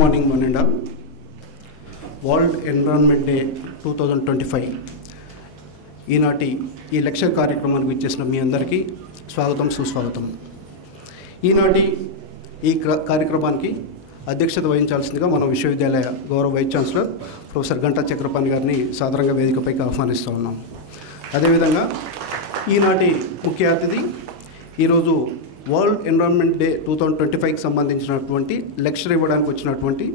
Morning one and all. World environment day 2025 ఈనాటి ఈ lecture కార్యక్రమానికి ఇచ్చేసిన మీ అందరికీ స్వాగతం, సుస్వాగతం. ఈనాటి ఈ కార్యక్రమానికి అధ్యక్షత వహించాల్సిందిగా మన విశ్వవిద్యాలయ గౌరవ vice chancellor professor Ganta Chakrapani గారిని సాదరంగా వేదికపైకి ఆహ్వానిస్తూ ఉన్నాం. అదేవిధంగా ఈనాటి ముఖ్య అతిథి ఈరోజు వరల్డ్ ఎన్విరాన్మెంట్ డే 2025కి సంబంధించినటువంటి లెక్చర్ ఇవ్వడానికి వచ్చినటువంటి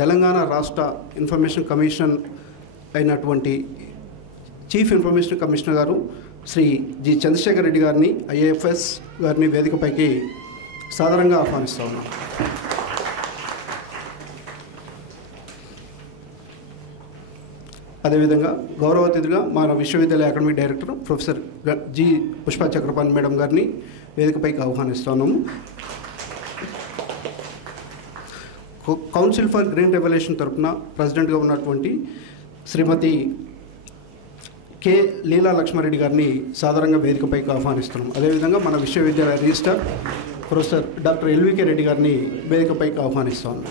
తెలంగాణ రాష్ట్ర ఇన్ఫర్మేషన్ కమిషన్ అయినటువంటి చీఫ్ ఇన్ఫర్మేషన్ కమిషనర్ గారు శ్రీ జి చంద్రశేఖర్ రెడ్డి గారిని, ఐఏఎఫ్ఎస్ గారిని వేదికపైకి సాదరంగా ఆహ్వానిస్తూ ఉన్నాం. అదేవిధంగా గౌరవ అతిథిగా మన విశ్వవిద్యాలయ అకాడమిక్ డైరెక్టర్ ప్రొఫెసర్ జి పుష్పా చక్రపాణి మేడం గారిని వేదికపైకి ఆహ్వానిస్తున్నాము. కౌన్సిల్ ఫర్ గ్రీన్ రెవల్యూషన్ తరఫున ప్రెసిడెంట్గా ఉన్నటువంటి శ్రీమతి కె లీలా లక్ష్మారెడ్డి గారిని సాధారణంగా వేదికపైకి ఆహ్వానిస్తున్నాం. అదేవిధంగా మన విశ్వవిద్యాలయ registrar professor doctor LVK Reddy గారిని వేదికపైకి ఆహ్వానిస్తున్నాం.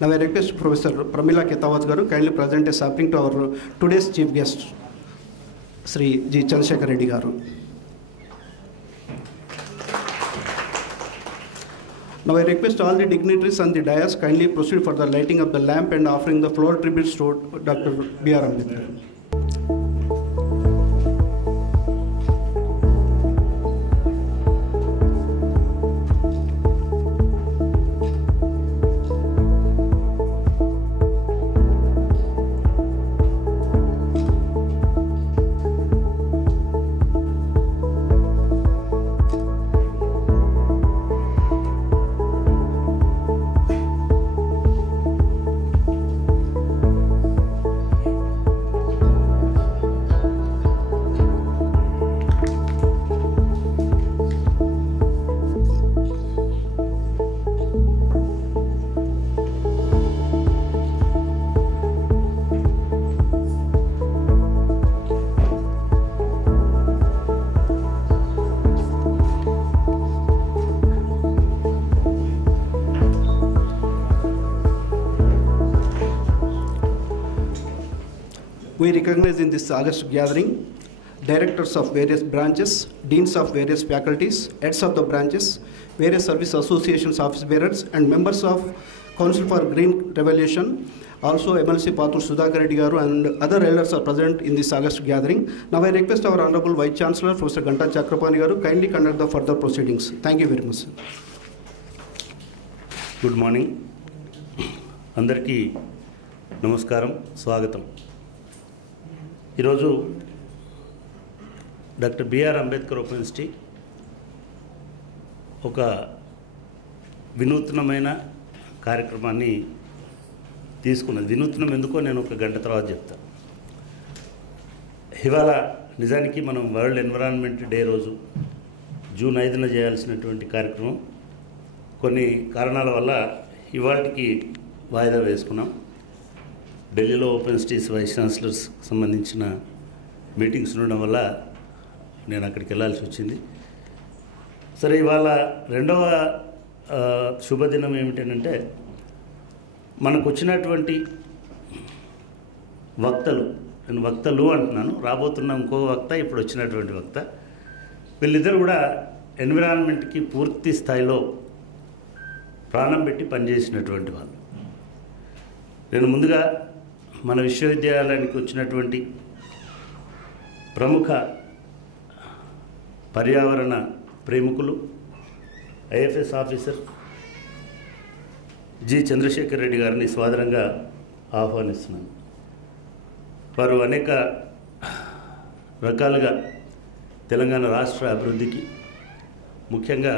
Now I request Professor Pramila Ketawat garu kindly present a sampling to our today's chief guest, Sri G. Chandrasekhar Reddy garu. Now I request all the dignitaries on the dais kindly proceed for the lighting of the lamp and offering the floor tributes to Dr. B.R. Ambedkar. We recognize in this August gathering directors of various branches, deans of various faculties, heads of the branches, various service associations office bearers and members of Council for Green Revolution. Also MLC Pathur Sudhakar Reddy garu and other elders are present in this August gathering. Now I request our Honorable Vice Chancellor Professor Ganta Chakrapani garu kindly conduct the further proceedings. Thank you very much. Good morning. Andarki namaskaram, swagatam. ఈరోజు doctor B R Ambedkar open university ఒక వినూత్నమైన కార్యక్రమాన్ని తీసుకున్నది. వినూత్నం ఎందుకో నేను ఒక గంట తర్వాత చెప్తాను. ఇవాళ నిజానికి మనం వరల్డ్ ఎన్విరాన్మెంట్ డే రోజు జూన్ 5న చేయాల్సినటువంటి కార్యక్రమం కొన్ని కారణాల వల్ల ఇవాళకి వాయిదా వేసుకున్నాం. ఢిల్లీలో ఓపెన్ యూనివర్సిటీస్ వైస్ ఛాన్సలర్స్ సంబంధించిన మీటింగ్స్ ఉండడం వల్ల నేను అక్కడికి వెళ్ళాల్సి వచ్చింది. సరే, ఇవాళ రెండవ శుభదినం ఏమిటంటే మనకు వచ్చినటువంటి వక్తలు, నేను వక్తలు అంటున్నాను, రాబోతున్న ఇంకో వక్త, ఇప్పుడు వచ్చినటువంటి వక్త, వీళ్ళిద్దరు కూడా ఎన్విరాన్మెంట్కి పూర్తి స్థాయిలో ప్రాణం పెట్టి పనిచేసినటువంటి వాళ్ళు. నేను ముందుగా మన విశ్వవిద్యాలయానికి వచ్చినటువంటి ప్రముఖ పర్యావరణ ప్రేమికులు, IFS officer G Chandrashekar Reddy గారిని సాదరంగా ఆహ్వానిస్తున్నాను. వారు అనేక రకాలుగా తెలంగాణ రాష్ట్ర అభివృద్ధికి, ముఖ్యంగా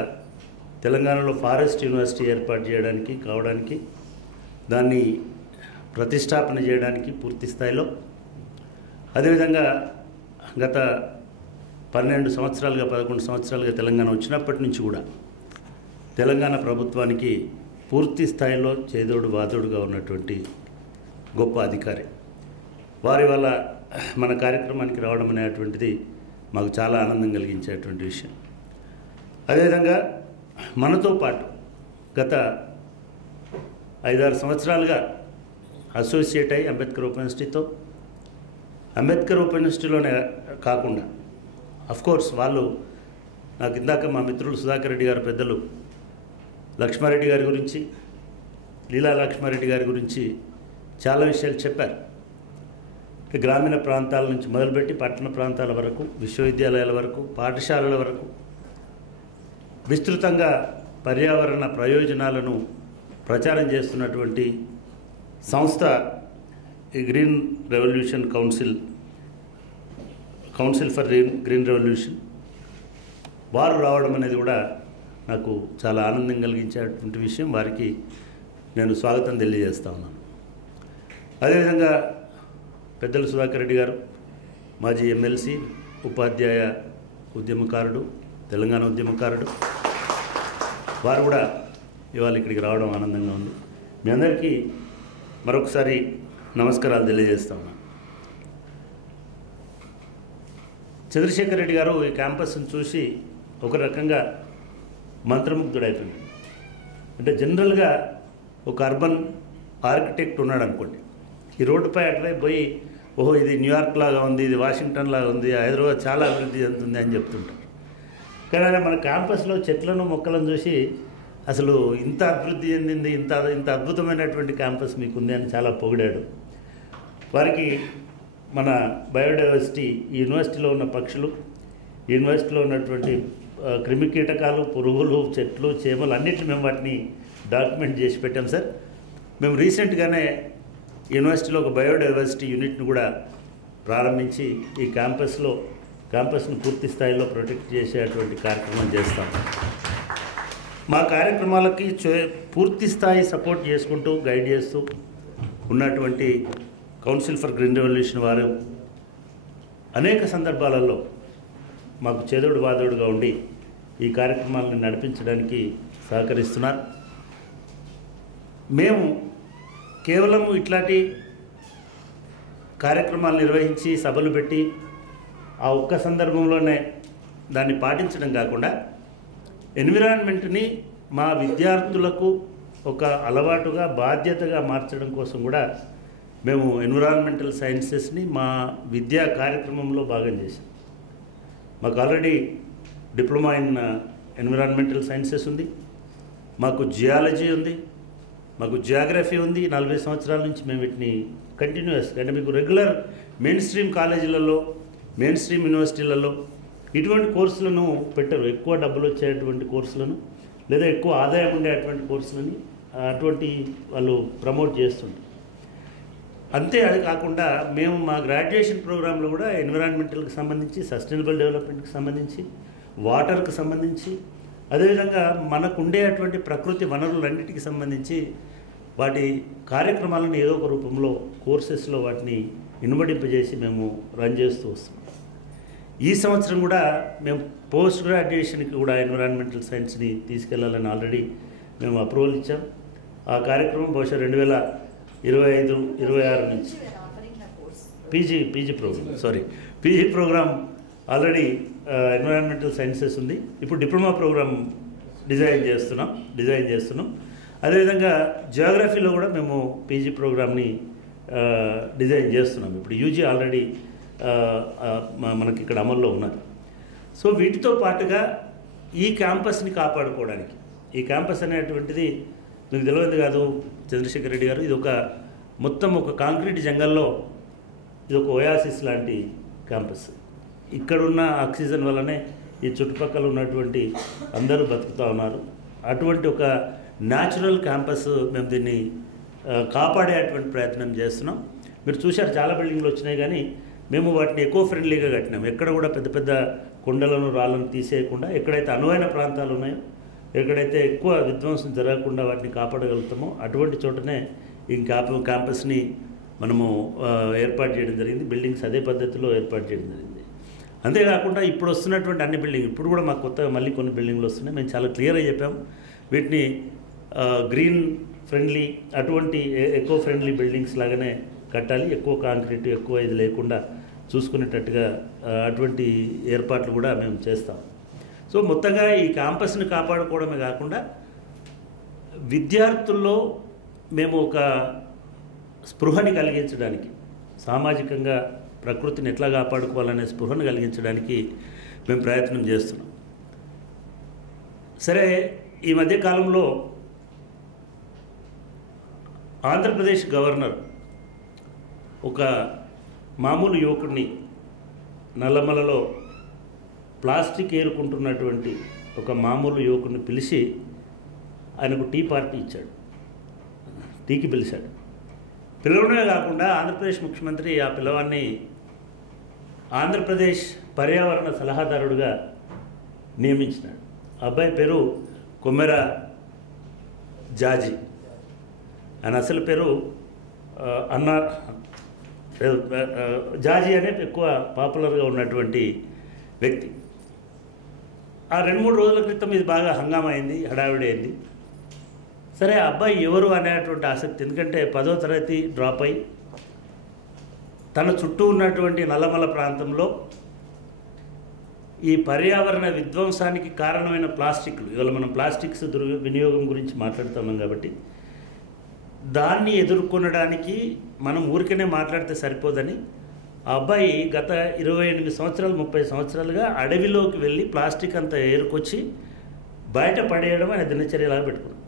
తెలంగాణలో ఫారెస్ట్ యూనివర్సిటీ ఏర్పాటు చేయడానికి కావడానికి, దాన్ని ప్రతిష్టాపన చేయడానికి పూర్తి స్థాయిలో, అదేవిధంగా గత 11 సంవత్సరాలుగా తెలంగాణ వచ్చినప్పటి నుంచి కూడా తెలంగాణ ప్రభుత్వానికి పూర్తి స్థాయిలో చేదోడు వాదోడుగా ఉన్నటువంటి గొప్ప అధికారి. వారి వల్ల మన కార్యక్రమానికి రావడం అనేటువంటిది మాకు చాలా ఆనందం కలిగించేటువంటి విషయం. అదేవిధంగా మనతో పాటు గత 5-6 సంవత్సరాలుగా అసోసియేట్ అయ్యి అంబేద్కర్ ఓపెన్ యూనివర్సిటీతో, అంబేద్కర్ ఓపెన్ యూనివర్సిటీలోనే కాకుండా కోర్స్ వాళ్ళు నాకు ఇందాక మా మిత్రులు సుధాకర్ రెడ్డి గారు, పెద్దలు లక్ష్మారెడ్డి గారి గురించి, లీలా లక్ష్మారెడ్డి గారి గురించి చాలా విషయాలు చెప్పారు. గ్రామీణ ప్రాంతాల నుంచి మొదలుపెట్టి పట్టణ ప్రాంతాల వరకు, విశ్వవిద్యాలయాల వరకు, పాఠశాలల వరకు విస్తృతంగా పర్యావరణ ప్రయోజనాలను ప్రచారం చేస్తున్నటువంటి సంస్థ ఈ green revolution council for green revolution. వారు రావడం అనేది కూడా నాకు చాలా ఆనందం కలిగించేటువంటి విషయం. వారికి నేను స్వాగతం తెలియజేస్తా ఉన్నాను. అదేవిధంగా పెద్దలు సుధాకర్ రెడ్డి గారు, మాజీ ఎమ్మెల్సీ, ఉపాధ్యాయ ఉద్యమకారుడు, తెలంగాణ ఉద్యమకారుడు, వారు కూడా ఇవాళ ఇక్కడికి రావడం ఆనందంగా ఉంది. మీ అందరికీ మరొకసారి నమస్కారాలు తెలియజేస్తా ఉన్నాను. చంద్రశేఖర్ రెడ్డి గారు ఈ క్యాంపస్ని చూసి ఒక రకంగా మంత్రముగ్ధుడైపోయింది. అంటే జనరల్గా ఒక అర్బన్ ఆర్కిటెక్ట్ ఉన్నాడు అనుకోండి, ఈ రోడ్డుపై అటువైపు పోయి ఓహో ఇది న్యూయార్క్ లాగా ఉంది, ఇది వాషింగ్టన్ లాగా ఉంది, హైదరాబాద్ చాలా అభివృద్ధి చెందుతుంది అని చెప్తుంటారు. కానీ మన క్యాంపస్లో చెట్లను మొక్కలను చూసి అసలు ఇంత అభివృద్ధి చెందింది, ఇంత అద్భుతమైనటువంటి క్యాంపస్ మీకుంది అని చాలా పొగిడాడు. వారికి మన బయోడైవర్సిటీ, ఈ యూనివర్సిటీలో ఉన్న పక్షులు, ఈ యూనివర్సిటీలో ఉన్నటువంటి క్రిమికీటకాలు, పురుగులు, చెట్లు, చేమలు అన్నిటిని మేము వాటిని డాక్యుమెంట్ చేసి పెట్టాం సార్. మేము రీసెంట్గానే యూనివర్సిటీలో ఒక బయోడైవర్సిటీ యూనిట్ను కూడా ప్రారంభించి ఈ క్యాంపస్ను పూర్తి స్థాయిలో ప్రొటెక్ట్ చేసేటువంటి కార్యక్రమం చేస్తాం. మా కార్యక్రమాలకి పూర్తి స్థాయి సపోర్ట్ చేసుకుంటూ, గైడ్ చేస్తూ ఉన్నటువంటి కౌన్సిల్ ఫర్ గ్రీన్ రెవల్యూషన్ వారు అనేక సందర్భాలలో మాకు చేదోడు వాదోడుగా ఉండి ఈ కార్యక్రమాలను నడిపించడానికి సహకరిస్తున్నారు. మేము కేవలం ఇట్లాంటి కార్యక్రమాలు నిర్వహించి సభలు పెట్టి ఆ ఒక్క సందర్భంలోనే దాన్ని పాటించడం కాకుండా ఎన్విరాన్మెంట్ని మా విద్యార్థులకు ఒక అలవాటుగా, బాధ్యతగా మార్చడం కోసం కూడా మేము ఎన్విరాన్మెంటల్ సైన్సెస్ని మా విద్యా కార్యక్రమంలో భాగం చేసాం. మాకు already diploma in environmental sciences ఉంది, మాకు జియాలజీ ఉంది, మాకు జియోగ్రఫీ ఉంది. 40 సంవత్సరాల నుంచి మేము వీటిని కంటిన్యూస్గా, అంటే మీకు రెగ్యులర్ మెయిన్ స్ట్రీమ్ కాలేజీలలో, మెయిన్ స్ట్రీమ్ యూనివర్సిటీలలో ఇటువంటి కోర్సులను పెట్టరు. ఎక్కువ డబ్బులు వచ్చేటువంటి కోర్సులను లేదా ఎక్కువ ఆదాయం ఉండేటువంటి కోర్సులని అటువంటి వాళ్ళు ప్రమోట్ చేస్తుంటారు. అంతే అది కాకుండా మేము మా గ్రాడ్యుయేషన్ ప్రోగ్రాంలో కూడా ఎన్విరాన్మెంటల్కి సంబంధించి, సస్టైనబుల్ డెవలప్మెంట్కి సంబంధించి, వాటర్కి సంబంధించి, అదేవిధంగా మనకు ఉండేటువంటి ప్రకృతి వనరులన్నిటికీ సంబంధించి వాటి కార్యక్రమాలను ఏదో ఒక రూపంలో కోర్సెస్లో వాటిని ఇన్వడింపజేసి మేము రన్ చేస్తూ వస్తున్నాం. ఈ సంవత్సరం కూడా మేము పోస్ట్ గ్రాడ్యుయేషన్కి కూడా ఎన్విరాన్మెంటల్ సైన్స్ని తీసుకెళ్లాలని ఆల్రెడీ మేము అప్రూవల్ ఇచ్చాం. ఆ కార్యక్రమం బహుశా 2025-26 నుంచి PG program already environmental sciences ఉంది. ఇప్పుడు డిప్లొమా ప్రోగ్రామ్ డిజైన్ చేస్తున్నాం. అదేవిధంగా జియోగ్రఫీలో కూడా మేము పీజీ ప్రోగ్రామ్ని డిజైన్ చేస్తున్నాం. ఇప్పుడు యూజీ ఆల్రెడీ మనకి ఇక్కడ అమల్లో ఉన్నది. సో వీటితో పాటుగా ఈ క్యాంపస్ని కాపాడుకోవడానికి, ఈ క్యాంపస్ అనేటువంటిది మీకు తెలియదు కాదు చంద్రశేఖర్ రెడ్డి గారు, ఇది మొత్తం ఒక కాంక్రీట్ జంగల్లో ఇది ఒక ఓయాసిస్ లాంటి క్యాంపస్. ఇక్కడున్న ఆక్సిజన్ వల్లనే ఈ చుట్టుపక్కల ఉన్నటువంటి అందరూ బతుకుతూ ఉన్నారు. అటువంటి ఒక న్యాచురల్ క్యాంపస్ మేము దీన్ని కాపాడేటువంటి ప్రయత్నం చేస్తున్నాం. మీరు చూశారు చాలా బిల్డింగ్లు వచ్చినాయి, కానీ మేము వాటిని ఎకో ఫ్రెండ్లీగా కట్టినాం. ఎక్కడ కూడా పెద్ద పెద్ద కొండలను, రాళ్ళను తీసేయకుండా, ఎక్కడైతే అనువైన ప్రాంతాలు ఉన్నాయో, ఎక్కడైతే ఎక్కువ విధ్వంసం జరగకుండా వాటిని కాపాడగలుగుతామో అటువంటి చోటనే ఈ క్యాంపస్ని మనము ఏర్పాటు చేయడం జరిగింది. బిల్డింగ్స్ అదే పద్ధతిలో ఏర్పాటు చేయడం జరిగింది. అంతేకాకుండా ఇప్పుడు వస్తున్నటువంటి అన్ని బిల్డింగ్, ఇప్పుడు కూడా మాకు కొత్తగా మళ్ళీ కొన్ని బిల్డింగ్లు వస్తున్నాయి. మేము చాలా క్లియర్గా చెప్పాము, వీటిని గ్రీన్ ఫ్రెండ్లీ, అటువంటి ఎకో ఫ్రెండ్లీ బిల్డింగ్స్ లాగానే కట్టాలి. ఎక్కువ కాంక్రీట్, ఎక్కువ ఇది లేకుండా చూసుకునేటట్టుగా అటువంటి ఏర్పాట్లు కూడా మేము చేస్తాం. సో మొత్తంగా ఈ క్యాంపస్ని కాపాడుకోవడమే కాకుండా విద్యార్థుల్లో మేము ఒక స్పృహని కలిగించడానికి, సామాజికంగా ప్రకృతిని ఎట్లా కాపాడుకోవాలనే స్పృహను కలిగించడానికి మేము ప్రయత్నం చేస్తున్నాం. సరే, ఈ మధ్యకాలంలో ఆంధ్రప్రదేశ్ గవర్నర్ ఒక మామూలు యువకుడిని నల్లమలలో ప్లాస్టిక్ ఏరుకుంటున్నటువంటి ఒక మామూలు యువకుడిని పిలిచి ఆయనకు టీ పార్టీ ఇచ్చాడు, టీకి పిలిచాడు. పిలవడమే కాకుండా ఆంధ్రప్రదేశ్ ముఖ్యమంత్రి ఆ పిల్లవాడిని ఆంధ్రప్రదేశ్ పర్యావరణ సలహాదారుడుగా నియమించినాడు. అబ్బాయి పేరు కొమ్మెర జాజీ. ఆయన అసలు పేరు జాజీ అనే ఎక్కువ పాపులర్గా ఉన్నటువంటి వ్యక్తి. ఆ 2-3 రోజుల క్రితం ఇది బాగా హంగామా అయింది, హడావిడి అయింది. సరే, ఆ అబ్బాయి ఎవరు అనేటువంటి ఆసక్తి, ఎందుకంటే 10వ తరగతి డ్రాప్ అయి తన చుట్టూ ఉన్నటువంటి నల్లమల ప్రాంతంలో ఈ పర్యావరణ విధ్వంసానికి కారణమైన ప్లాస్టిక్లు, ఇవాళ మనం ప్లాస్టిక్స్ వినియోగం గురించి మాట్లాడుతున్నాం కాబట్టి దాన్ని ఎదుర్కొనడానికి మనం ఊరికనే మాట్లాడితే సరిపోదని ఆ అబ్బాయి గత 28 సంవత్సరాలు 30 సంవత్సరాలుగా అడవిలోకి వెళ్ళి ప్లాస్టిక్ అంతా ఏరుకొచ్చి బయట పడేయడం ఆయన దినచర్యలాగా పెట్టుకున్నాడు.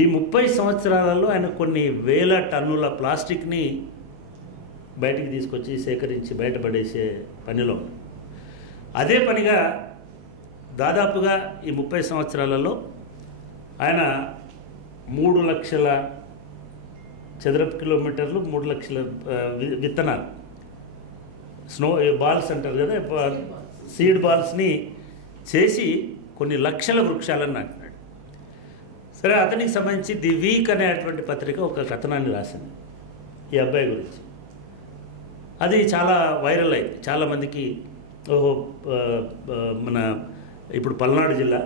ఈ 30 సంవత్సరాలలో ఆయన కొన్ని వేల టన్నుల ప్లాస్టిక్ని బయటికి తీసుకొచ్చి సేకరించి బయటపడేసే పనిలో ఉంది. అదే పనిగా దాదాపుగా ఈ 30 సంవత్సరాలలో ఆయన 3 లక్షల చదరపు కిలోమీటర్లు, 3 లక్షల విత్తనాలు, స్నో బాల్స్ అంటారు కదా, సీడ్ బాల్స్ని చేసి కొన్ని లక్షల వృక్షాలను నాటినాడు. సరే, అతనికి సంబంధించి ది వీక్ అనేటువంటి పత్రిక ఒక కథనాన్ని రాసింది ఈ అబ్బాయి గురించి. అది చాలా వైరల్ అయింది. చాలామందికి ఓహో, మన ఇప్పుడు పల్నాడు జిల్లా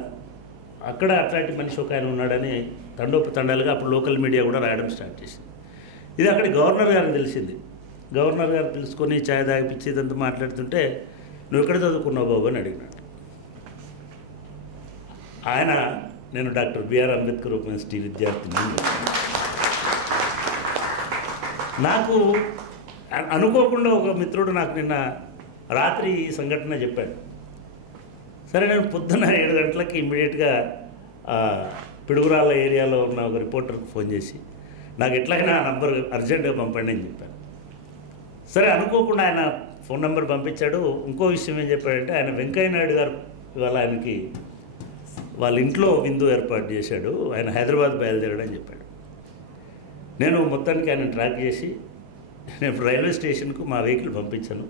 అక్కడ అట్లాంటి మనిషి ఒక ఆయన ఉన్నాడని తండోపతండాలుగా అప్పుడు లోకల్ మీడియా కూడా రాయడం స్టార్ట్ చేసింది. ఇది అక్కడ గవర్నర్ గారికి తెలిసింది. గవర్నర్ గారు తెలుసుకొని ఛాయ్ తాగిపించి ఇదంతా మాట్లాడుతుంటే, నువ్వు ఎక్కడ చదువుకున్నావు బాబు అని అడిగినాడు. ఆయన, నేను డాక్టర్ బిఆర్ అంబేద్కర్ యూనివర్సిటీ విద్యార్థిని. నాకు అనుకోకుండా ఒక మిత్రుడు నాకు నిన్న రాత్రి ఈ సంఘటన చెప్పాడు. సరే, నేను పొద్దున్న 7 గంటలకి ఇమ్మీడియట్గా పిడుగురాళ్ళ ఏరియాలో ఉన్న ఒక రిపోర్టర్కి ఫోన్ చేసి నాకు ఎట్లయినా ఆ నంబర్ అర్జెంటుగా పంపండి అని చెప్పాను. సరే, అనుకోకుండా ఆయన ఫోన్ నెంబర్ పంపించాడు. ఇంకో విషయం ఏం చెప్పాడంటే, ఆయన వెంకయ్య నాయుడు గారు ఇవాళ ఆయనకి వాళ్ళ ఇంట్లో విందు ఏర్పాటు చేశాడు, ఆయన హైదరాబాద్ బయలుదేరాడని చెప్పాడు. నేను మొత్తానికి ఆయన ట్రాక్ చేసి నేను రైల్వే స్టేషన్కు మా వెహికల్ పంపించాను.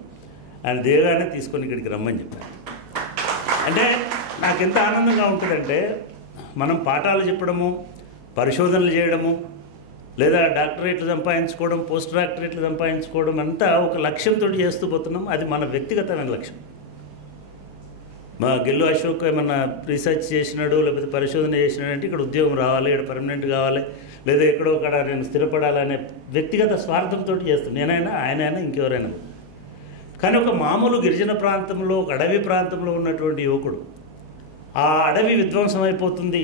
ఆయన దేగానే తీసుకొని ఇక్కడికి రమ్మని చెప్పాను. అంటే నాకు ఎంత ఆనందంగా ఉంటుందంటే, మనం పాఠాలు చెప్పడము, పరిశోధనలు చేయడము, లేదా డాక్టరేట్లు సంపాదించుకోవడం, పోస్ట్ డాక్టరేట్లు సంపాదించుకోవడం అంతా ఒక లక్ష్యంతో చేస్తూ పోతున్నాం. అది మన వ్యక్తిగతమైన లక్ష్యం. మా గెల్లు అశోక్ ఏమన్నా రీసెర్చ్ చేసినాడు, లేకపోతే పరిశోధన చేసినాడంటే ఇక్కడ ఉద్యోగం రావాలి, ఇక్కడ పర్మనెంట్ కావాలి, లేదా ఎక్కడో ఒకడ నేను స్థిరపడాలనే వ్యక్తిగత స్వార్థంతో చేస్తాను. నేనైనా, ఆయనైనా, ఇంకెవరైనా. కానీ ఒక మామూలు గిరిజన ప్రాంతంలో, ఒక అడవి ప్రాంతంలో ఉన్నటువంటి యువకుడు, ఆ అడవి విధ్వంసం అయిపోతుంది,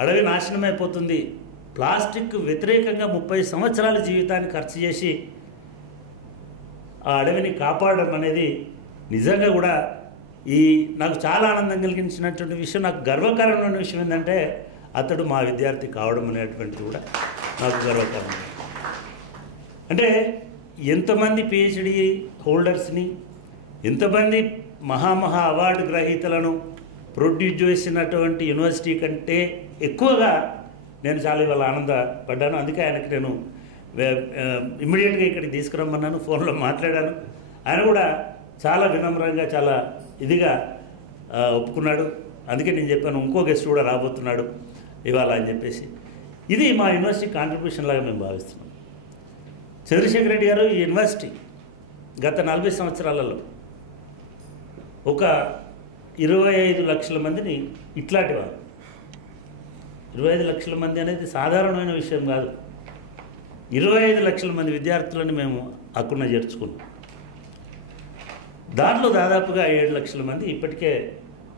అడవి నాశనం అయిపోతుంది, ప్లాస్టిక్ వ్యతిరేకంగా 30 సంవత్సరాల జీవితాన్ని ఖర్చు చేసి ఆ అడవిని కాపాడడం అనేది నిజంగా కూడా నాకు చాలా ఆనందం కలిగించినటువంటి విషయం. నాకు గర్వకారణమైన విషయం ఏంటంటే, అతడు మా విద్యార్థి కావడం అనేటువంటిది కూడా నాకు గర్వకారణం. అంటే ఎంతమంది పిహెచ్డి హోల్డర్స్ని, ఎంతమంది మహామహా అవార్డు గ్రహీతలను ప్రొడ్యూస్ చేసినటువంటి యూనివర్సిటీ కంటే ఎక్కువగా నేను చాలా ఇవాళ ఆనందపడ్డాను. అందుకే ఆయనకి నేను ఇమ్మీడియట్గా ఇక్కడికి తీసుకురమ్మన్నాను, ఫోన్లో మాట్లాడాను. ఆయన కూడా చాలా వినమ్రంగా, చాలా ఇదిగా ఒప్పుకున్నాడు. అందుకే నేను చెప్పాను, ఇంకో గెస్ట్ కూడా రాబోతున్నాడు ఇవాళ అని చెప్పేసి. ఇది మా యూనివర్సిటీ కాంట్రిబ్యూషన్ లాగా మేము భావిస్తున్నాం. చంద్రశేఖర్ రెడ్డి గారు ఈ యూనివర్సిటీ గత 40 సంవత్సరాలలో ఒక 25 లక్షల మందిని, ఇట్లాంటి వారు 25 లక్షల మంది అనేది సాధారణమైన విషయం కాదు. 25 లక్షల మంది విద్యార్థులను మేము అక్కున చేర్చుకున్నాం. దాంట్లో దాదాపుగా 7 లక్షల మంది ఇప్పటికే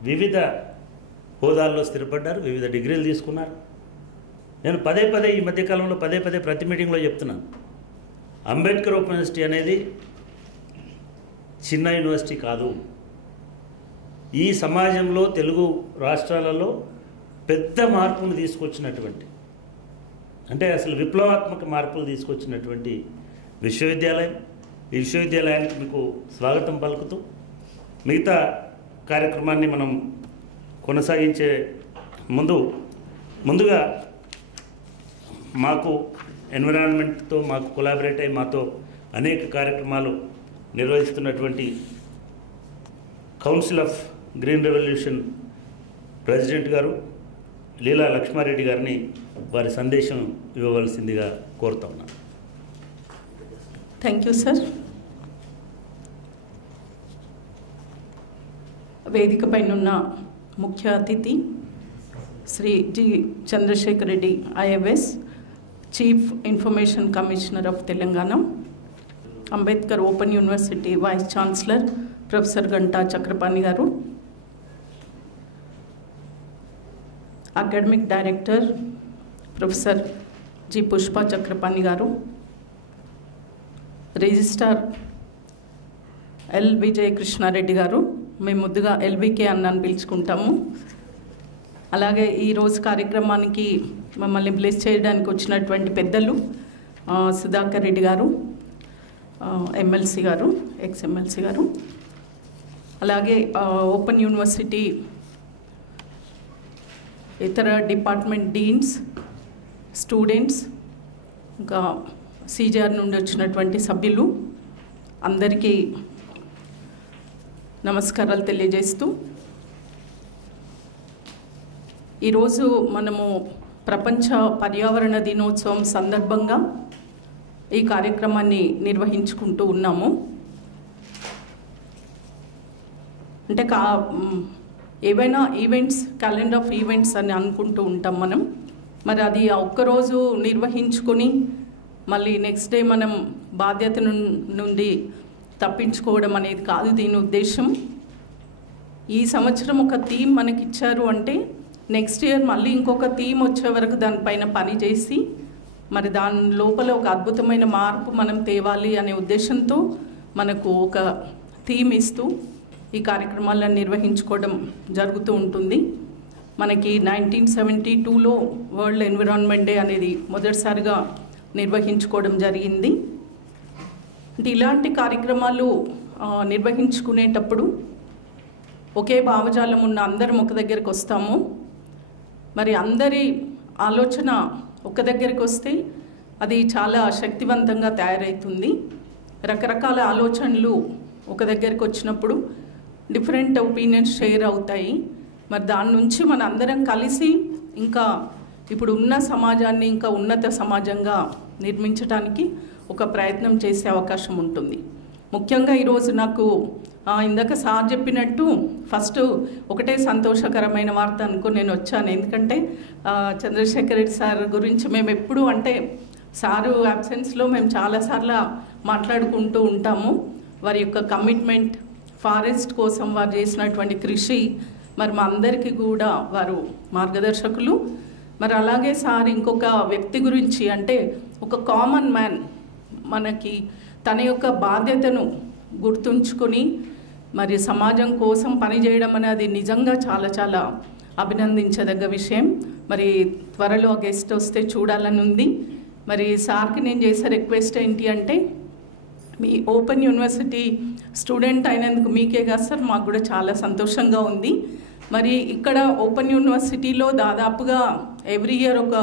వివిధ హోదాల్లో స్థిరపడ్డారు, వివిధ డిగ్రీలు తీసుకున్నారు. నేను పదే ఈ మధ్యకాలంలో ప్రతి మీటింగ్లో చెప్తున్నాను, అంబేద్కర్ ఓపెన్ యూనివర్సిటీ అనేది చిన్న యూనివర్సిటీ కాదు. ఈ సమాజంలో తెలుగు రాష్ట్రాలలో పెద్ద మార్పులు తీసుకొచ్చినటువంటి, అంటే అసలు విప్లవాత్మక మార్పులు తీసుకొచ్చినటువంటి విశ్వవిద్యాలయం. ఈ విశ్వవిద్యాలయానికి మీకు స్వాగతం పలుకుతూ మిగతా కార్యక్రమాన్ని మనం కొనసాగించే ముందుగా మాకు ఎన్విరాన్మెంట్తో మాకు కొలాబరేట్ అయ్యి మాతో అనేక కార్యక్రమాలు నిర్వహిస్తున్నటువంటి council of green revolution president garu Leela Lakshma Reddy గారిని వారి సందేశం ఇవ్వవలసిందిగా కోరుతా ఉన్నాను. Thank you sir. వేదిక పైనున్న ముఖ్య అతిథి Shri G Chandrashekar Reddy IAS, chief information commissioner of Telangana, Ambedkar open university vice chancellor professor Ganta Chakrapani garu, academic director professor G Pushpa Chakrapani garu, registrar L Vijayakrishnareddy గారు, మేము ముద్దుగా ఎల్బీకే అన్నాను పిలుచుకుంటాము. అలాగే ఈరోజు కార్యక్రమానికి మమ్మల్ని బ్లెస్ చేయడానికి వచ్చినటువంటి పెద్దలు సుధాకర్ రెడ్డి గారు, ఎమ్మెల్సీ గారు, ఎక్స్ ఎమ్మెల్సీ గారు, అలాగే ఓపెన్ యూనివర్సిటీ ఇతర డిపార్ట్మెంట్ డీన్స్, స్టూడెంట్స్, ఇంకా సీజీఆర్ నుండి వచ్చినటువంటి సభ్యులు అందరికీ నమస్కారాలు తెలియజేస్తూ, ఈరోజు మనము ప్రపంచ పర్యావరణ దినోత్సవం సందర్భంగా ఈ కార్యక్రమాన్ని నిర్వహించుకుంటూ ఉన్నాము. అంటే ఏవైనా ఈవెంట్స్, క్యాలెండర్ ఆఫ్ ఈవెంట్స్ అని అనుకుంటూ ఉంటాం మనం. మరి అది ఒక్కరోజు నిర్వహించుకొని మళ్ళీ నెక్స్ట్ డే మనం బాధ్యత నుండి తప్పించుకోవడం అనేది కాదు దీని ఉద్దేశం. ఈ సంవత్సరం ఒక థీమ్ మనకి ఇచ్చారు అంటే నెక్స్ట్ ఇయర్ మళ్ళీ ఇంకొక థీమ్ వచ్చే వరకు దానిపైన పని చేసి మరి దాని లోపల ఒక అద్భుతమైన మార్పు మనం తేవాలి అనే ఉద్దేశంతో మనకు ఒక థీమ్ ఇస్తూ ఈ కార్యక్రమాలను నిర్వహించుకోవడం జరుగుతూ ఉంటుంది. మనకి 1972లో వరల్డ్ ఎన్విరాన్మెంట్ డే అనేది మొదటిసారిగా నిర్వహించుకోవడం జరిగింది. అంటే ఇలాంటి కార్యక్రమాలు నిర్వహించుకునేటప్పుడు ఒకే భావజాలం ఉన్న అందరం ఒక దగ్గరికి వస్తాము. మరి అందరి ఆలోచన ఒక దగ్గరికి వస్తే అది చాలా శక్తివంతంగా తయారవుతుంది. రకరకాల ఆలోచనలు ఒక దగ్గరికి వచ్చినప్పుడు డిఫరెంట్ ఒపీనియన్స్ షేర్ అవుతాయి. మరి దాని నుంచి మన అందరం కలిసి ఇంకా ఇప్పుడు ఉన్న సమాజాన్ని ఇంకా ఉన్నత సమాజంగా నిర్మించడానికి ఒక ప్రయత్నం చేసే అవకాశం ఉంటుంది. ముఖ్యంగా ఈరోజు నాకు ఇందాక సార్ చెప్పినట్టు ఫస్ట్ ఒకటే సంతోషకరమైన వార్త అనుకుని నేను వచ్చాను. ఎందుకంటే చంద్రశేఖర్ రెడ్డి సార్ గురించి మేము ఎప్పుడు అంటే సారు అబ్సెన్స్లో మేము చాలాసార్లు మాట్లాడుకుంటూ ఉంటాము. వారి యొక్క కమిట్మెంట్, ఫారెస్ట్ కోసం వారు చేసినటువంటి కృషి, మరి మా అందరికీ కూడా వారు మార్గదర్శకులు. మరి అలాగే సార్ ఇంకొక వ్యక్తి గురించి అంటే ఒక కామన్ మ్యాన్, మనకి తన యొక్క బాధ్యతను గుర్తుంచుకొని మరి సమాజం కోసం పనిచేయడం అనేది నిజంగా చాలా చాలా అభినందించదగ్గ విషయం. మరి త్వరలో గెస్ట్ వస్తే చూడాలని ఉంది. మరి సార్కి నేను చేసే రిక్వెస్ట్ ఏంటి అంటే మీ ఓపెన్ యూనివర్సిటీ స్టూడెంట్ అయినందుకు మీకే కాదు సార్, మాకు కూడా చాలా సంతోషంగా ఉంది. మరి ఇక్కడ ఓపెన్ యూనివర్సిటీలో దాదాపుగా ఎవ్రీ ఇయర్ ఒక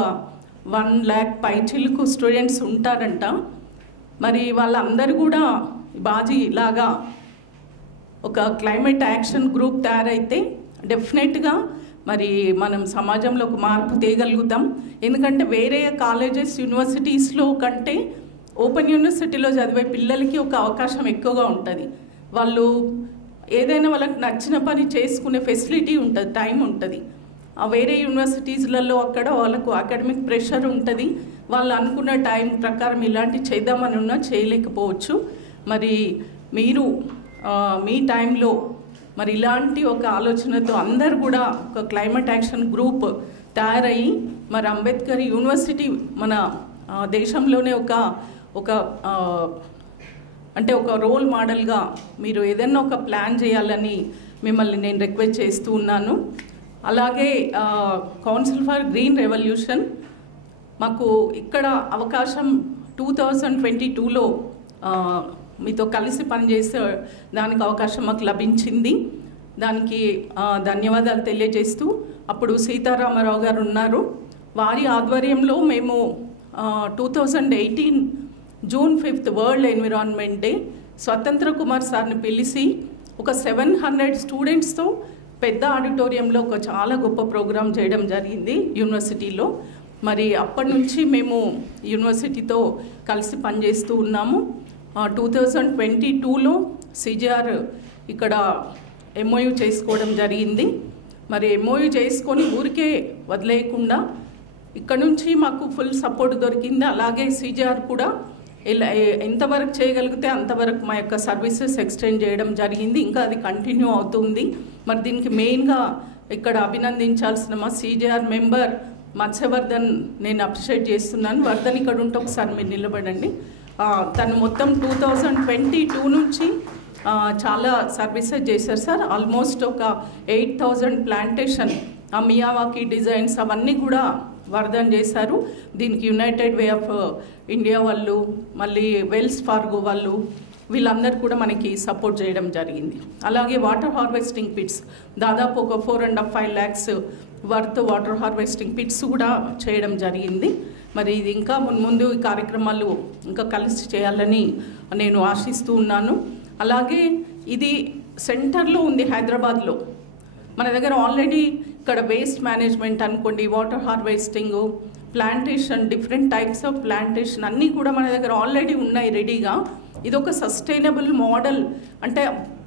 1 lakh పైచిలకు స్టూడెంట్స్ ఉంటారంట. మరి వాళ్ళందరూ కూడా బాజీ లాగా ఒక క్లైమేట్ యాక్షన్ గ్రూప్ తయారైతే డెఫినెట్గా మరి మనం సమాజంలో ఒక మార్పు తేగలుగుతాం. ఎందుకంటే వేరే కాలేజెస్, యూనివర్సిటీస్లో కంటే ఓపెన్ యూనివర్సిటీలో చదివే పిల్లలకి ఒక అవకాశం ఎక్కువగా ఉంటుంది. వాళ్ళు ఏదైనా వాళ్ళకి నచ్చిన పని చేసుకునే ఫెసిలిటీ ఉంటుంది, టైం ఉంటుంది. వేరే యూనివర్సిటీస్లలో అక్కడ వాళ్ళకు అకాడమిక్ ప్రెషర్ ఉంటుంది. వాళ్ళు అనుకున్న టైం ప్రకారం ఇలాంటి చేద్దామని ఉన్నా చేయలేకపోవచ్చు. మరి మీరు మీ టైంలో మరి ఇలాంటి ఒక ఆలోచనతో అందరు కూడా ఒక క్లైమేట్ యాక్షన్ గ్రూప్ తయారయ్యి మరి అంబేద్కర్ యూనివర్సిటీ మన దేశంలోనే ఒక అంటే ఒక రోల్ మోడల్గా మీరు ఏదైనా ఒక ప్లాన్ చేయాలని మిమ్మల్ని నేను రిక్వెస్ట్ చేస్తూ ఉన్నాను. అలాగే కౌన్సిల్ ఫర్ గ్రీన్ రెవల్యూషన్ మాకు ఇక్కడ అవకాశం 2022లో మీతో కలిసి పనిచేసే దానికి అవకాశం మాకు లభించింది. దానికి ధన్యవాదాలు తెలియజేస్తూ అప్పుడు సీతారామరావు గారు ఉన్నారు, వారి ఆధ్వర్యంలో మేము 2018 జూన్ 5 వరల్డ్ ఎన్విరాన్మెంట్ డే స్వతంత్ర కుమార్ సార్ని పిలిచి ఒక 700 స్టూడెంట్స్తో పెద్ద ఆడిటోరియంలో ఒక చాలా గొప్ప ప్రోగ్రాం చేయడం జరిగింది యూనివర్సిటీలో. మరి అప్పటి నుంచి మేము యూనివర్సిటీతో కలిసి పనిచేస్తూ ఉన్నాము. 2022లో సిజిఆర్ ఇక్కడ ఎంఓయూ చేసుకోవడం జరిగింది. మరి ఎంఓయూ చేసుకొని ఊరికే వదిలేయకుండా ఇక్కడ నుంచి మాకు ఫుల్ సపోర్ట్ దొరికింది. అలాగే సిజిఆర్ కూడా ఎంతవరకు చేయగలిగితే అంతవరకు మా యొక్క సర్వీసెస్ ఎక్స్టెండ్ చేయడం జరిగింది. ఇంకా అది కంటిన్యూ అవుతుంది. మరి దీనికి మెయిన్గా ఇక్కడ అభినందించాల్సిన మా సిజిఆర్ మెంబర్ మత్స్యవర్ధన్ నేను అప్రిషియేట్ చేస్తున్నాను. వర్ధన్ ఇక్కడ ఉంటే ఒకసారి మీరు నిలబడండి. తను మొత్తం 2022 నుంచి చాలా సర్వీసెస్ చేశారు సార్. ఆల్మోస్ట్ ఒక 8000 ప్లాంటేషన్ మియావాకీ డిజైన్స్ అవన్నీ కూడా వర్ధన్ చేశారు. దీనికి యునైటెడ్ వే ఆఫ్ ఇండియా వాళ్ళు, మళ్ళీ వెల్స్ ఫార్గో వాళ్ళు, వీళ్ళందరూ కూడా మనకి సపోర్ట్ చేయడం జరిగింది. అలాగే వాటర్ హార్వెస్టింగ్ పిట్స్ దాదాపు ఒక 4.5 lakhs worth water harvesting pits కూడా చేయడం జరిగింది. మరి ఇది ఇంకా ముందు ఈ కార్యక్రమాలు ఇంకా కలిసి చేయాలని నేను ఆశిస్తూ ఉన్నాను. అలాగే ఇది సెంటర్లో ఉంది హైదరాబాద్లో. మన దగ్గర ఆల్రెడీ ఇక్కడ వేస్ట్ మేనేజ్మెంట్ అనుకోండి, water harvesting, plantation, different types of plantation అన్నీ కూడా మన దగ్గర ఆల్రెడీ ఉన్నాయి రెడీగా. ఇది ఒక సస్టైనబుల్ మోడల్, అంటే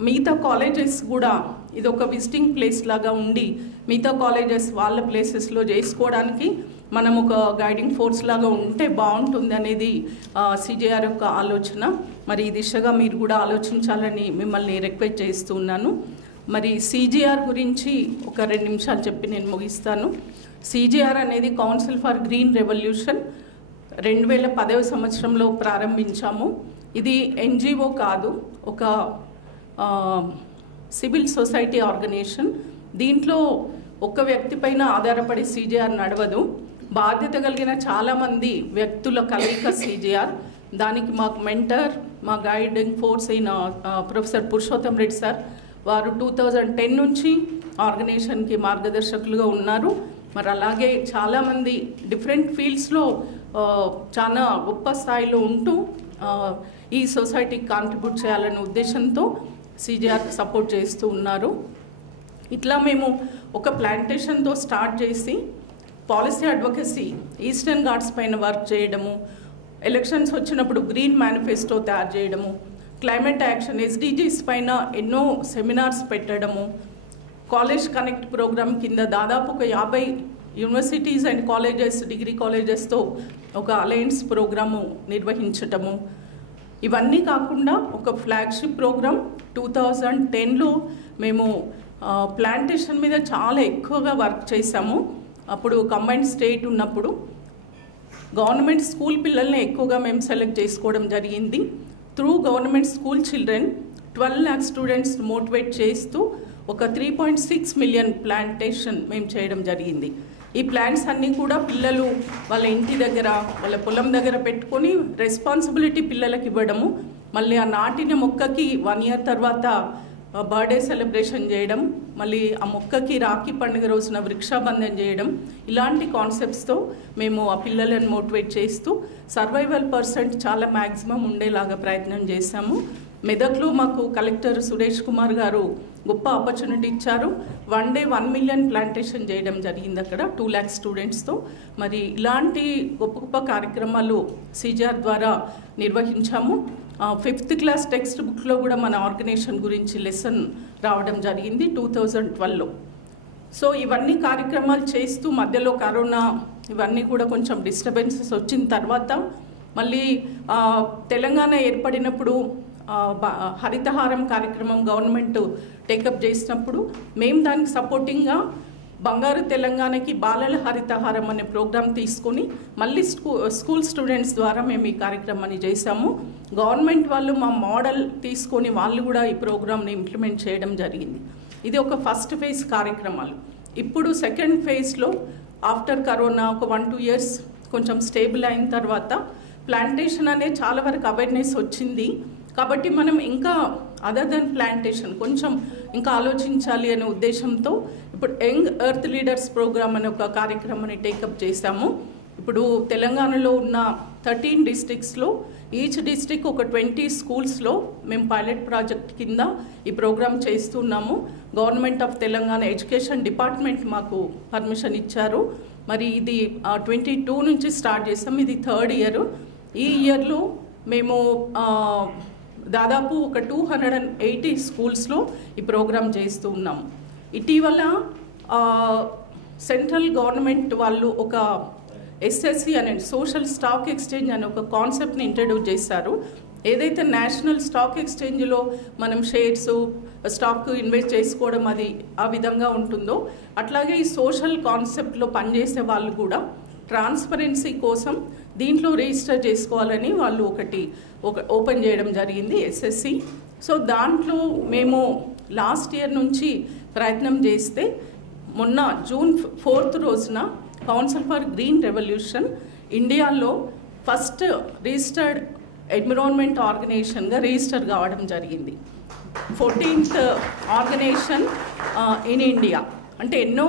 మిగతా కాలేజెస్ కూడా ఇది ఒక విజిటింగ్ ప్లేస్ లాగా ఉండి మిగతా కాలేజెస్ వాళ్ళ ప్లేసెస్లో చేసుకోవడానికి మనం ఒక గైడింగ్ ఫోర్స్ లాగా ఉంటే బాగుంటుంది అనేది సిజిఆర్ యొక్క ఆలోచన. మరి ఈ దిశగా మీరు కూడా ఆలోచించాలని మిమ్మల్ని రిక్వెస్ట్ చేస్తూ ఉన్నాను. మరి సిజిఆర్ గురించి ఒక 2 నిమిషాలు చెప్పి నేను ముగిస్తాను. సిజిఆర్ అనేది కౌన్సిల్ ఫర్ గ్రీన్ రెవల్యూషన్ 2010వ సంవత్సరంలో ప్రారంభించాము. ఇది ఎన్జిఓ కాదు, ఒక సివిల్ సొసైటీ ఆర్గనైజేషన్. దీంట్లో ఒక్క వ్యక్తి పైన ఆధారపడి సిజిఆర్ నడవదు. బాధ్యత కలిగిన చాలామంది వ్యక్తుల కలయిక సిజిఆర్. దానికి మాకు మెంటర్, మా గైడింగ్ ఫోర్స్ అయిన ప్రొఫెసర్ పురుషోత్తం రెడ్డి సార్, వారు 2010 నుంచి ఆర్గనైజేషన్కి మార్గదర్శకులుగా ఉన్నారు. మరి అలాగే చాలామంది డిఫరెంట్ ఫీల్డ్స్లో చాలా గొప్ప స్థాయిలో ఉంటూ ఈ సొసైటీకి కాంట్రిబ్యూట్ చేయాలనే ఉద్దేశంతో సిజిఆర్ సపోర్ట్ చేస్తూ ఉన్నారు. ఇట్లా మేము ఒక ప్లాంటేషన్తో స్టార్ట్ చేసి పాలసీ అడ్వకసీ, ఈస్టర్న్ ఘాట్స్ పైన వర్క్ చేయడము, ఎలక్షన్స్ వచ్చినప్పుడు గ్రీన్ మేనిఫెస్టో తయారు చేయడము, క్లైమేట్ యాక్షన్ SDGs పైన ఎన్నో సెమినార్స్ పెట్టడము, కాలేజ్ కనెక్ట్ ప్రోగ్రామ్ కింద దాదాపు ఒక 50 యూనివర్సిటీస్ అండ్ కాలేజెస్, డిగ్రీ కాలేజెస్తో ఒక అలయన్స్ ప్రోగ్రాము నిర్వహించటము. ఇవన్నీ కాకుండా ఒక ఫ్లాగ్షిప్ ప్రోగ్రామ్ 2010లో మేము ప్లాంటేషన్ మీద చాలా ఎక్కువగా వర్క్ చేశాము. అప్పుడు కంబైన్డ్ స్టేట్ ఉన్నప్పుడు గవర్నమెంట్ స్కూల్ పిల్లల్ని ఎక్కువగా మేము సెలెక్ట్ చేసుకోవడం జరిగింది. Through government school children 12 lakh students motivate చేస్తూ ఒక 3.6 million ప్లాంటేషన్ మేము చేయడం జరిగింది. ఈ ప్లాంట్స్ అన్నీ కూడా పిల్లలు వాళ్ళ ఇంటి దగ్గర, వాళ్ళ పొలం దగ్గర పెట్టుకొని రెస్పాన్సిబిలిటీ పిల్లలకి ఇవ్వడము, మళ్ళీ ఆ నాటిన మొక్కకి 1 year తర్వాత బర్త్డే సెలబ్రేషన్ చేయడం, మళ్ళీ ఆ మొక్కకి రాఖీ పండుగ రోజున వృక్షాబంధన చేయడం, ఇలాంటి కాన్సెప్ట్స్తో మేము ఆ పిల్లలను మోటివేట్ చేస్తూ సర్వైవల్ % చాలా మ్యాక్సిమం ఉండేలాగా ప్రయత్నం చేశాము. మెదక్లో మాకు కలెక్టర్ సురేష్ కుమార్ గారు గొప్ప ఆపర్చునిటీ ఇచ్చారు. 1 day 1 million ప్లాంటేషన్ చేయడం జరిగింది అక్కడ 2 lakh స్టూడెంట్స్తో. మరి ఇలాంటి గొప్ప గొప్ప కార్యక్రమాలు సిజిఆర్ ద్వారా నిర్వహించాము. 5th class టెక్స్ట్ బుక్లో కూడా మన ఆర్గనైజేషన్ గురించి లెసన్ రావడం జరిగింది 2012లో. సో ఇవన్నీ కార్యక్రమాలు చేస్తూ మధ్యలో కరోనా ఇవన్నీ కూడా కొంచెం డిస్టర్బెన్సెస్ వచ్చిన తర్వాత మళ్ళీ తెలంగాణ ఏర్పడినప్పుడు హరితహారం కార్యక్రమం గవర్నమెంట్ టేకప్ చేసినప్పుడు మేము దానికి సపోర్టింగ్గా బంగారు తెలంగాణకి బాలల హరితహారం అనే ప్రోగ్రాం తీసుకొని మళ్ళీ స్కూల్ స్టూడెంట్స్ ద్వారా మేము ఈ కార్యక్రమాన్ని చేశాము. గవర్నమెంట్ వాళ్ళు మా మోడల్ తీసుకొని వాళ్ళు కూడా ఈ ప్రోగ్రామ్ని ఇంప్లిమెంట్ చేయడం జరిగింది. ఇది ఒక ఫస్ట్ ఫేజ్ కార్యక్రమాలు. ఇప్పుడు సెకండ్ ఫేజ్లో ఆఫ్టర్ కరోనా ఒక 1-2 years కొంచెం స్టేబుల్ అయిన తర్వాత ప్లాంటేషన్ అనేది చాలా వరకు అవేర్నెస్ వచ్చింది. కాబట్టి మనం ఇంకా అదర్ దెన్ ప్లాంటేషన్ కొంచెం ఇంకా ఆలోచించాలి అనే ఉద్దేశంతో ఇప్పుడు యంగ్ ఎర్త్ లీడర్స్ ప్రోగ్రామ్ అనే ఒక కార్యక్రమాన్ని టేకప్ చేశాము. ఇప్పుడు తెలంగాణలో ఉన్న 13 districtsలో ఈచ్ డిస్ట్రిక్ట్ ఒక 20 schools మేము పైలట్ ప్రాజెక్ట్ కింద ఈ ప్రోగ్రామ్ చేస్తున్నాము. Government of Telangana education department మాకు పర్మిషన్ ఇచ్చారు. మరి ఇది 22 నుంచి స్టార్ట్ చేస్తాం. ఇది 3rd year. ఈ ఇయర్లో మేము దాదాపు ఒక 280 schools ఈ ప్రోగ్రామ్ చేస్తూ ఉన్నాము. ఇటీవల సెంట్రల్ గవర్నమెంట్ వాళ్ళు ఒక SSC అనే సోషల్ స్టాక్ ఎక్స్చేంజ్ అనే ఒక కాన్సెప్ట్ని ఇంట్రడ్యూస్ చేశారు. ఏదైతే నేషనల్ స్టాక్ ఎక్స్చేంజ్లో మనం షేర్స్ స్టాక్ ఇన్వెస్ట్ చేసుకోవడం అది ఆ విధంగా ఉంటుందో అట్లాగే ఈ సోషల్ కాన్సెప్ట్లో పనిచేసే వాళ్ళు కూడా ట్రాన్స్పరెన్సీ కోసం దీంట్లో రిజిస్టర్ చేసుకోవాలని వాళ్ళు ఒక ఓపెన్ చేయడం జరిగింది SSC. సో దాంట్లో మేము లాస్ట్ ఇయర్ నుంచి ప్రయత్నం చేస్తే మొన్న June 4th రోజున కౌన్సిల్ ఫర్ గ్రీన్ రెవల్యూషన్ ఇండియాలో ఫస్ట్ రిజిస్టర్డ్ ఎన్విరాన్మెంట్ ఆర్గనైజేషన్గా రిజిస్టర్ కావడం జరిగింది. 14th organisation in India. అంటే ఎన్నో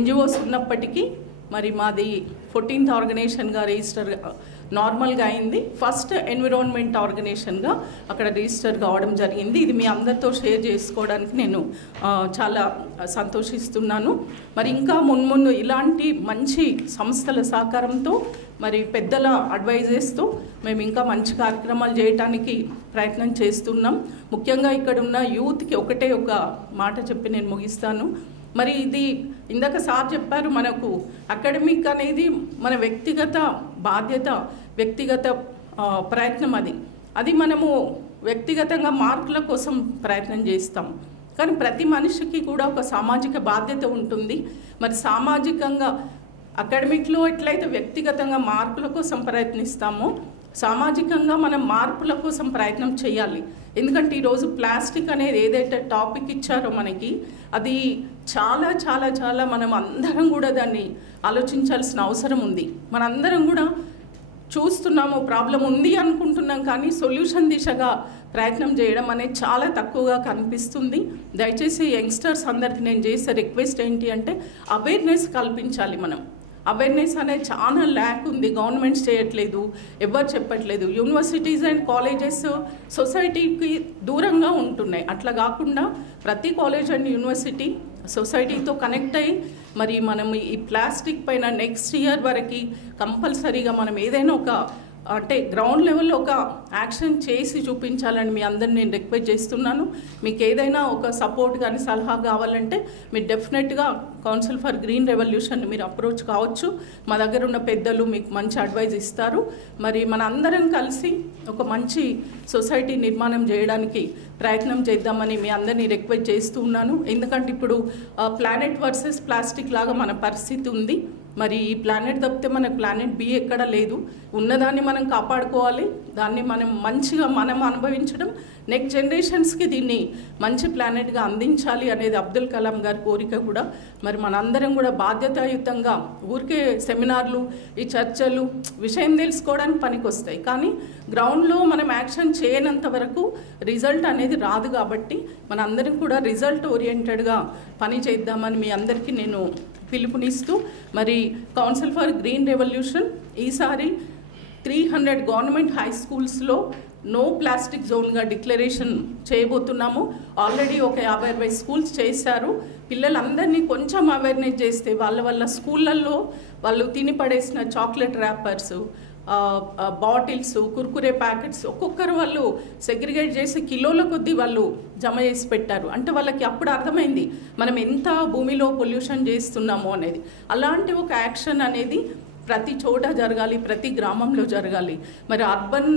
NGOs ఉన్నప్పటికీ మరి మాది 14th ఆర్గనైజేషన్గా రిజిస్టర్ నార్మల్గా అయింది. ఫస్ట్ ఎన్విరాన్మెంట్ ఆర్గనైజేషన్గా అక్కడ రిజిస్టర్ కావడం జరిగింది. ఇది మీ అందరితో షేర్ చేసుకోవడానికి నేను చాలా సంతోషిస్తున్నాను. మరి ఇంకా మున్ముందు ఇలాంటి మంచి సంస్థల సహకారంతో మరి పెద్దల అడ్వైజెస్తో మేము ఇంకా మంచి కార్యక్రమాలు చేయడానికి ప్రయత్నం చేస్తున్నాం. ముఖ్యంగా ఇక్కడ ఉన్న యూత్కి ఒకటే ఒక మాట చెప్పి నేను ముగిస్తాను. మరి ఇది ఇందాక సార్ చెప్పారు, మనకు అకాడమిక్ అనేది మన వ్యక్తిగత బాధ్యత, వ్యక్తిగత ప్రయత్నం. అది మనము వ్యక్తిగతంగా మార్కుల కోసం ప్రయత్నం చేస్తాం. కానీ ప్రతి మనిషికి కూడా ఒక సామాజిక బాధ్యత ఉంటుంది. మరి సామాజికంగా అకాడమిక్లో ఎట్లయితే వ్యక్తిగతంగా మార్కుల కోసం ప్రయత్నిస్తామో సామాజికంగా మనం మార్పుల కోసం ప్రయత్నం చేయాలి. ఎందుకంటే ఈరోజు ప్లాస్టిక్ అనేది ఏదైతే టాపిక్ ఇచ్చారో మనకి అది చాలా చాలా చాలా మనం అందరం కూడా దాన్ని ఆలోచించాల్సిన అవసరం ఉంది. మనందరం కూడా చూస్తున్నాము, ప్రాబ్లం ఉంది అనుకుంటున్నాం, కానీ సొల్యూషన్ దిశగా ప్రయత్నం చేయడం అనేది చాలా తక్కువగా కనిపిస్తుంది. దయచేసి యంగ్స్టర్స్ అందరికి నేను చేసే రిక్వెస్ట్ ఏంటి అంటే అవేర్నెస్ కల్పించాలి. మనం అవేర్నెస్ అనేది చాలా ల్యాక్ ఉంది. గవర్నమెంట్స్ చేయట్లేదు, ఎవరు చెప్పట్లేదు. యూనివర్సిటీస్ అండ్ కాలేజెస్ సొసైటీకి దూరంగా ఉంటున్నాయి. అట్లా కాకుండా ప్రతి కాలేజ్ అండ్ యూనివర్సిటీ సొసైటీతో కనెక్ట్ అయ్యి మరి మనం ఈ ప్లాస్టిక్ పైన నెక్స్ట్ ఇయర్ వరకు కంపల్సరీగా మనం ఏదైనా ఒక అంటే గ్రౌండ్ లెవెల్లో ఒక యాక్షన్ చేసి చూపించాలని మీ అందరిని నేను రిక్వెస్ట్ చేస్తున్నాను. మీకు ఏదైనా ఒక సపోర్ట్ కానీ సలహా కావాలంటే మీరు డెఫినెట్గా కౌన్సిల్ ఫర్ గ్రీన్ రెవల్యూషన్ మీరు అప్రోచ్ కావచ్చు. మా దగ్గర ఉన్న పెద్దలు మీకు మంచి అడ్వైజ్ ఇస్తారు. మరి మన అందరం కలిసి ఒక మంచి సొసైటీ నిర్మాణం చేయడానికి ప్రయత్నం చేద్దామని మీ అందరినీ రిక్వెస్ట్ చేస్తూ ఉన్నాను. ఎందుకంటే ఇప్పుడు ప్లానెట్ వర్సెస్ ప్లాస్టిక్ లాగా మన పరిస్థితి ఉంది. మరి ఈ ప్లానెట్ తప్పితే మనకు ప్లానెట్ బి ఎక్కడ లేదు. ఉన్నదాన్ని మనం కాపాడుకోవాలి, దాన్ని మనం మంచిగా మనం అనుభవించడం, నెక్స్ట్ జనరేషన్స్కి దీన్ని మంచి ప్లానెట్గా అందించాలి అనేది అబ్దుల్ కలాం గారి కోరిక కూడా. మరి మనందరం కూడా బాధ్యతాయుతంగా ఊరికే సెమినార్లు ఈ చర్చలు విషయం తెలుసుకోవడానికి పనికొస్తాయి, కానీ గ్రౌండ్లో మనం యాక్షన్ చేయనంత వరకు రిజల్ట్ అనేది రాదు. కాబట్టి మనందరం కూడా రిజల్ట్ ఓరియంటెడ్గా పని చేద్దామని మీ అందరికీ నేను పిలుపునిస్తూ మరి కౌన్సిల్ ఫర్ గ్రీన్ రెవల్యూషన్ ఈసారి 300 గవర్నమెంట్ హై స్కూల్స్లో నో ప్లాస్టిక్ జోన్గా డిక్లరేషన్ చేయబోతున్నాము. ఆల్రెడీ ఒక 50-60 స్కూల్స్ చేశారు. పిల్లలందరినీ కొంచెం అవేర్నెస్ చేస్తే వాళ్ళ స్కూళ్ళల్లో వాళ్ళు తిని పడేసిన chocolate rappers, bottles, Kurkure packets ఒక్కొక్కరు వాళ్ళు సెగ్రిగేట్ చేసి కిలోల కొద్దీ వాళ్ళు జమ చేసి పెట్టారు. అంటే వాళ్ళకి అప్పుడు అర్థమైంది మనం ఎంత భూమిలో పొల్యూషన్ చేస్తున్నామో అనేది. అలాంటి ఒక యాక్షన్ అనేది ప్రతి చోట జరగాలి, ప్రతి గ్రామంలో జరగాలి. మరి అర్బన్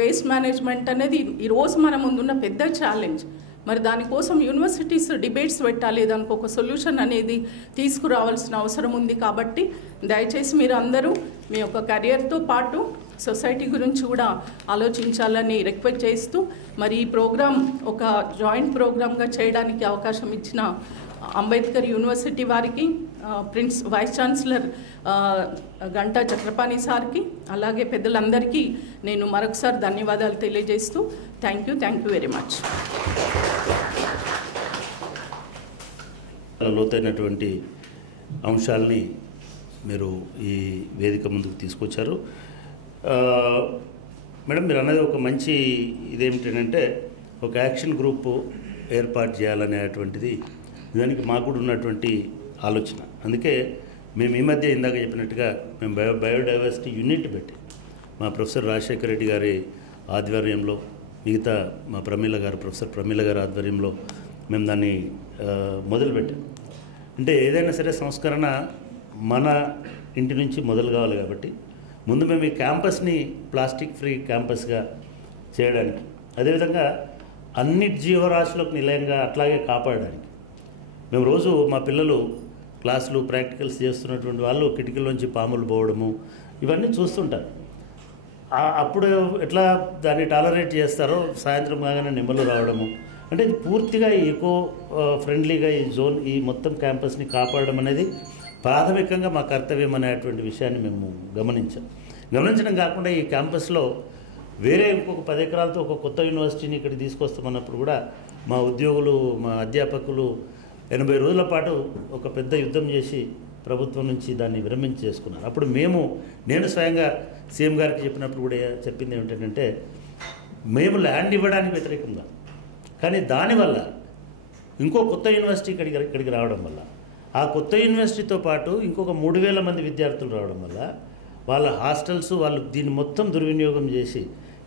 వేస్ట్ మేనేజ్మెంట్ అనేది ఈరోజు మన ముందున్న పెద్ద ఛాలెంజ్. మరి దానికోసం యూనివర్సిటీస్ డిబేట్స్ పెట్టాలి, దానికి ఒక సొల్యూషన్ అనేది తీసుకురావాల్సిన అవసరం ఉంది. కాబట్టి దయచేసి మీరు అందరూ మీ యొక్క కెరియర్తో పాటు సొసైటీ గురించి కూడా ఆలోచించాలని రిక్వెస్ట్ చేస్తూ, మరి ఈ ప్రోగ్రాం ఒక జాయింట్ ప్రోగ్రామ్గా చేయడానికి అవకాశం ఇచ్చిన అంబేద్కర్ యూనివర్సిటీ వారికి, వైస్ ఛాన్సలర్ గంటా చక్రపాణి సార్కి, అలాగే పెద్దలందరికీ నేను మరొకసారి ధన్యవాదాలు తెలియజేస్తూ థ్యాంక్ యూ వెరీ మచ్. లోతైనటువంటి అంశాలని మీరు ఈ వేదిక ముందుకు తీసుకొచ్చారు. మేడం, మీరు అన్నది ఒక మంచి ఇదేమిటంటే ఒక యాక్షన్ గ్రూప్ ఏర్పాటు చేయాలనేటువంటిది దానికి మాకు కూడా ఉన్నటువంటి ఆలోచన. అందుకే మేము ఈ మధ్య ఇందాక చెప్పినట్టుగా మేము బయోడైవర్సిటీ యూనిట్ పెట్టి మా ప్రొఫెసర్ రాజశేఖర రెడ్డి గారి ఆధ్వర్యంలో, మిగతా మా ప్రొఫెసర్ ప్రమీల గారి ఆధ్వర్యంలో మేము దాన్ని మొదలుపెట్టాం. అంటే ఏదైనా సరే సంస్కరణ మన ఇంటి నుంచి మొదలు కావాలి కాబట్టి ముందు మేము ఈ క్యాంపస్ని ప్లాస్టిక్ ఫ్రీ క్యాంపస్గా చేయడానికి, అదేవిధంగా అన్ని జీవరాశులకు నిలయంగా అట్లాగే కాపాడడానికి మేము రోజు మా పిల్లలు క్లాసులు ప్రాక్టికల్స్ చేస్తున్నటువంటి వాళ్ళు కిటికీలోంచి పాములు పోవడము ఇవన్నీ చూస్తుంటారు. అప్పుడు ఎట్లా దాన్ని టాలరేట్ చేస్తారో సాయంత్రం కాగానే నిమ్మలు రావడము, అంటే ఇది పూర్తిగా ఈకో ఫ్రెండ్లీగా ఈ జోన్ ఈ మొత్తం క్యాంపస్ని కాపాడడం అనేది ప్రాథమికంగా మా కర్తవ్యం అనేటువంటి విషయాన్ని మేము గమనించడం కాకుండా ఈ క్యాంపస్లో వేరే ఇంకొక 10 ఎకరాలతో ఒక కొత్త యూనివర్సిటీని ఇక్కడికి తీసుకొస్తామన్నప్పుడు కూడా మా ఉద్యోగులు, మా అధ్యాపకులు 80 రోజుల పాటు ఒక పెద్ద యుద్ధం చేసి ప్రభుత్వం నుంచి దాన్ని విరమించి చేసుకున్నారు. అప్పుడు నేను స్వయంగా సీఎం గారికి చెప్పినప్పుడు కూడా చెప్పింది ఏమిటంటే, మేము ల్యాండ్ ఇవ్వడానికి వ్యతిరేకంగా, కానీ దానివల్ల ఇంకో కొత్త యూనివర్సిటీ ఇక్కడికి రావడం వల్ల, ఆ కొత్త యూనివర్సిటీతో పాటు ఇంకొక 3000 మంది విద్యార్థులు రావడం వల్ల వాళ్ళ హాస్టల్స్ వాళ్ళు దీన్ని మొత్తం దుర్వినియోగం చేసి,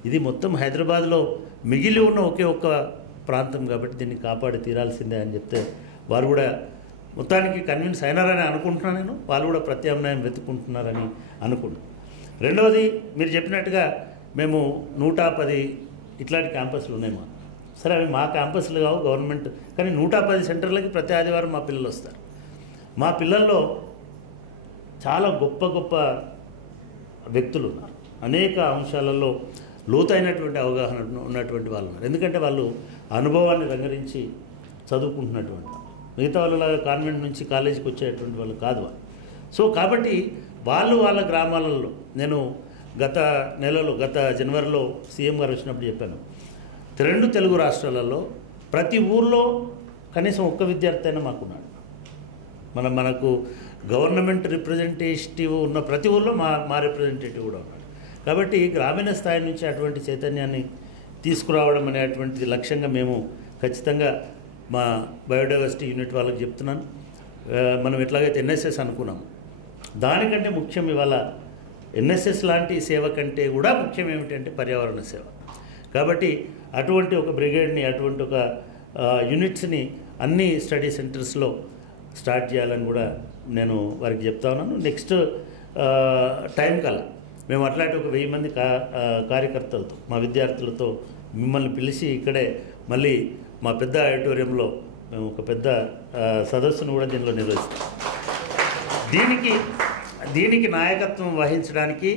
ఇది మొత్తం హైదరాబాద్లో మిగిలి ఉన్న ఒకే ఒక్క ప్రాంతం కాబట్టి దీన్ని కాపాడి తీరాల్సిందే అని చెప్తే వారు కూడా మొత్తానికి కన్విన్స్ అయినారని అనుకుంటున్నాను నేను. వాళ్ళు కూడా ప్రత్యామ్నాయం వెతుక్కుంటున్నారని అనుకుంటున్నాను. రెండవది, మీరు చెప్పినట్టుగా మేము 110 ఇట్లాంటి క్యాంపస్లు ఉన్నాయి మా. సరే, అవి మా క్యాంపస్లు కావు, గవర్నమెంట్, కానీ 110 సెంటర్లకి ప్రతి ఆదివారం మా పిల్లలు వస్తారు. మా పిల్లల్లో చాలా గొప్ప గొప్ప వ్యక్తులు ఉన్నారు, అనేక అంశాలలో లోతైనటువంటి అవగాహన ఉన్నటువంటి వాళ్ళు ఉన్నారు. ఎందుకంటే వాళ్ళు అనుభవాన్ని రంగరించి చదువుకుంటున్నటువంటి వాళ్ళు, మిగతా వాళ్ళ కాన్వెంట్ నుంచి కాలేజీకి వచ్చేటువంటి వాళ్ళు కాదు వాళ్ళు. సో కాబట్టి వాళ్ళ గ్రామాలలో, నేను గత జనవరిలో సీఎం గారు వచ్చినప్పుడు చెప్పాను, 2 తెలుగు రాష్ట్రాలలో ప్రతి ఊర్లో కనీసం ఒక్క విద్యార్థి అయినా మాకున్నాడు. మనకు గవర్నమెంట్ రిప్రజెంటేటివ్ ఉన్న ప్రతి ఊర్లో మా రిప్రజెంటేటివ్ కూడా ఉన్నాడు. కాబట్టి గ్రామీణ స్థాయి నుంచి అటువంటి చైతన్యాన్ని తీసుకురావడం అనేటువంటిది లక్ష్యంగా మేము ఖచ్చితంగా మా బయోడైవర్సిటీ యూనిట్ వాళ్ళకి చెప్తున్నాను. మనం ఎట్లాగైతే ఎన్ఎస్ఎస్ అనుకున్నాము, దానికంటే ముఖ్యం ఇవాళ ఎన్ఎస్ఎస్ లాంటి సేవ కంటే కూడా ముఖ్యం ఏమిటంటే పర్యావరణ సేవ. కాబట్టి అటువంటి ఒక బ్రిగేడ్ని, అటువంటి ఒక యూనిట్స్ని అన్ని స్టడీ సెంటర్స్లో స్టార్ట్ చేయాలని కూడా నేను వారికి చెప్తా ఉన్నాను. నెక్స్ట్ టైం కల్లా మేము అట్లాంటి ఒక 1000 మంది కార్యకర్తలతో, మా విద్యార్థులతో మిమ్మల్ని పిలిచి ఇక్కడే మళ్ళీ మా పెద్ద ఆడిటోరియంలో మేము ఒక పెద్ద సదస్సును కూడా దీనిలో నిర్వహిస్తాం. దీనికి నాయకత్వం వహించడానికి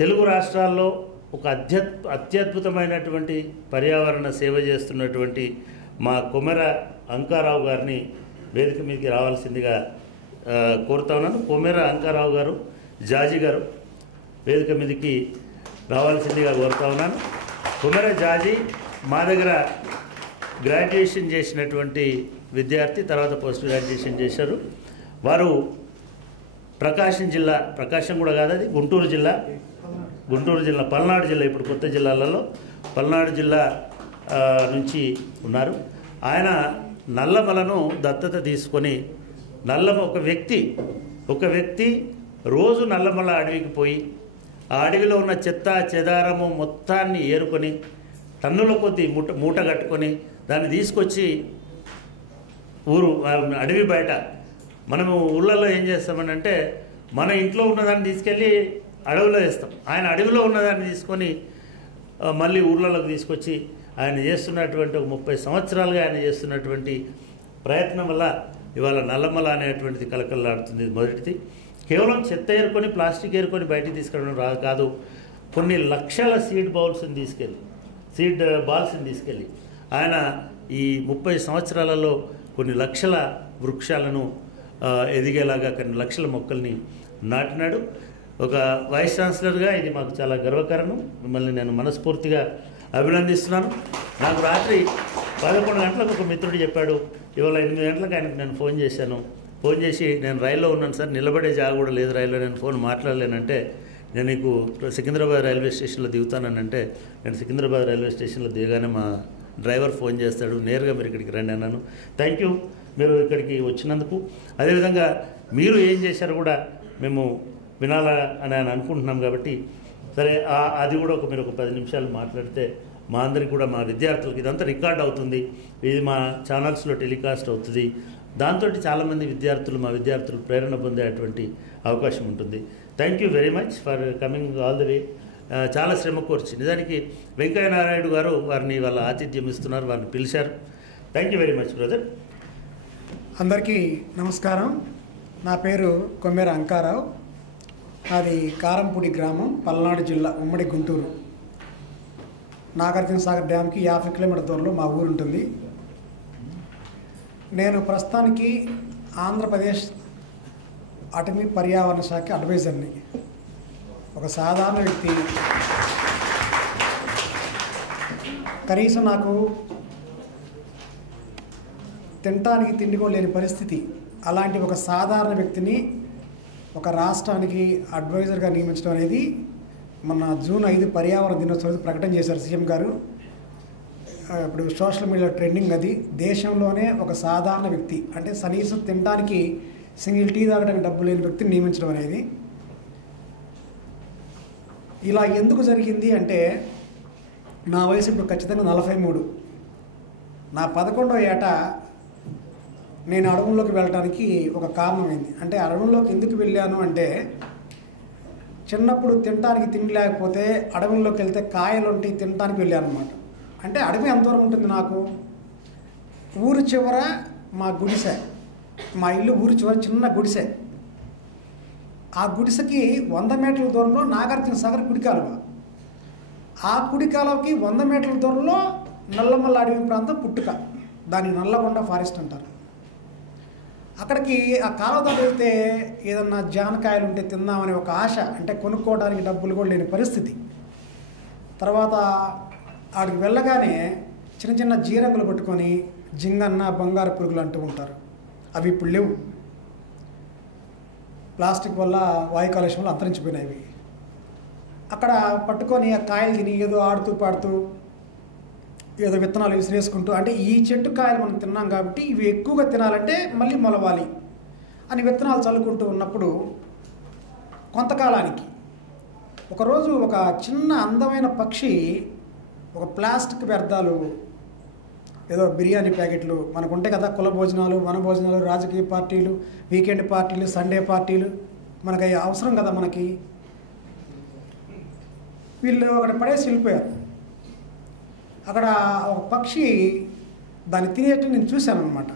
తెలుగు రాష్ట్రాల్లో ఒక అత్యద్భుతమైనటువంటి పర్యావరణ సేవ చేస్తున్నటువంటి మా కొమెర అంకారావు గారిని వేదిక మీదకి రావాల్సిందిగా కోరుతా ఉన్నాను. కొమెర అంకారావు గారు, జాజీ గారు వేదిక మీదకి రావాల్సిందిగా కోరుతా ఉన్నాను. కొమెర జాజీ మా దగ్గర గ్రాడ్యుయేషన్ చేసినటువంటి విద్యార్థి, తర్వాత పోస్ట్ గ్రాడ్యుయేషన్ చేశారు. వారు ప్రకాశం కూడా కాదు, అది గుంటూరు జిల్లా, పల్నాడు జిల్లా, ఇప్పుడు కొత్త జిల్లాలలో పల్నాడు జిల్లా నుంచి ఉన్నారు. ఆయన నల్లమలను దత్తత తీసుకొని, ఒక వ్యక్తి రోజు నల్లమల అడవికి పోయి ఆ అడవిలో ఉన్న చెత్త చెదారము మొత్తాన్ని ఏరుకొని టన్నుల కొద్దీ మూట కట్టుకొని దాన్ని తీసుకొచ్చి అడవి బయట, మనము ఊళ్ళల్లో ఏం చేస్తామనంటే మన ఇంట్లో ఉన్నదాన్ని తీసుకెళ్ళి అడవిలో వేస్తాం. ఆయన అడవిలో ఉన్నదాన్ని తీసుకొని మళ్ళీ ఊర్లలోకి తీసుకొచ్చి ఆయన చేస్తున్నటువంటి ఒక 30 సంవత్సరాలుగా ఆయన చేస్తున్నటువంటి ప్రయత్నం వల్ల ఇవాళ నల్లమల అనేటువంటిది కలకల్లాడుతుంది. మొదటిది కేవలం చెత్త ఏరుకొని ప్లాస్టిక్ ఏరుకొని బయటికి తీసుకురావడం కాదు, కొన్ని లక్షల సీడ్ బాల్స్ని తీసుకెళ్ళి ఆయన ఈ 30 సంవత్సరాలలో కొన్ని లక్షల వృక్షాలను ఎదిగేలాగా కొన్ని లక్షల మొక్కల్ని నాటినాడు. ఒక వైస్ ఛాన్సలర్గా ఇది మాకు చాలా గర్వకారణం. మిమ్మల్ని నేను మనస్ఫూర్తిగా అభినందిస్తున్నాను. నాకు రాత్రి 11 గంటలకు ఒక మిత్రుడు చెప్పాడు, ఇవాళ 8 గంటలకు ఆయనకు నేను ఫోన్ చేశాను. ఫోన్ చేసి నేను రైల్లో ఉన్నాను సార్, నిలబడే జాగా కూడా లేదు రైల్లో, నేను ఫోన్ మాట్లాడలేనంటే నేను నీకు సికింద్రాబాద్ రైల్వే స్టేషన్లో దిగుతానంటే నేను సికింద్రాబాద్ రైల్వే స్టేషన్లో దిగగానే మా డ్రైవర్ ఫోన్ చేస్తాడు, నేరుగా మీరు ఇక్కడికి రండి అన్నాను. థ్యాంక్ యూ మీరు ఇక్కడికి వచ్చినందుకు. అదేవిధంగా మీరు ఏం చేశారో కూడా మేము వినాలా అని అనుకుంటున్నాం. కాబట్టి సరే అది కూడా మీరు ఒక 10 నిమిషాలు మాట్లాడితే మా అందరికి కూడా, మా విద్యార్థులకు ఇదంతా రికార్డ్ అవుతుంది, ఇది మా ఛానల్స్లో టెలికాస్ట్ అవుతుంది. దాంతో చాలామంది మా విద్యార్థులు ప్రేరణ పొందేటువంటి అవకాశం ఉంటుంది. Thank you very much for coming all the way. చాలా శ్రమ కోర్చి నిజానికి వెంకయ్య నారాయణ గారు వారిని వాళ్ళ ఆతిథ్యం ఇస్తున్నారు, వారిని పిలిచారు. Thank you very much brother. అందరికీ నమస్కారం. నా పేరు కొమ్మెర అంకారావు. అది కారంపూడి గ్రామం, పల్నాడు జిల్లా, ఉమ్మడి గుంటూరు. నాగార్జున సాగర్ డ్యామ్కి 50 కిలోమీటర్ల దూరంలో మా ఊరు ఉంటుంది. నేను ప్రస్తుతానికి ఆంధ్రప్రదేశ్ అటవీ పర్యావరణ శాఖ అడ్వైజర్ని. ఒక సాధారణ వ్యక్తి. కనీసం నాకు తినటానికి తిండి కూడా లేని పరిస్థితి. అలాంటి ఒక సాధారణ వ్యక్తిని ఒక రాష్ట్రానికి అడ్వైజర్గా నియమించడం అనేది మన జూన్ 5 పర్యావరణ దినోత్సవం ప్రకటన చేశారు సీఎం గారు. ఇప్పుడు సోషల్ మీడియాలో ట్రెండింగ్ అది. దేశంలోనే ఒక సాధారణ వ్యక్తి, అంటే కనీసం తినడానికి సింగిల్ టీ తాగడానికి డబ్బు లేని వ్యక్తిని నియమించడం అనేది. ఇలా ఎందుకు జరిగింది అంటే, నా వయసు ఇప్పుడు ఖచ్చితంగా 43. నా 11వ ఏట నేను అడవుల్లోకి వెళ్ళడానికి ఒక కారణమైంది. అంటే అడవుల్లోకి ఎందుకు వెళ్ళాను అంటే, చిన్నప్పుడు తినడానికి తిండి లేకపోతే అడవుల్లోకి వెళ్తే కాయలు ఉంటాయి, తినడానికి వెళ్ళాను అనమాట. అంటే అడవి ఎంత దూరం ఉంటుంది నాకు? ఊరు చివర మా గుడిసె, మా ఇల్లు ఊరు చివర చిన్న గుడిసె. ఆ గుడిసెకి 100 మీటర్ల దూరంలో నాగార్జున సాగర్ కుడి కాలువ. ఆ కుడి కాలువకి 100 మీటర్ల దూరంలో నల్లమల్ల అడవి ప్రాంతం పుట్టుక, దాన్ని నల్లగొండ ఫారెస్ట్ అంటారు. అక్కడికి ఆ కాలువ దాటితే ఏదన్నా జానకాయలు ఉంటే తిందామనే ఒక ఆశ, అంటే కొనుక్కోవడానికి డబ్బులు కూడా లేని పరిస్థితి. తర్వాత ఆడికి వెళ్ళగానే చిన్న చిన్న జీరంగులు పట్టుకొని జింగన్న, బంగారు పురుగులు అంటూ ఉంటారు. అవి ఇప్పుడు లేవు, ప్లాస్టిక్ వల్ల వాయు కాలుష్యం వల్ల అంతరించిపోయినాయి. అక్కడ పట్టుకొని ఆ కాయలు తిని ఏదో ఆడుతూ పాడుతూ ఏదో విత్తనాలు విసిరేసుకుంటూ, అంటే ఈ చెట్టు కాయలు మనం తిన్నాం కాబట్టి ఇవి ఎక్కువగా తినాలంటే మళ్ళీ మొలవాలి అని విత్తనాలు చల్లుకుంటూ ఉన్నప్పుడు కొంతకాలానికి ఒకరోజు ఒక చిన్న అందమైన పక్షి ఒక ప్లాస్టిక్ వ్యర్థాలు, ఏదో బిర్యానీ ప్యాకెట్లు మనకు ఉంటాయి కదా, కుల భోజనాలు, వన భోజనాలు, రాజకీయ పార్టీలు, వీకెండ్ పార్టీలు, సండే పార్టీలు, మనకు అవి అవసరం కదా మనకి. వీళ్ళు అక్కడ పడేసి వెళ్ళిపోయారు. అక్కడ ఒక పక్షి దాన్ని తినేట్టు నేను చూశాను అనమాట.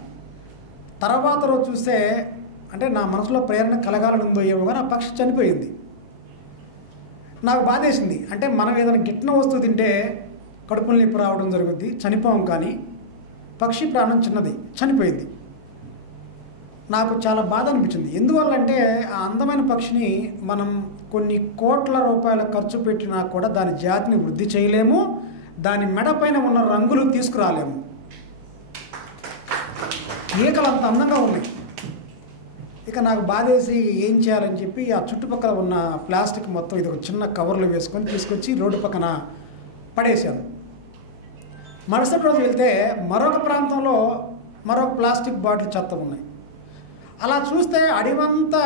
తర్వాత రోజు చూస్తే, అంటే నా మనసులో ప్రేరణ కలగాలని ఉందో ఏమో కానీ ఆ పక్షి చనిపోయింది. నాకు బాధేసింది. అంటే మనం ఏదైనా గిట్టిన వస్తువు తింటే కడుపులు నొప్పి రావడం జరుగుద్ది, చనిపోం. కానీ పక్షి ప్రాణం చిన్నది, చనిపోయింది. నాకు చాలా బాధ అనిపించింది. ఎందువల్లంటే ఆ అందమైన పక్షిని మనం కొన్ని కోట్ల రూపాయల ఖర్చు పెట్టినా కూడా దాని జాతిని వృద్ధి చేయలేము, దాని మెడపైన ఉన్న రంగులు తీసుకురాలేము. ఈకలు అంత అందంగా ఉన్నాయి. ఇక నాకు బాధేసి ఏం చేయాలని చెప్పి ఆ చుట్టుపక్కల ఉన్న ప్లాస్టిక్ మొత్తం ఇది ఒక చిన్న కవర్లో వేసుకొని తీసుకొచ్చి రోడ్డు పక్కన పడేశాను. మరుసటి రోజు వెళ్తే మరొక ప్రాంతంలో మరొక ప్లాస్టిక్ బాటిల్ చెత్త ఉన్నాయి. అలా చూస్తే అడివంతా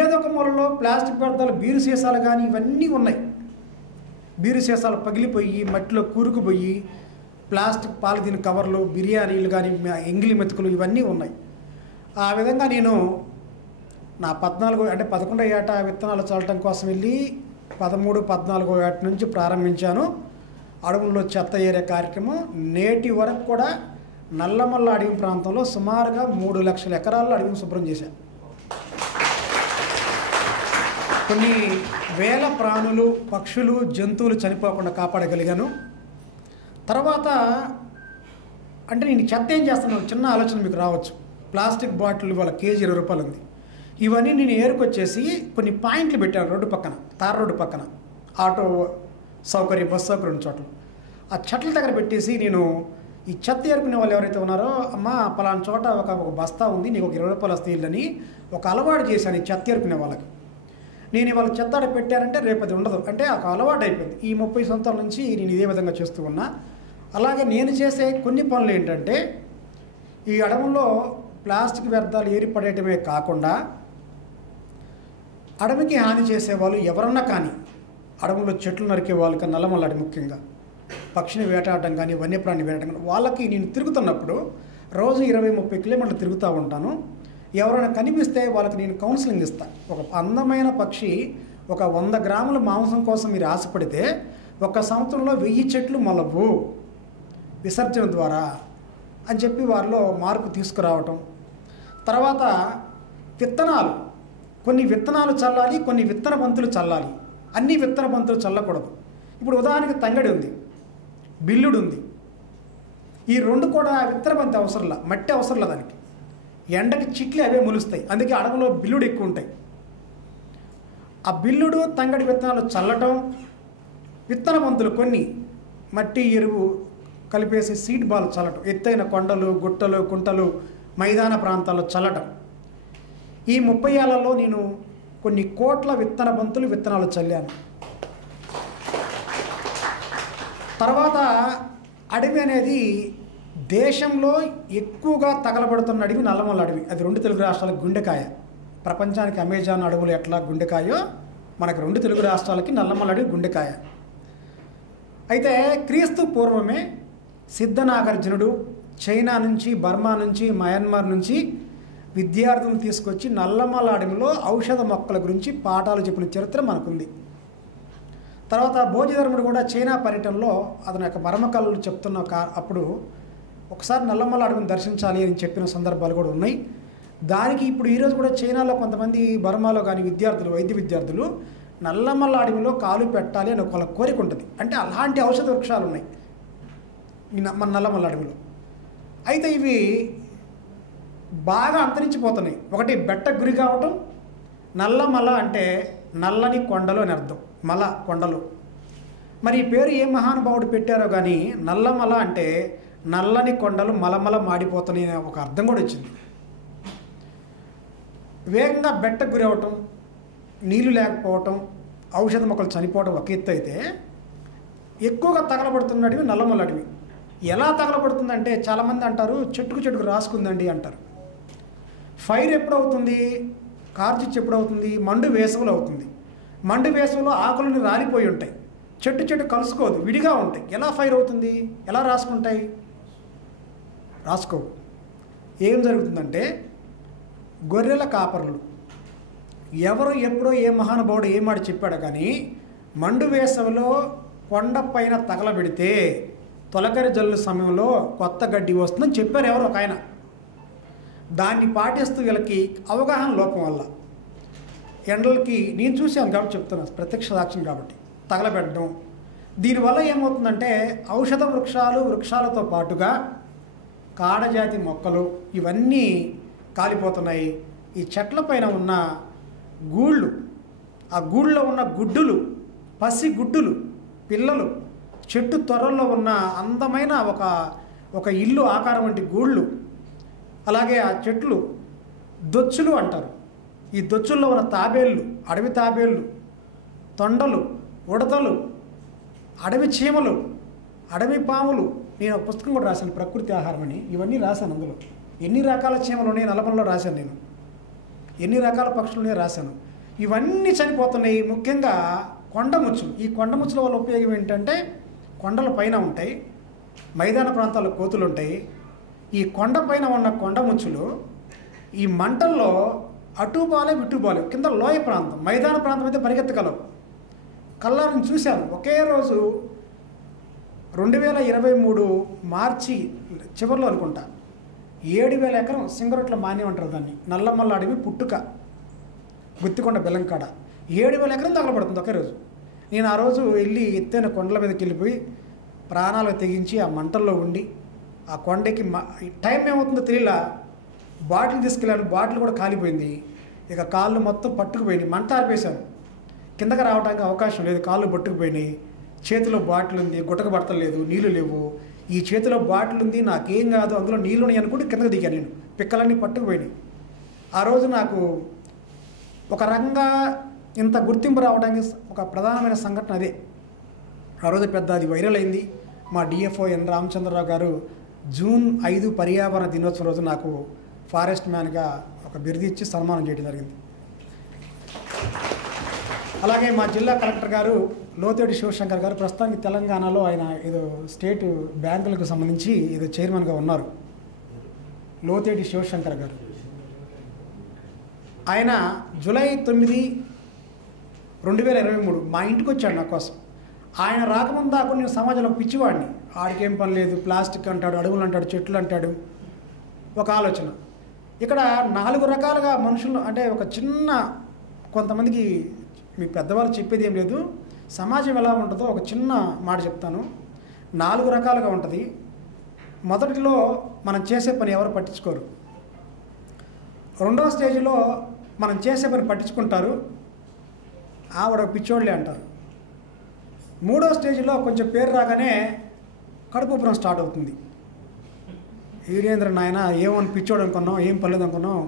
ఏదో ఒక మూలలో ప్లాస్టిక్ వ్యర్థాలు, బీరు సీసాలు కానీ ఇవన్నీ ఉన్నాయి. బీరు సీసాలు పగిలిపోయి మట్టిలో కూరుకుపోయి, ప్లాస్టిక్ పాలిథిన్ కవర్లు, బిర్యానీలు కానీ, ఎంగిలి మెతుకులు ఇవన్నీ ఉన్నాయి. ఆ విధంగా నేను నా 14 అంటే 11వ ఏట విత్తనాలు చల్లటం కోసం వెళ్ళి 13, 14వ ఏట నుంచి ప్రారంభించాను అడవుల్లో చెత్త ఏరే కార్యక్రమం. నేటి వరకు కూడా నల్లమల్ల అడవి ప్రాంతంలో సుమారుగా 3 లక్షల ఎకరాల్లో అడవిని శుభ్రం చేశాను. కొన్ని వేల ప్రాణులు, పక్షులు, జంతువులు చనిపోకుండా కాపాడగలిగాను. తర్వాత అంటే నేను చెత్త ఏం చేస్తున్నాను, చిన్న ఆలోచన మీకు రావచ్చు. ప్లాస్టిక్ బాటిల్ ఇవాళ కేజీ 20 రూపాయలు ఉంది. ఇవన్నీ నేను ఏరుకొచ్చేసి కొన్ని పాయింట్లు పెట్టాను రోడ్డు పక్కన, తార్ రోడ్డు పక్కన, ఆటో సౌకర్యం, బస్సు సౌకర్యం చోట్ల. ఆ చెట్ల దగ్గర పెట్టేసి నేను ఈ చెత్త ఏరుకునే వాళ్ళు ఎవరైతే ఉన్నారో, అమ్మ పలానా చోట ఒక బస్తా ఉంది, నీకు ఒక 20 రూపాయలు వస్తే ఇల్లని ఒక అలవాటు చేశాను ఈ చెత్త ఏరుకునే వాళ్ళకి. నేను ఇవాళ చెత్త ఆడ పెట్టారంటే రేపు అది ఉండదు, అంటే ఒక అలవాటు అయిపోయింది. ఈ 30 సంవత్సరాల నుంచి నేను ఇదే విధంగా చేస్తూ ఉన్నా. అలాగే నేను చేసే కొన్ని పనులు ఏంటంటే, ఈ అడవుల్లో ప్లాస్టిక్ వ్యర్థాలు ఏరిపడేయటమే కాకుండా అడవికి హాని చేసేవాళ్ళు ఎవరన్నా కానీ, అడవుల్లో చెట్లు నరికే వాళ్ళకి, నల్లమల్ల అడవి ముఖ్యంగా పక్షిని వేటాడడం కానీ, వన్యప్రాణి వేటాడడం కానీ, వాళ్ళకి నేను తిరుగుతున్నప్పుడు రోజు 20-30 కిలోమీటర్లు తిరుగుతూ ఉంటాను. ఎవరైనా కనిపిస్తే వాళ్ళకి నేను కౌన్సిలింగ్ ఇస్తాను. ఒక అందమైన పక్షి ఒక 100 గ్రాముల మాంసం కోసం మీరు ఆశపడితే 1 సంవత్సరంలో 1000 చెట్లు మొలవు విసర్జన ద్వారా అని చెప్పి వారిలో మార్పు తీసుకురావటం. తర్వాత విత్తనాలు, కొన్ని విత్తనాలు చల్లాలి, కొన్ని విత్తన బంతులు చల్లాలి. అన్ని విత్తన బంతులు చల్లకూడదు. ఇప్పుడు ఉదాహరణకి తంగడి ఉంది, బిల్లుడు ఉంది. ఈ 2 కూడా విత్తన బంతి అవసరంలా, మట్టి అవసరంలా. దానికి ఎండకి చిట్లు అవే మొలుస్తాయి. అందుకే అడవిలో బిల్లుడు ఎక్కువ ఉంటాయి. ఆ బిల్లుడు, తంగడి విత్తనాలు చల్లటం, విత్తన బంతులు కొన్ని మట్టి ఎరువు కలిపేసి సీడ్ బాల్ చల్లటం, ఎత్తైన కొండలు, గుట్టలు, కుంటలు, మైదాన ప్రాంతాల్లో చల్లటం. ఈ 30 ఏళ్లలో నేను కొన్ని కోట్ల విత్తన బంతులు, విత్తనాలు చల్లాను. తర్వాత అడవి అనేది దేశంలో ఎక్కువగా తగలబడుతున్న అడవి నల్లమల్ల అడవి. అది 2 తెలుగు రాష్ట్రాలకు గుండెకాయ. ప్రపంచానికి అమెజాన్ అడవులు ఎట్లా గుండెకాయో, మనకు 2 తెలుగు రాష్ట్రాలకి నల్లమల్ల అడవి గుండెకాయ. అయితే క్రీస్తు పూర్వమే సిద్ధనాగార్జునుడు చైనా నుంచి, బర్మా నుంచి, మయన్మార్ నుంచి విద్యార్థులను తీసుకొచ్చి నల్లమల్ల అడవిలో ఔషధ మొక్కల గురించి పాఠాలు చెప్పిన చరిత్ర మనకుంది. తర్వాత బోధిధర్ముడు కూడా చైనా పర్యటనలో అతని యొక్క మర్మకళలు చెప్తున్న అప్పుడు ఒకసారి నల్లమల్ల అడవిని దర్శించాలి అని చెప్పిన సందర్భాలు కూడా ఉన్నాయి. దానికి ఇప్పుడు ఈరోజు కూడా చైనాలో కొంతమంది, బర్మాలో కానీ విద్యార్థులు, వైద్య విద్యార్థులు నల్లమల్ల అడవిలో కాలు పెట్టాలి అని ఒక కోరిక ఉంటుంది. అంటే అలాంటి ఔషధ వృక్షాలు ఉన్నాయి మన నల్లమల్ల అడవిలో. అయితే ఇవి బాగా అంతరించిపోతున్నాయి. ఒకటి బెట్టకు గురి కావటం. నల్లమల అంటే నల్లని కొండలు అని అర్థం, మల కొండలు. మరి ఈ పేరు ఏ మహానుభావుడు పెట్టారో కానీ నల్లమల అంటే నల్లని కొండలు మలమల మాడిపోతున్నాయి అనే ఒక అర్థం కూడా వచ్చింది. వేగంగా బెట్టకు గురి అవటం, నీళ్లు లేకపోవటం, ఔషధ మొక్కలు చనిపోవడం ఒక ఎత్తు అయితే, ఎక్కువగా తగలబడుతున్న అడవి నల్లమల్ల అడవి. ఎలా తగలబడుతుందంటే చాలామంది అంటారు చెట్టుకు చెట్టుకు రాసుకుందండి అంటారు. ఫైర్ ఎప్పుడవుతుంది, కార్చిచ్చు ఎప్పుడవుతుంది, మండు వేసవిలో అవుతుంది. మండు వేసవిలో ఆకులను రాలిపోయి ఉంటాయి, చెట్టు చెట్టు కలుసుకోదు, విడిగా ఉంటాయి. ఎలా ఫైర్ అవుతుంది, ఎలా రాసుకుంటాయి? రాసుకోవు. ఏం జరుగుతుందంటే గొర్రెల కాపరులు ఎవరు ఎప్పుడో ఏ మహానుభావుడు ఏ మాట చెప్పాడు కానీ, మండు వేసవిలో కొండ పైన తగలబెడితే తొలకరి జల్లు సమయంలో కొత్త గడ్డి వస్తుందని చెప్పారు ఎవరు ఒక ఆయన. దాన్ని పాటిస్తూ వీళ్ళకి అవగాహన లోపం వల్ల ఎండలకి నేను చూశాను కాబట్టి చెప్తున్నాను, ప్రత్యక్ష సాక్ష్యం కాబట్టి, తగలబెట్టడం. దీనివల్ల ఏమవుతుందంటే ఔషధ వృక్షాలతో పాటుగా కాడజాతి మొక్కలు ఇవన్నీ కాలిపోతున్నాయి. ఈ చెట్ల పైన ఉన్న గూళ్ళు, ఆ గూళ్ళలో ఉన్న గుడ్డులు, పసి గుడ్డులు, పిల్లలు, చెట్టు త్వరల్లో ఉన్న అందమైన ఒక ఇల్లు ఆకారం వంటి గూళ్ళు, అలాగే ఆ చెట్లు దొచ్చులు అంటారు. ఈ దొచ్చుల్లో ఉన్న తాబేళ్ళు, అడవి తాబేళ్ళు, తొండలు, ఉడతలు, అడవి చీమలు, అడవి పాములు. నేను ఒక పుస్తకం కూడా రాశాను, ప్రకృతి ఆహారం అని. ఇవన్నీ రాశాను. అందులో ఎన్ని రకాల చీమలు ఉన్నాయి నల్లమలలో రాశాను నేను, ఎన్ని రకాల పక్షులు ఉన్నాయో రాశాను. ఇవన్నీ చనిపోతున్నాయి. ముఖ్యంగా కొండముచ్చులు. ఈ కొండముచ్చుల వల్ల ఉపయోగం ఏంటంటే కొండల పైన ఉంటాయి, మైదాన ప్రాంతాల్లో కోతులు ఉంటాయి. ఈ కొండ పైన ఉన్న కొండముచ్చులు ఈ మంటల్లో అటు బాలేవు ఇటు బాలేవు, కింద లోయ ప్రాంతం, మైదాన ప్రాంతం అయితే పరిగెత్తగలవు. కల్లారని చూశాను. ఒకే రోజు 2023 మార్చి చివరిలో అనుకుంటా 7,000 ఎకరం సింగరొట్ల మాన్యం అంటారు దాన్ని, నల్లమల్ల అడవి పుట్టుక గుత్తికొండ బెల్లంకాడ 7,000 ఎకరం తగలబడుతుంది ఒకే రోజు. నేను ఆ రోజు వెళ్ళి ఎత్తైన కొండల మీదకి వెళ్ళిపోయి ప్రాణాలు తెగించి ఆ మంటల్లో ఉండి ఆ కొండకి టైం ఏమవుతుందో తెలియలా, బాటిల్ తీసుకెళ్ళాను, బాటిల్ కూడా కాలిపోయింది. ఇక కాళ్ళు మొత్తం పట్టుకుపోయినాయి, మంట ఆర్పేశాను. కిందకి రావడానికి అవకాశం లేదు, కాళ్ళు పట్టుకుపోయినాయి. చేతిలో బాటిల్ ఉంది, గుట్టక పడతలేదు, నీళ్ళు లేవు. ఈ చేతిలో బాటిల్ ఉంది, నాకేం కాదు, అందులో నీళ్ళు ఉన్నాయి అనుకుంటే కిందకి దిగాను. నేను పిక్కలన్నీ పట్టుకుపోయినాయి. ఆ రోజు నాకు ఒక రకంగా ఇంత గుర్తింపు రావడానికి ఒక ప్రధానమైన సంఘటన అదే. ఆ రోజు పెద్ద అది వైరల్ అయింది. మా డిఎఫ్ఓ ఎన్ రామచంద్రరావు గారు జూన్ 5 పర్యావరణ దినోత్సవం రోజు నాకు ఫారెస్ట్ మ్యాన్గా ఒక బిరుదు ఇచ్చి సన్మానం చేయడం జరిగింది. అలాగే మా జిల్లా కలెక్టర్ గారు లోతేటి శివశంకర్ గారు ప్రస్తుతానికి తెలంగాణలో ఆయన ఏదో స్టేట్ బ్యాంకులకు సంబంధించి ఏదో చైర్మన్గా ఉన్నారు. లోతేటి శివశంకర్ గారు ఆయన జూలై 9, 2023 మా ఇంటికి వచ్చాడు నా కోసం. ఆయన రాకముందు దాకా నేను సమాజంలో పిచ్చివాడిని, ఆడికేం పని లేదు, ప్లాస్టిక్ అంటాడు, అడవులు అంటాడు, చెట్లు అంటాడు, ఒక ఆలోచన. ఇక్కడ 4 రకాలుగా మనుషులు, అంటే ఒక చిన్న కొంతమందికి మీ పెద్దవాళ్ళు చెప్పేది ఏం లేదు, సమాజం ఎలా ఉంటుందో ఒక చిన్న మాట చెప్తాను. 4 రకాలుగా ఉంటుంది. మొదటిలో మనం చేసే పని ఎవరు పట్టించుకోరు. రెండవ స్టేజ్లో మనం చేసే పని పట్టించుకుంటారు, ఆవిడ పిచ్చోళ్ళే అంటారు. మూడో స్టేజ్లో కొంచెం పేరు రాగానే కడుపుపురం స్టార్ట్ అవుతుంది. వీరేంద్ర నాయన ఏమని పిచ్చోడు అనుకున్నాం, ఏం పర్లేదు అనుకున్నాం,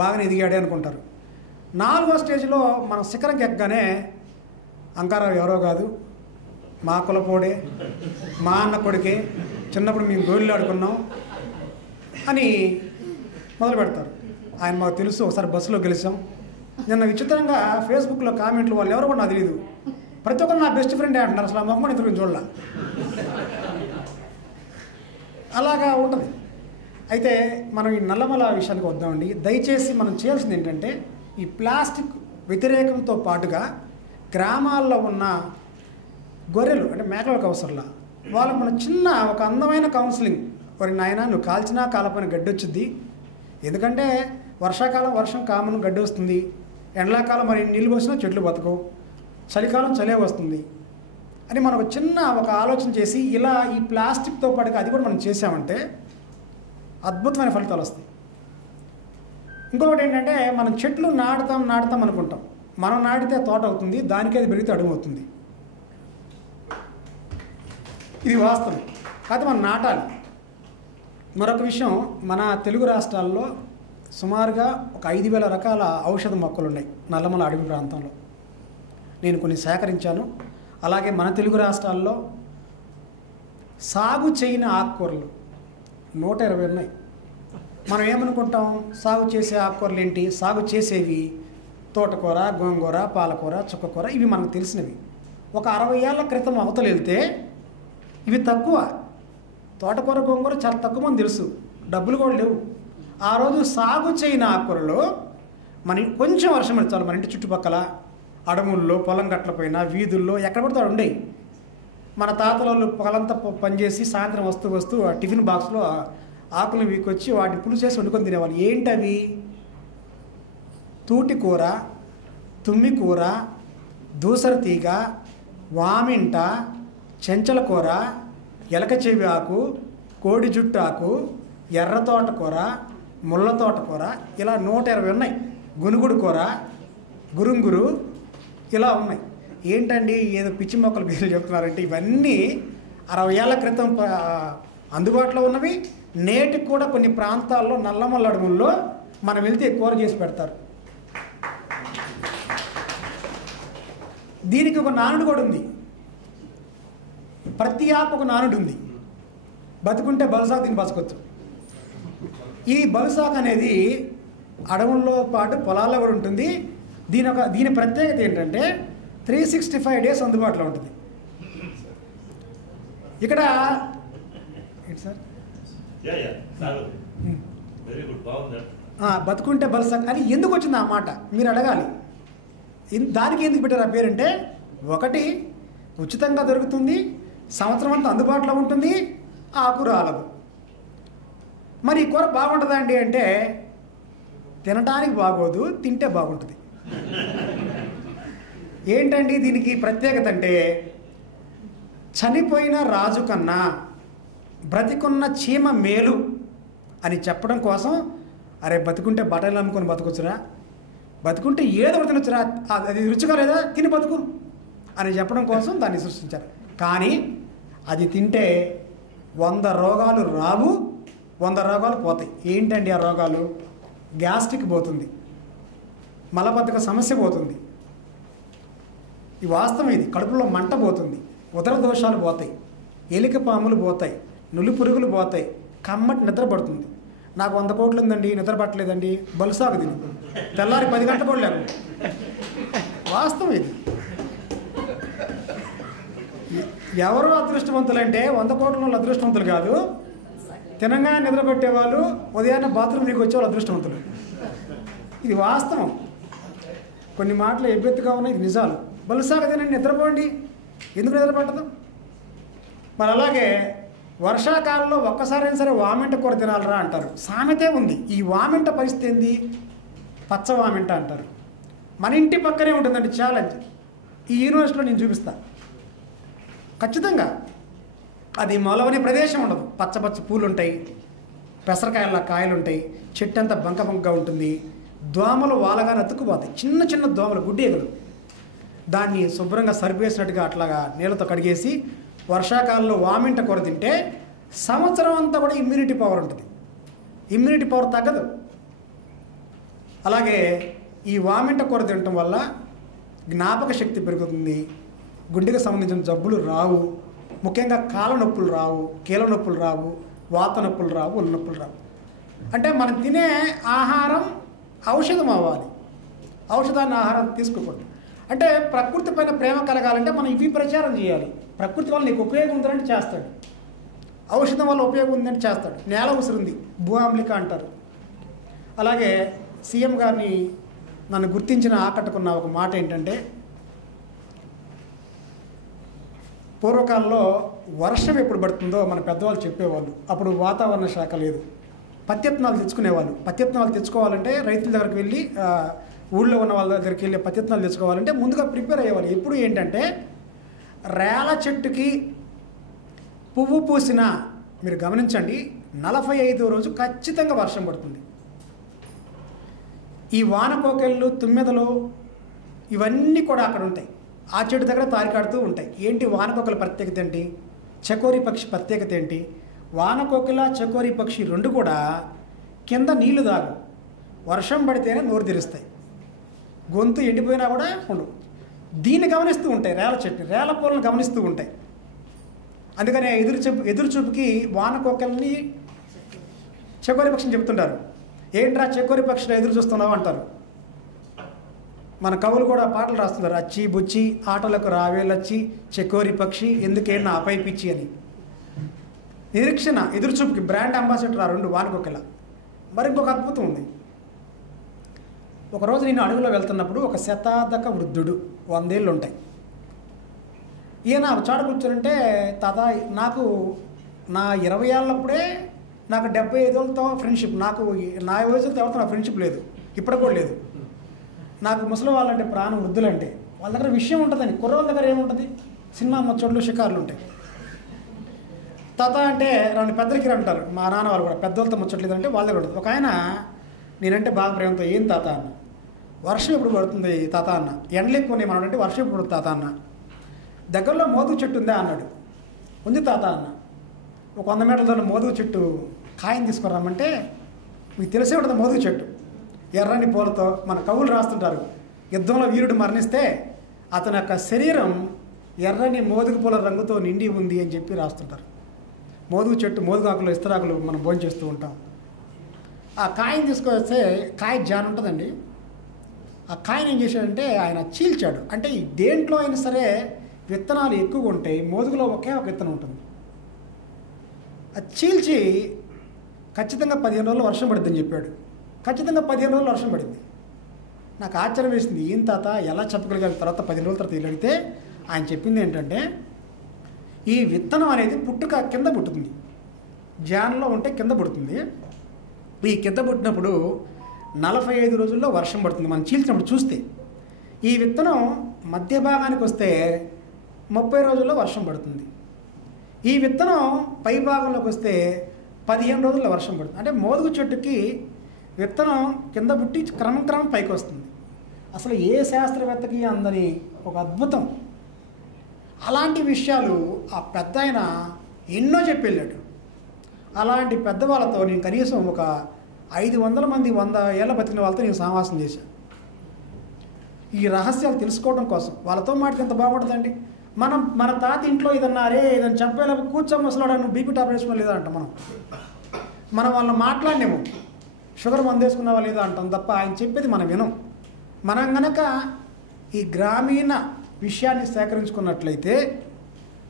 బాగానే ఎదిగాడే అనుకుంటారు. 4వ స్టేజ్లో మనం శిఖరంకి ఎక్కగానే అంకారావు ఎవరో కాదు, మా కులపోడే, మా అన్న కొడుకే, చిన్నప్పుడు మేము గోళ్ళు ఆడుకున్నాం అని మొదలు పెడతారు. ఆయన మాకు తెలుసు, ఒకసారి బస్సులో గెలిచాం. నిన్న విచిత్రంగా ఫేస్బుక్లో కామెంట్లు వాళ్ళు ఎవరో కూడా నాకు తెలియదు, ప్రతి ఒక్కరు నా బెస్ట్ ఫ్రెండే అంటున్నారు. అసలు ఆ మొహమ్మని ఇతరులను చూడాల, అలాగా ఉంటుంది. అయితే మనం ఈ నల్లమల విషయానికి వద్దామండి. దయచేసి మనం చేయాల్సింది ఏంటంటే, ఈ ప్లాస్టిక్ వ్యతిరేకంతో పాటుగా గ్రామాల్లో ఉన్న గొర్రెలు అంటే మేకలకు అవసరంలా వాళ్ళకు మన చిన్న ఒక అందమైన కౌన్సిలింగ్, మరి నాయన నువ్వు కాల్చినా కాలపైన గడ్డి వచ్చింది, ఎందుకంటే వర్షాకాలం వర్షం కామన్ గడ్డి వస్తుంది, ఎండాకాలం మరి నీళ్ళు పోసినా చెట్లు బతకవు, చలికాలం చలే వస్తుంది అని మనం ఒక చిన్న ఒక ఆలోచన చేసి ఇలా ఈ ప్లాస్టిక్తో పాటుగా అది కూడా మనం చేసామంటే అద్భుతమైన ఫలితాలు వస్తాయి. ఇంకొకటి ఏంటంటే, మనం చెట్లు నాటుతాం అనుకుంటాం, మనం నాటితే తోట అవుతుంది, దానికి అది పెరిగితే అడుగు అవుతుంది. ఇది వాస్తవం కాదు, మనం నాటాలి. మరొక విషయం, మన తెలుగు రాష్ట్రాల్లో సుమారుగా ఒక 5,000 రకాల ఔషధ మొక్కలు ఉన్నాయి నల్లమల అడవి ప్రాంతంలో. నేను కొన్ని సేకరించాను. అలాగే మన తెలుగు రాష్ట్రాల్లో సాగు చేయని ఆకుకూరలు 120 ఉన్నాయి. మనం ఏమనుకుంటాం, సాగు చేసే ఆకుకూరలు ఏంటి, సాగు చేసేవి తోటకూర, గోంగూర, పాలకూర, చుక్కకూర, ఇవి మనకు తెలిసినవి. ఒక 60 ఏళ్ల క్రితం అవతలు వెళ్తే ఇవి తక్కువ. తోటకూర, గోంగూర చాలా తక్కువ మంది తెలుసు, డబ్బులు కూడా లేవు. ఆ రోజు సాగు చేయని ఆకుకూరలో మన కొంచెం వర్షం చాలు, మన ఇంటి చుట్టుపక్కల అడవుల్లో, పొలం గట్లపైన, వీధుల్లో ఎక్కడ పడితే ఉండేవి. మన తాతల పొలంతా పనిచేసి సాయంత్రం వస్తూ ఆ టిఫిన్ బాక్స్లో ఆకులు వీకొచ్చి వాటిని పులుసు చేసి వండుకొని తినేవాళ్ళు. ఏంటవి? తూటికూర, తుమ్మికూర, దూసర తీగ, వామింట, చెంచల కూర, ఎలక చెవి ఆకు, కోడి జుట్టు ఆకు, ఎర్ర తోటకూర, ముళ్ళ తోటకూర, ఇలా 120 ఉన్నాయి. గునుగుడు కూర, గురుంగురు, ఇలా ఉన్నాయి. ఏంటండి ఏదో పిచ్చి మొక్కలు పేర్లు చెప్తున్నారంటే, ఇవన్నీ 60 ఏళ్ల క్రితం అందుబాటులో ఉన్నవి. నేటికి కూడా కొన్ని ప్రాంతాల్లో నల్లమల్ల అడవుల్లో మనం వెళ్తే కూర చేసి పెడతారు. దీనికి ఒక నానుడు కూడా ఉంది. ప్రతి ఆకు ఒక నానుడు ఉంది. బతుకుంటే బలుసాకు దీన్ని బతకొచ్చు. ఈ బలుసాకు అనేది అడవుల్లో పాటు పొలాల్లో కూడా ఉంటుంది. దీని ప్రత్యేకత ఏంటంటే 365 డేస్ అందుబాటులో ఉంటుంది. ఇక్కడ ఏంటి సార్, వెరీ గుడ్, బాగుంది. బతుకుంటే బలస అని ఎందుకు వచ్చింది ఆ మాట మీరు అడగాలి. దానికి ఎందుకు పెట్టారు ఆ పేరంటే, ఒకటి ఉచితంగా దొరుకుతుంది, సంవత్సరం అంతా అందుబాటులో ఉంటుంది, ఆకు రాలదు. మరి ఈ కూర బాగుంటుందా అండి అంటే, తినటానికి బాగోదు, తింటే బాగుంటుంది. ఏంటండి దీనికి ప్రత్యేకత అంటే, చనిపోయిన రాజు కన్నా బ్రతికున్న చీమ మేలు అని చెప్పడం కోసం, అరే బతుకుంటే బట్టలు అమ్ముకొని బతకొచ్చురా, బతుకుంటే ఏదో ఒకటి తినొచ్చురా, అది రుచిగా లేదా తిని బతుకు అని చెప్పడం కోసం దాన్ని సృష్టించారు. కానీ అది తింటే 100 రోగాలు రావు, 100 రోగాలు పోతాయి. ఏంటండి ఆ రోగాలు? గ్యాస్ట్రిక్ పోతుంది, మలబద్ధక సమస్య పోతుంది, ఈ వాస్తవం ఇది. కడుపులో మంట పోతుంది, ఉదర దోషాలు పోతాయి, ఎలిక పాములు పోతాయి, నులి పురుగులు పోతాయి, కమ్మటి నిద్ర పడుతుంది. నాకు 100 కోట్లు ఉందండి, నిద్ర పట్టలేదండి, బలుసాగు తిని తెల్లారి 10 గంటలు కూడా లేకు. వాస్తవం ఇది. ఎవరు అదృష్టవంతులు అంటే 100 కోట్ల వాళ్ళు అదృష్టవంతులు కాదు, తినంగా నిద్ర పెట్టేవాళ్ళు, ఉదయాన్నే బాత్రూమ్కి వచ్చేవాళ్ళు అదృష్టవంతులు. ఇది వాస్తవం. కొన్ని మాటలు ఎబ్బెత్తుగా ఉన్నాయి, ఇది నిజాలు. బలుసాగ తినండి, నిద్రపోండి, ఎందుకు నిద్ర పట్టదు? మరి అలాగే వర్షాకాలంలో ఒక్కసారైనా సరే వామింట కూర తినాలరా అంటారు, సామెతే ఉంది. ఈ వామింట పరిస్థితి ఏంది? పచ్చ వామింట అంటారు. మన ఇంటి పక్కనే ఉంటుందండి ఛాలెంజ్. ఈ యూనివర్సిటీలో నేను చూపిస్తా ఖచ్చితంగా. అది మొలవని ప్రదేశం ఉండదు, పచ్చ పచ్చ పూలు ఉంటాయి, పెసరకాయల కాయలు ఉంటాయి, చెట్టు అంతా బంక బంకగా ఉంటుంది, దోమలు వాలగానే అతుక్కుపోతాయి, చిన్న చిన్న దోమలు, గుడ్డేగలు. దాన్ని శుభ్రంగా సరిపేసినట్టుగా అట్లాగా నీళ్ళతో కడిగేసి వర్షాకాలంలో వామింట కూర తింటే సంవత్సరం అంతా కూడా ఇమ్యూనిటీ పవర్ ఉంటుంది, ఇమ్యూనిటీ పవర్ తగ్గదు. అలాగే ఈ వామింట కూర తినటం వల్ల జ్ఞాపక శక్తి పెరుగుతుంది, గుండెకి సంబంధించిన జబ్బులు రావు, ముఖ్యంగా కాళ్ళ నొప్పులు రావు, కీళ్ళ నొప్పులు రావు, వాత నొప్పులు రావు, ఒళ్ళు నొప్పులు రావు. అంటే మనం తినే ఆహారం ఔషధం అవ్వాలి, ఔషధాన్ని ఆహారం తీసుకోకూడదు. అంటే ప్రకృతి పైన ప్రేమ కలగాలంటే మనం ఇవి ప్రచారం చేయాలి. ప్రకృతి వల్ల నీకు ఉపయోగం ఉందంటే చేస్తాడు, ఔషధం వల్ల ఉపయోగం ఉందంటే చేస్తాడు. నేల ఉసిరింది, భూ ఆమ్లిక అంటారు. అలాగే సీఎం గారిని నన్ను గుర్తించిన ఆకట్టుకున్న ఒక మాట ఏంటంటే, పూర్వకాలంలో వర్షం ఎప్పుడు పడుతుందో మన పెద్దవాళ్ళు చెప్పేవాళ్ళు. అప్పుడు వాతావరణ శాఖ లేదు, పత్యత్నాలు తెచ్చుకునేవాళ్ళు. పత్యత్నాలు తెచ్చుకోవాలంటే రైతుల దగ్గరికి వెళ్ళి, ఊళ్ళో ఉన్న వాళ్ళ దగ్గరికి వెళ్ళి పత్యత్నాలు తెచ్చుకోవాలంటే ముందుగా ప్రిపేర్ అయ్యేవాళ్ళు. ఎప్పుడు ఏంటంటే, రేల చెట్టుకి పువ్వు పూసిన, మీరు గమనించండి, 45వ రోజు ఖచ్చితంగా వర్షం పడుతుంది. ఈ వానకోకెళ్ళు, తుమ్మెదలు ఇవన్నీ కూడా అక్కడ ఉంటాయి, ఆ చెట్టు దగ్గర తారికాడుతూ ఉంటాయి. ఏంటి వానకోకల ప్రత్యేకత ఏంటి? చకోరి పక్షి ప్రత్యేకత ఏంటి? వానకోకిల, చకోరి పక్షి రెండు కూడా కింద నీళ్లు తాగు, వర్షం పడితేనే నోరు తెరుస్తాయి, గొంతు ఎండిపోయినా కూడా ఉండవు. దీన్ని గమనిస్తూ ఉంటాయి, రేల చెట్టు, రేల పూలను గమనిస్తూ ఉంటాయి. అందుకనే ఎదురుచూపుకి వానకోకల్ని చకోరి పక్షిని చెప్తుంటారు. ఏంట్రా చకోరి పక్షిలో ఎదురు చూస్తున్నావు అంటారు. మన కవులు కూడా పాటలు రాస్తున్నారు, అచ్చి బుచ్చి ఆటలకు రావేలచ్చి చకోరి పక్షి ఎందుకే నా అపై పిచ్చి అని. నిరీక్షణ, ఎదురుచూపుకి బ్రాండ్ అంబాసిడర్ ఆ రెండు వానకోకిల. మరి ఇంకొక అద్భుతం ఉంది. ఒకరోజు నేను అడవిలో వెళ్తున్నప్పుడు ఒక శతాధిక వృద్ధుడు, 100 ఏళ్ళు ఉంటాయి, ఈయన చాట కూర్చోనంటే, తాత నాకు నా 20 ఏళ్ళప్పుడే నాకు 75 ఏళ్ళతో ఫ్రెండ్షిప్, నాకు నా వయసుతో ఎవరితో నా ఫ్రెండ్షిప్ లేదు, ఇప్పటికి కూడా లేదు. నాకు ముసలి వాళ్ళంటే ప్రాణం, వృద్ధులంటే వాళ్ళ దగ్గర విషయం ఉంటుందని. కుర్రోళ్ళ దగ్గర ఏముంటుంది? సినిమా ముచ్చట్లు, షికార్లు ఉంటాయి. తాత అంటే రెండు పెద్దలకి అంటారు, మా నాన్న వాళ్ళు కూడా పెద్దోళ్ళతో ముచ్చట్లేదు అంటే వాళ్ళ దగ్గర ఉంటుంది. ఒక ఆయన నేనంటే బాగా ప్రేమతో, ఏం తాత అన్న, వర్షం ఎప్పుడు పడుతుంది తాత అన్న, ఎండలు ఎక్కువ ఉన్నాయి మనం అంటే, వర్షం ఎప్పుడు పడుతుంది తాత అన్న, దగ్గరలో మోదుగు చెట్టు ఉందా అన్నాడు. ఉంది తాత అన్న. ఒక 100 మీటర్ల దూరం మోదుగు చెట్టు కాయని తీసుకురామంటే, మీకు తెలిసే ఉంటుంది మోదుగు చెట్టు, ఎర్రని పూలతో. మన కవులు రాస్తుంటారు, యుద్ధంలో వీరుడు మరణిస్తే అతని యొక్క శరీరం ఎర్రని మోదుగు పూల రంగుతో నిండి ఉంది అని చెప్పి రాస్తుంటారు. మోదుగు చెట్టు, మోదుగు ఆకులు, ఇస్తరాకులు మనం భోజనం చేస్తూ ఉంటాం. ఆ కాయని తీసుకొస్తే కాయ జాన్ ఉంటుందండి. ఆ కాయని ఏం చేశాడంటే ఆయన చీల్చాడు. అంటే దేంట్లో అయినా సరే విత్తనాలు ఎక్కువగా ఉంటాయి, మోదుగులో ఒకే ఒక విత్తనం ఉంటుంది. అది చీల్చి ఖచ్చితంగా 15 రోజులు వర్షం పడుతుందని చెప్పాడు. ఖచ్చితంగా 15 రోజులు వర్షం పడింది. నాకు ఆశ్చర్యం వేసింది, ఏం తాత ఎలా చెప్పగలిగారు? తర్వాత 15 రోజుల తర్వాత వీళ్ళు అడిగితే ఆయన చెప్పింది ఏంటంటే, ఈ విత్తనం అనేది పుట్టుక కింద పుట్టుతుంది, జాన్లో ఉంటే కింద పుడుతుంది. ఈ కింద పుట్టినప్పుడు 45 రోజుల్లో వర్షం పడుతుంది. మనం చీల్చినప్పుడు చూస్తే ఈ విత్తనం మధ్య భాగానికి వస్తే 30 రోజుల్లో వర్షం పడుతుంది. ఈ విత్తనం పై భాగంలోకి వస్తే 15 రోజుల్లో వర్షం పడుతుంది. అంటే మోదుగు చెట్టుకి విత్తనం కింద పుట్టి క్రమం పైకి వస్తుంది. అసలు ఏ శాస్త్రవేత్తకి అందని ఒక అద్భుతం. అలాంటి విషయాలు ఆ పెద్ద ఆయన ఎన్నో చెప్పి వెళ్ళాడు. అలాంటి పెద్దవాళ్ళతో నేను కనీసం ఒక 500 మంది 100 ఏళ్ళ బతికిన వాళ్ళతో నేను సహవాసం చేశాను. ఈ రహస్యాలు తెలుసుకోవడం కోసం. వాళ్ళతో మాట్లాడితే ఎంత బాగుంటుందండి. మన తాత ఇంట్లో ఏదన్నా చెప్పేలా కూర్చొని ముసలాడా నువ్వు బీపీ టాబ్లెట్స్ లేదా అంట. మనం వాళ్ళని మాట్లాడినేమో షుగర్ మందేసుకున్నావా లేదా అంటాం తప్ప ఆయన చెప్పేది మనం వినం. మనం గనక ఈ గ్రామీణ విషయాన్ని సేకరించుకున్నట్లయితే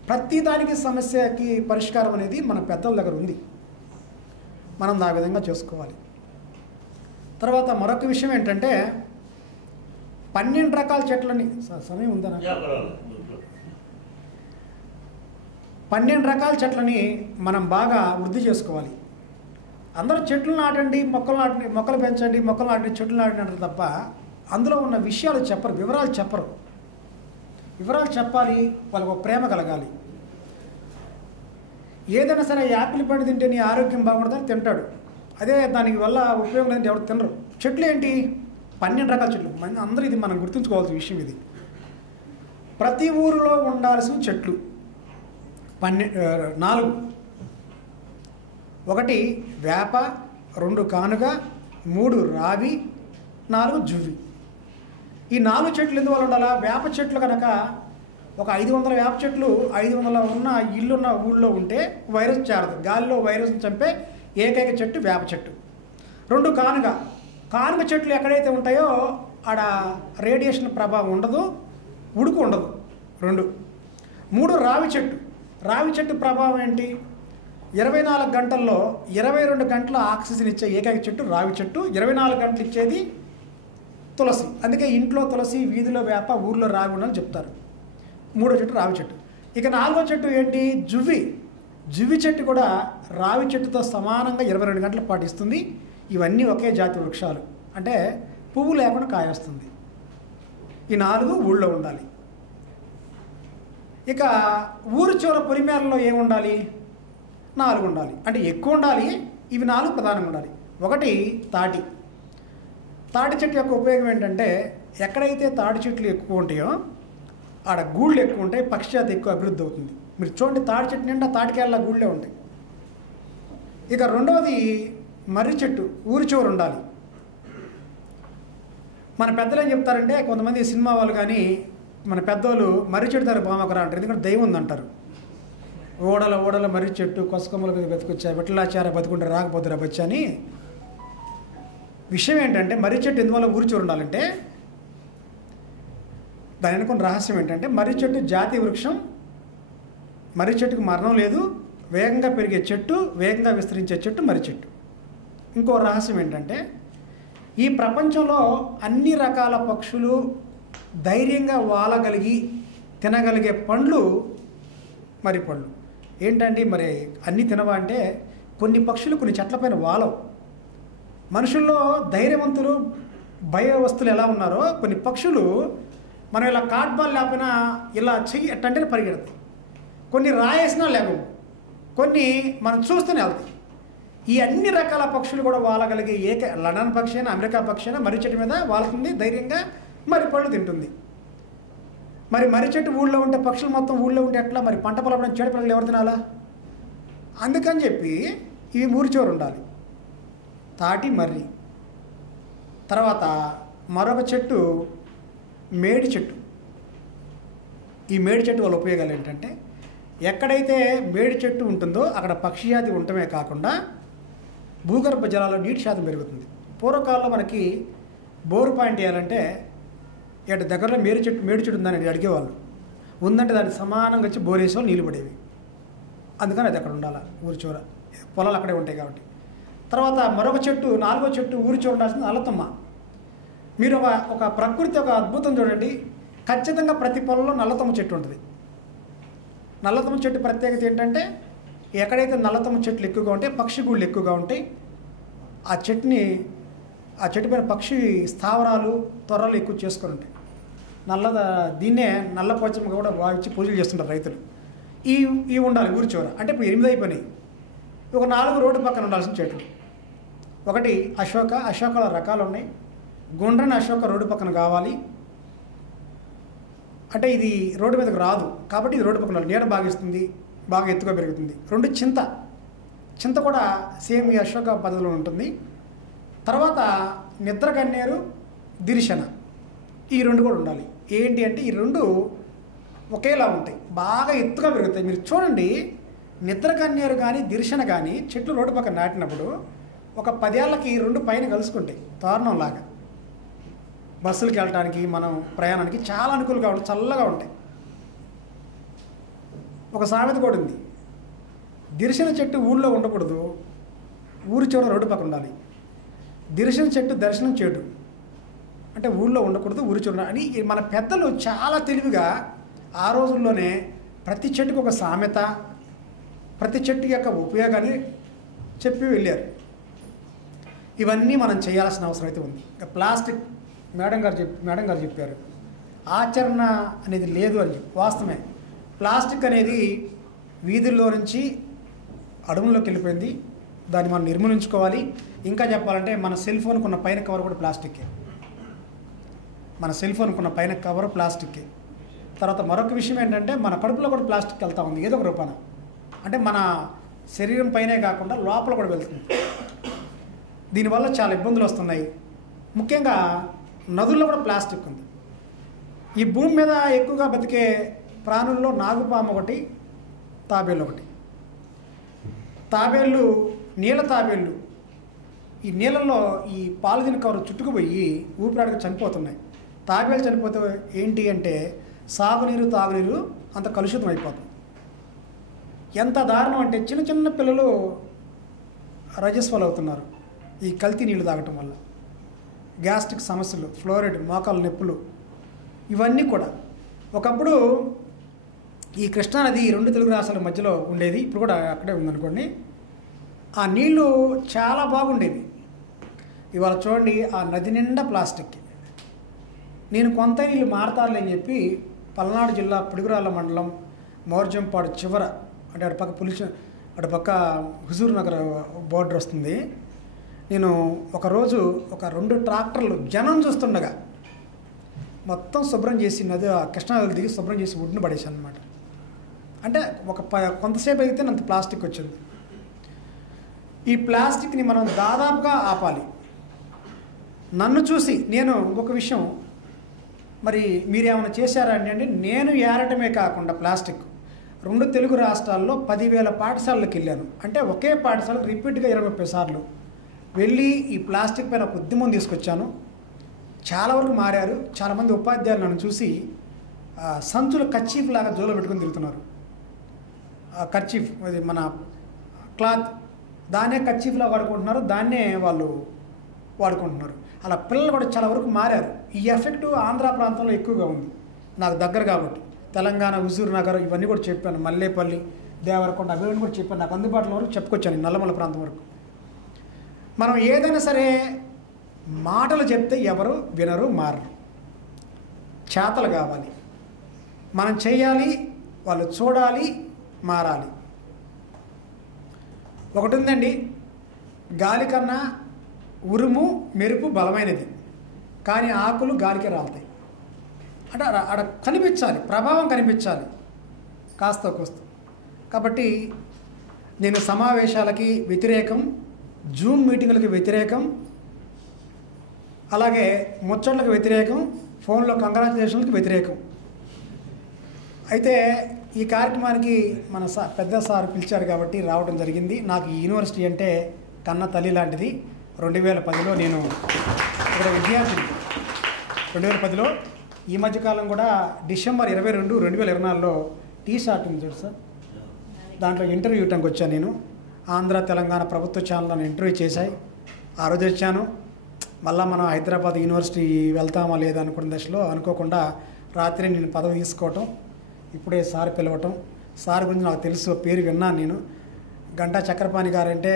ప్రతి దానికి సమస్యకి పరిష్కారం అనేది మన పెద్దల దగ్గర ఉంది. మనం ఆ విధంగా చేసుకోవాలి. తర్వాత మరొక విషయం ఏంటంటే 12 రకాల చెట్లని సమయం ఉందా? 12 రకాల చెట్లని మనం బాగా వృద్ధి చేసుకోవాలి. అందరూ చెట్లు నాటండి, మొక్కలు పెంచండి, మొక్కలు నాటండి, చెట్లు నాటండి అంటారు తప్ప అందులో ఉన్న విషయాలు చెప్పరు, వివరాలు చెప్పరు. వివరాలు చెప్పాలి, వాళ్ళకు ప్రేమ కలగాలి. ఏదైనా సరే యాపిల్ పండు తింటే నీ ఆరోగ్యం బాగుంటుందని తింటాడు. అదే దానికి వల్ల ఉపయోగం లేదంటే ఎవరు తినరు. చెట్లు ఏంటి? 12 రకాల చెట్లు. అందరూ ఇది మనం గుర్తుంచుకోవాల్సిన విషయం. ఇది ప్రతి ఊరిలో ఉండాల్సిన చెట్లు 4. 1 వేప, 2 కానుగ, 3 రావి, 4 జువ్వి. ఈ 4 చెట్లు ఎందువల్ల ఉండాలా? వేప చెట్లు కనుక ఒక 500 వేప చెట్లు 500 ఉన్న ఇల్లున్న ఊళ్ళో ఉంటే వైరస్ చేరదు. గాలిలో వైరస్ని చంపే ఏకైక చెట్టు వేప చెట్టు. 2 కానుగ చెట్లు ఎక్కడైతే ఉంటాయో ఆడ రేడియేషన్ ప్రభావం ఉండదు, ఉడుకు ఉండదు. 2. 3 రావి చెట్టు ప్రభావం ఏంటి? 24 గంటల్లో 22 గంటల ఆక్సిజన్ ఇచ్చే ఏకైక చెట్టు రావి చెట్టు. 24 గంటలు ఇచ్చేది తులసి. అందుకే ఇంట్లో తులసి, వీధిలో వేప, ఊర్లో రావి ఉండాలని చెప్తారు. 3వ చెట్టు రావి చెట్టు. ఇక 4వ చెట్టు ఏంటి? జువ్వి చెట్టు కూడా రావి చెట్టుతో సమానంగా 22 గంటల పాటు ఇస్తుంది. ఇవన్నీ ఒకే జాతి వృక్షాలు, అంటే పువ్వు లేకుండా కాయ వస్తుంది. ఈ 4 ఊళ్ళో ఉండాలి. ఇక ఊరు చివర పొలిమేరలో ఏముండాలి? 4 ఉండాలి. అంటే ఎక్కువ ఉండాలి. ఇవి 4 ప్రధానంగా ఉండాలి. 1 తాటి చెట్టు యొక్క ఉపయోగం ఏంటంటే ఎక్కడైతే తాటి చెట్లు ఎక్కువ ఉంటాయో ఆడ గూళ్ళు ఎక్కువ ఉంటాయి, పక్షి జాతి ఎక్కువ అభివృద్ధి అవుతుంది. మీరు చూడండి, తాటి చెట్టు నిండా తాటికేళ్ళ గూళ్ళే ఉంటాయి. ఇక 2వది మర్రి చెట్టు ఊరి చివరు ఉండాలి. మన పెద్దలు ఏం చెప్తారంటే, కొంతమంది సినిమా వాళ్ళు కానీ మన పెద్దోళ్ళు మర్రి చెట్టు దగ్గర బామకరా అంటారు. ఎందుకంటే దైవం ఉందంటారు. ఓడల మర్రి చెట్టు కొసకొమ్మల మీద బతుకొచ్చా, విఠలాచార బతుకుంటే రాకపోతురా బచ్చా అని. విషయం ఏంటంటే మర్రి చెట్టు ఎందువల్ల ఊరి చివరు ఉండాలంటే దాని అనుకున్న రహస్యం ఏంటంటే మర్రి చెట్టు జాతి వృక్షం. మర్రి చెట్టుకు మరణం లేదు, వేగంగా పెరిగే చెట్టు, వేగంగా విస్తరించే చెట్టు మర్రి చెట్టు. ఇంకో రహస్యం ఏంటంటే ఈ ప్రపంచంలో అన్ని రకాల పక్షులు ధైర్యంగా వాలగలిగి తినగలిగే పండ్లు మర్రి పళ్ళు. ఏంటండి మరి అన్నీ తినవా అంటే, కొన్ని పక్షులు కొన్ని చెట్లపైన వాలవు. మనుషుల్లో ధైర్యవంతులు భయ వస్తువులు ఎలా ఉన్నారో కొన్ని పక్షులు మనం ఇలా కాట్బాల్ లేకపోయినా ఇలా చెయ్యి ఎట్టంటే పరిగెడతాయి. కొన్ని రాయేసినా లేవు, కొన్ని మనం చూస్తూనే వెళ్తాయి. ఈ అన్ని రకాల పక్షులు కూడా వాలగలిగే లండన్ పక్షి అయినా అమెరికా పక్షి అయినా మర్రి చెట్టు మీద వాలుతుంది, ధైర్యంగా మర్రి పళ్ళు తింటుంది. మరి మర్రి చెట్టు ఊళ్ళో ఉంటే పక్షులు మొత్తం ఊళ్ళో ఉంటే ఎట్లా? మరి పంట పొలం చెడు పిల్లలు ఎవరు తినాలా? అందుకని చెప్పి ఇవి ఊరి చివరు ఉండాలి. తాటి మర్రి. తర్వాత మరొక చెట్టు మేడి చెట్టు. ఈ మేడి చెట్టు వల్ల ఉపయోగాలు ఏంటంటే ఎక్కడైతే మేడి చెట్టు ఉంటుందో అక్కడ పక్షి జాతి ఉండటమే కాకుండా భూగర్భ జలాల్లో నీటి శాతం పెరుగుతుంది. పూర్వకాలంలో మనకి బోరు పాయింట్ వేయాలంటే ఇటు దగ్గరలో మేడి చెట్టు ఉందని అడిగేవాళ్ళు. ఉందంటే దాన్ని సమానంగా వచ్చి బోరేసో నీళ్ళు పడేవి. అందుకని అది అక్కడ ఉండాలి ఊరి చివర, పొలాలు అక్కడే ఉంటాయి కాబట్టి. తర్వాత మరొక చెట్టు, 4వ చెట్టు ఊరి చివర ఉండాల్సింది నల్లతమ్మ. మీరు ఒక ప్రకృతి ఒక అద్భుతం చూడండి. ఖచ్చితంగా ప్రతి పొలంలో నల్లతమ్మ చెట్టు ఉంటుంది. నల్లతమ్మ చెట్టు ప్రత్యేకత ఏంటంటే ఎక్కడైతే నల్లతమ్మ చెట్లు ఎక్కువగా ఉంటాయి, పక్షి గూళ్ళు ఎక్కువగా ఉంటాయి, ఆ చెట్టు పైన పక్షి స్థావరాలు, తొర్రలు ఎక్కువ చేసుకొని ఉంటాయి. దీన్నే నల్ల పోచమ్మ కూడా భావించి పూజలు చేస్తుంటారు రైతులు. ఇవి ఉండాలి ఊరి చివర. అంటే ఇప్పుడు 8 అయిపోయినాయి. ఒక 4 రోడ్డు పక్కన ఉండాల్సిన చెట్లు. ఒకటి అశోకల రకాలు ఉన్నాయి. గుండ్రని అశోక రోడ్డు పక్కన కావాలి. అంటే ఇది రోడ్డు మీదకి రాదు కాబట్టి ఇది రోడ్డు పక్కన నీడ బాగా ఇస్తుంది, బాగా ఎత్తుగా పెరుగుతుంది. 2 చింత కూడా సేమ్ ఈ అశోక పద్ధతిలో ఉంటుంది. తర్వాత నిద్రగన్నేరు, దిరిశన, ఈ 2 కూడా ఉండాలి. ఏంటి అంటే ఈ 2 ఒకేలా ఉంటాయి, బాగా ఎత్తుగా పెరుగుతాయి. మీరు చూడండి, నిద్రగన్నేరు కానీ దిరిశన కానీ చెట్లు రోడ్డు పక్కన నాటినప్పుడు ఒక 10 ఏళ్ళకి 2 పైన కలుసుకుంటాయి, తోరణంలాగా. బస్సులకి వెళ్ళడానికి, మనం ప్రయాణానికి చాలా అనుకూలంగా ఉంటాయి, చల్లగా ఉంటాయి. ఒక సామెత కూడా ఉంది, దిరిశన చెట్టు ఊళ్ళో ఉండకూడదు, ఊరి చివర రోడ్డు పక్కన ఉండాలి. దిరిశన చెట్టు దర్శనం చెట్టు అంటే ఊళ్ళో ఉండకూడదు, ఊరి చివర అని మన పెద్దలు చాలా తెలివిగా ఆ రోజుల్లోనే ప్రతి చెట్టుకు ఒక సామెత, ప్రతి చెట్టు యొక్క ఉపయోగాన్ని చెప్పి వెళ్ళారు. ఇవన్నీ మనం చేయాల్సిన అవసరం అయితే ఉంది. ఇంకా ప్లాస్టిక్ మేడం గారు చెప్పారు, ఆచరణ అనేది లేదు అని చెప్పి. వాస్తవమే, ప్లాస్టిక్ అనేది వీధుల్లో నుంచి అడవుల్లోకి వెళ్ళిపోయింది. దాన్ని మనం నిర్మూలించుకోవాలి. ఇంకా చెప్పాలంటే మన సెల్ ఫోన్కి ఉన్న పైన కవర్ కూడా ప్లాస్టిక్కే. మన సెల్ ఫోన్కి ఉన్న పైన కవర్ ప్లాస్టిక్కే. తర్వాత మరొక విషయం ఏంటంటే మన కడుపులో కూడా ప్లాస్టిక్ వెళ్తూ ఉంది ఏదో ఒక రూపాన. అంటే మన శరీరం పైనే కాకుండా లోపల కూడా వెళ్తుంది. దీనివల్ల చాలా ఇబ్బందులు వస్తున్నాయి. ముఖ్యంగా నదుల్లో కూడా ప్లాస్టిక్ ఉంది. ఈ భూమి మీద ఎక్కువగా బతికే ప్రాణుల్లో నాగుపాము ఒకటి, తాబేళ్ళు ఒకటి. తాబేళ్ళు, నీళ్ళ తాబేళ్ళు ఈ నీళ్ళల్లో ఈ పాలిథిన్ కవర్ చుట్టుకుపోయి ఊపిరాడక చనిపోతున్నాయి. తాబేళ్ళు చనిపోతే ఏంటి అంటే సాగునీరు, తాగునీరు అంత కలుషితం అయిపోతుంది. ఎంత దారుణం అంటే చిన్న చిన్న పిల్లలు రజస్వలు అవుతున్నారు ఈ కల్తీ నీళ్ళు తాగటం వల్ల. గ్యాస్ట్రిక్ సమస్యలు, ఫ్లోరైడ్, మోకాలు నొప్పులు, ఇవన్నీ కూడా. ఒకప్పుడు ఈ కృష్ణానది 2 తెలుగు రాష్ట్రాల మధ్యలో ఉండేది, ఇప్పుడు కూడా అక్కడే ఉందనుకోండి. ఆ నీళ్లు చాలా బాగుండేవి. ఇవాళ చూడండి, ఆ నది నిండా ప్లాస్టిక్. నేను కొంత నీళ్ళు మారతారులే అని చెప్పి పల్నాడు జిల్లా పిడుగురాళ్ళ మండలం మోర్జంపాడు చివర, అంటే అటుపక్క హుజూర్ నగర్ బోర్డర్ వస్తుంది. నేను ఒకరోజు ఒక 2 ట్రాక్టర్లు జనం చూస్తుండగా మొత్తం శుభ్రం చేసి నది కృష్ణానది దిగి శుభ్రం చేసి ఒడ్డున పడేసాను అనమాట. అంటే కొంతసేపు అయితే అంత ప్లాస్టిక్ వచ్చింది. ఈ ప్లాస్టిక్ని మనం దాదాపుగా ఆపాలి. నన్ను చూసి నేను ఇంకొక విషయం, మరి మీరేమైనా చేశారా అంటే, నేను ఏరటమే కాకుండా ప్లాస్టిక్ 2 తెలుగు రాష్ట్రాల్లో 10,000 పాఠశాలలకు వెళ్ళాను. అంటే ఒకే పాఠశాలకు రిపీట్గా 20-30 సార్లు వెళ్ళి ఈ ప్లాస్టిక్ పైన ఒక ఉద్యమం తీసుకొచ్చాను. చాలా వరకు మారారు. చాలామంది ఉపాధ్యాయులు నన్ను చూసి సంచులు కర్చీఫ్ లాగా జోలో పెట్టుకుని తిరుగుతున్నారు. కర్చీఫ్ అది మన క్లాత్, దాన్నే కర్చీఫ్లా వాడుకుంటున్నారు, దాన్నే వాళ్ళు వాడుకుంటున్నారు. అలా పిల్లలు కూడా చాలా వరకు మారారు. ఈ ఎఫెక్ట్ ఆంధ్ర ప్రాంతంలో ఎక్కువగా ఉంది, నాకు దగ్గర కాబట్టి. తెలంగాణ, హుజూర్ నగర్ ఇవన్నీ కూడా చెప్పాను, మల్లేపల్లి, దేవరకొండ అవన్నీ కూడా చెప్పాను. నాకు అందుబాటులో వరకు చెప్పుకొచ్చాను, నల్లమల ప్రాంతం వరకు. మనం ఏదైనా సరే మాటలు చెప్తే ఎవరు వినరు, మారరు. చేతలు కావాలి, మనం చేయాలి, వాళ్ళు చూడాలి, మారాలి. ఒకటి ఉందండి, గాలి కన్నా ఉరుము, మెరుపు బలమైనది, కానీ ఆకులు గాలికే రాలుతాయి. అంటే అక్కడ కనిపించాలి, ప్రభావం కనిపించాలి కాస్త కోస్త. కాబట్టి నేను సమావేశాలకి వ్యతిరేకం, జూమ్ మీటింగులకి వ్యతిరేకం, అలాగే ముచ్చట్లకు వ్యతిరేకం, ఫోన్లో కంగ్రాచులేషన్లకు వ్యతిరేకం. అయితే ఈ కార్యక్రమానికి మన పెద్ద సార్ పిలిచారు కాబట్టి రావడం జరిగింది. నాకు ఈ యూనివర్సిటీ అంటే కన్న తల్లి లాంటిది. 2010లో నేను ఇక్కడ విద్యార్థిని. 2010లో ఈ మధ్యకాలం కూడా డిసెంబర్ 22, 2024లో టీ షార్ట్ ఉంది చూడు సార్, దాంట్లో ఇంటర్వ్యూ ఇవ్వడానికి వచ్చాను నేను. ఆంధ్ర తెలంగాణ ప్రభుత్వ ఛానల్ నన్ను ఇంటర్వ్యూ చేశాయి. ఆ రోజు వచ్చాను. మళ్ళీ మనం హైదరాబాద్ యూనివర్సిటీ వెళ్తామా లేదా అనుకున్న దశలో అనుకోకుండా రాత్రి నేను పదవి తీసుకోవటం, ఇప్పుడే సార్ పిలవటం. సార్ గురించి నాకు తెలుసు, పేరు విన్నాను నేను. గంటా చక్రపాణి గారంటే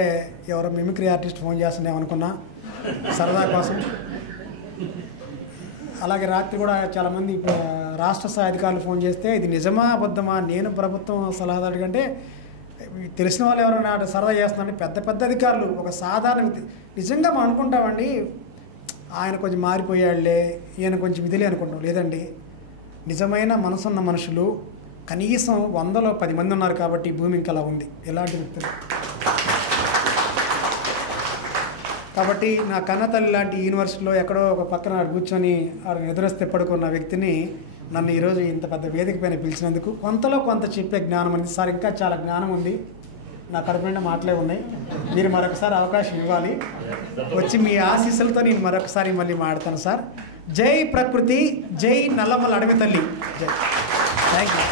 ఎవరో మిమిక్రీ ఆర్టిస్ట్ ఫోన్ చేస్తున్నాం అనుకున్నా సరదా కోసం. అలాగే రాత్రి కూడా చాలామంది రాష్ట్ర స్థాయి అధికారులు ఫోన్ చేస్తే ఇది నిజమా అబద్ధమా, నేను ప్రభుత్వం సలహాదారు కంటే తెలిసిన వాళ్ళు ఎవరైనా సరదా చేస్తున్నారంటే పెద్ద పెద్ద అధికారులు, ఒక సాధారణ నిజంగా మనం అనుకుంటామండి ఆయన కొంచెం మారిపోయాడులే, ఈయన కొంచెం ఇదిలే అనుకుంటాం. లేదండి, నిజమైన మనసున్న మనుషులు కనీసం 100లో 10 మంది ఉన్నారు కాబట్టి భూమి ఇంకా అలా ఉంది, ఎలాంటి వ్యక్తులు. కాబట్టి నా కన్నతల్లి లాంటి యూనివర్సిటీలో ఎక్కడో ఒక పక్కన కూర్చొని నిద్రస్తే పడుకున్న వ్యక్తిని నన్ను ఈరోజు ఇంత పెద్ద వేదిక పైన పిలిచినందుకు కొంతలో కొంత చెప్పే జ్ఞానం అనేది సార్, ఇంకా చాలా జ్ఞానం ఉంది, నా కడుపు నిండా మాటలే ఉన్నాయి. మీరు మరొకసారి అవకాశం ఇవ్వాలి, వచ్చి మీ ఆశీస్సులతో నేను మరొకసారి మళ్ళీ మాడతాను సార్. జై ప్రకృతి, జై నల్లమల అడవి తల్లి, జై. Thank you.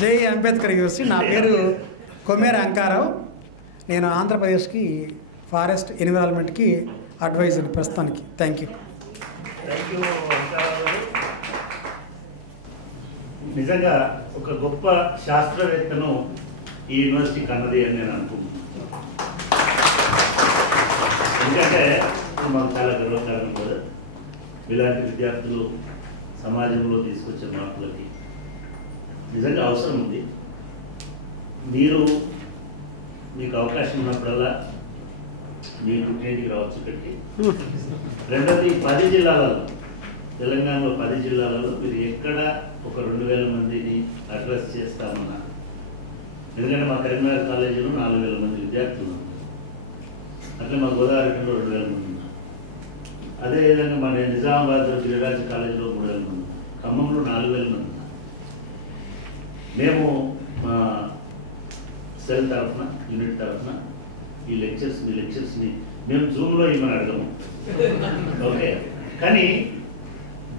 జై అంబేద్కర్ యూనివర్సిటీ. నా పేరు కొమ్మేర అంకారావు. నేను ఆంధ్రప్రదేశ్కి ఫారెస్ట్ ఎన్విరాన్మెంట్కి అడ్వైజర్ ప్రస్తుతానికి. Thank you. నిజంగా ఒక గొప్ప శాస్త్రవేత్తను ఈ యూనివర్సిటీ కన్నది అని నేను అనుకుంటున్నాను. ఎందుకంటే మాకు చాలా గర్వకారణం కదా, ఇలాంటి విద్యార్థులు సమాజంలో తీసుకొచ్చే మార్పులకి నిజంగా అవసరం ఉంది. మీకు అవకాశం ఉన్నప్పుడల్లా మీ పుట్టింటికి రావచ్చు ఇక్కడికి. రెండోది 10 జిల్లాలలో, తెలంగాణలో 10 జిల్లాలలో మీరు ఎక్కడ ఒక 2000 మందిని అడ్రస్ చేస్తామన్నా, ఎందుకంటే మా కరీంనగర్ కాలేజీలో 4000 మంది విద్యార్థులు ఉన్నారు, అట్లా మా గోదావరిలో 2000 మంది ఉన్నారు. అదేవిధంగా మన నిజామాబాద్లో గిరిరాజ్ కాలేజీలో 3000 మంది ఉన్నారు, ఖమ్మంలో 4000 మంది ఉన్నారు. మేము మా సెల్ తరఫున, యూనిట్ తరఫున మీ లెక్చర్స్ని మేము జూమ్లో ఇవ్వమని అడగము, ఓకే. కానీ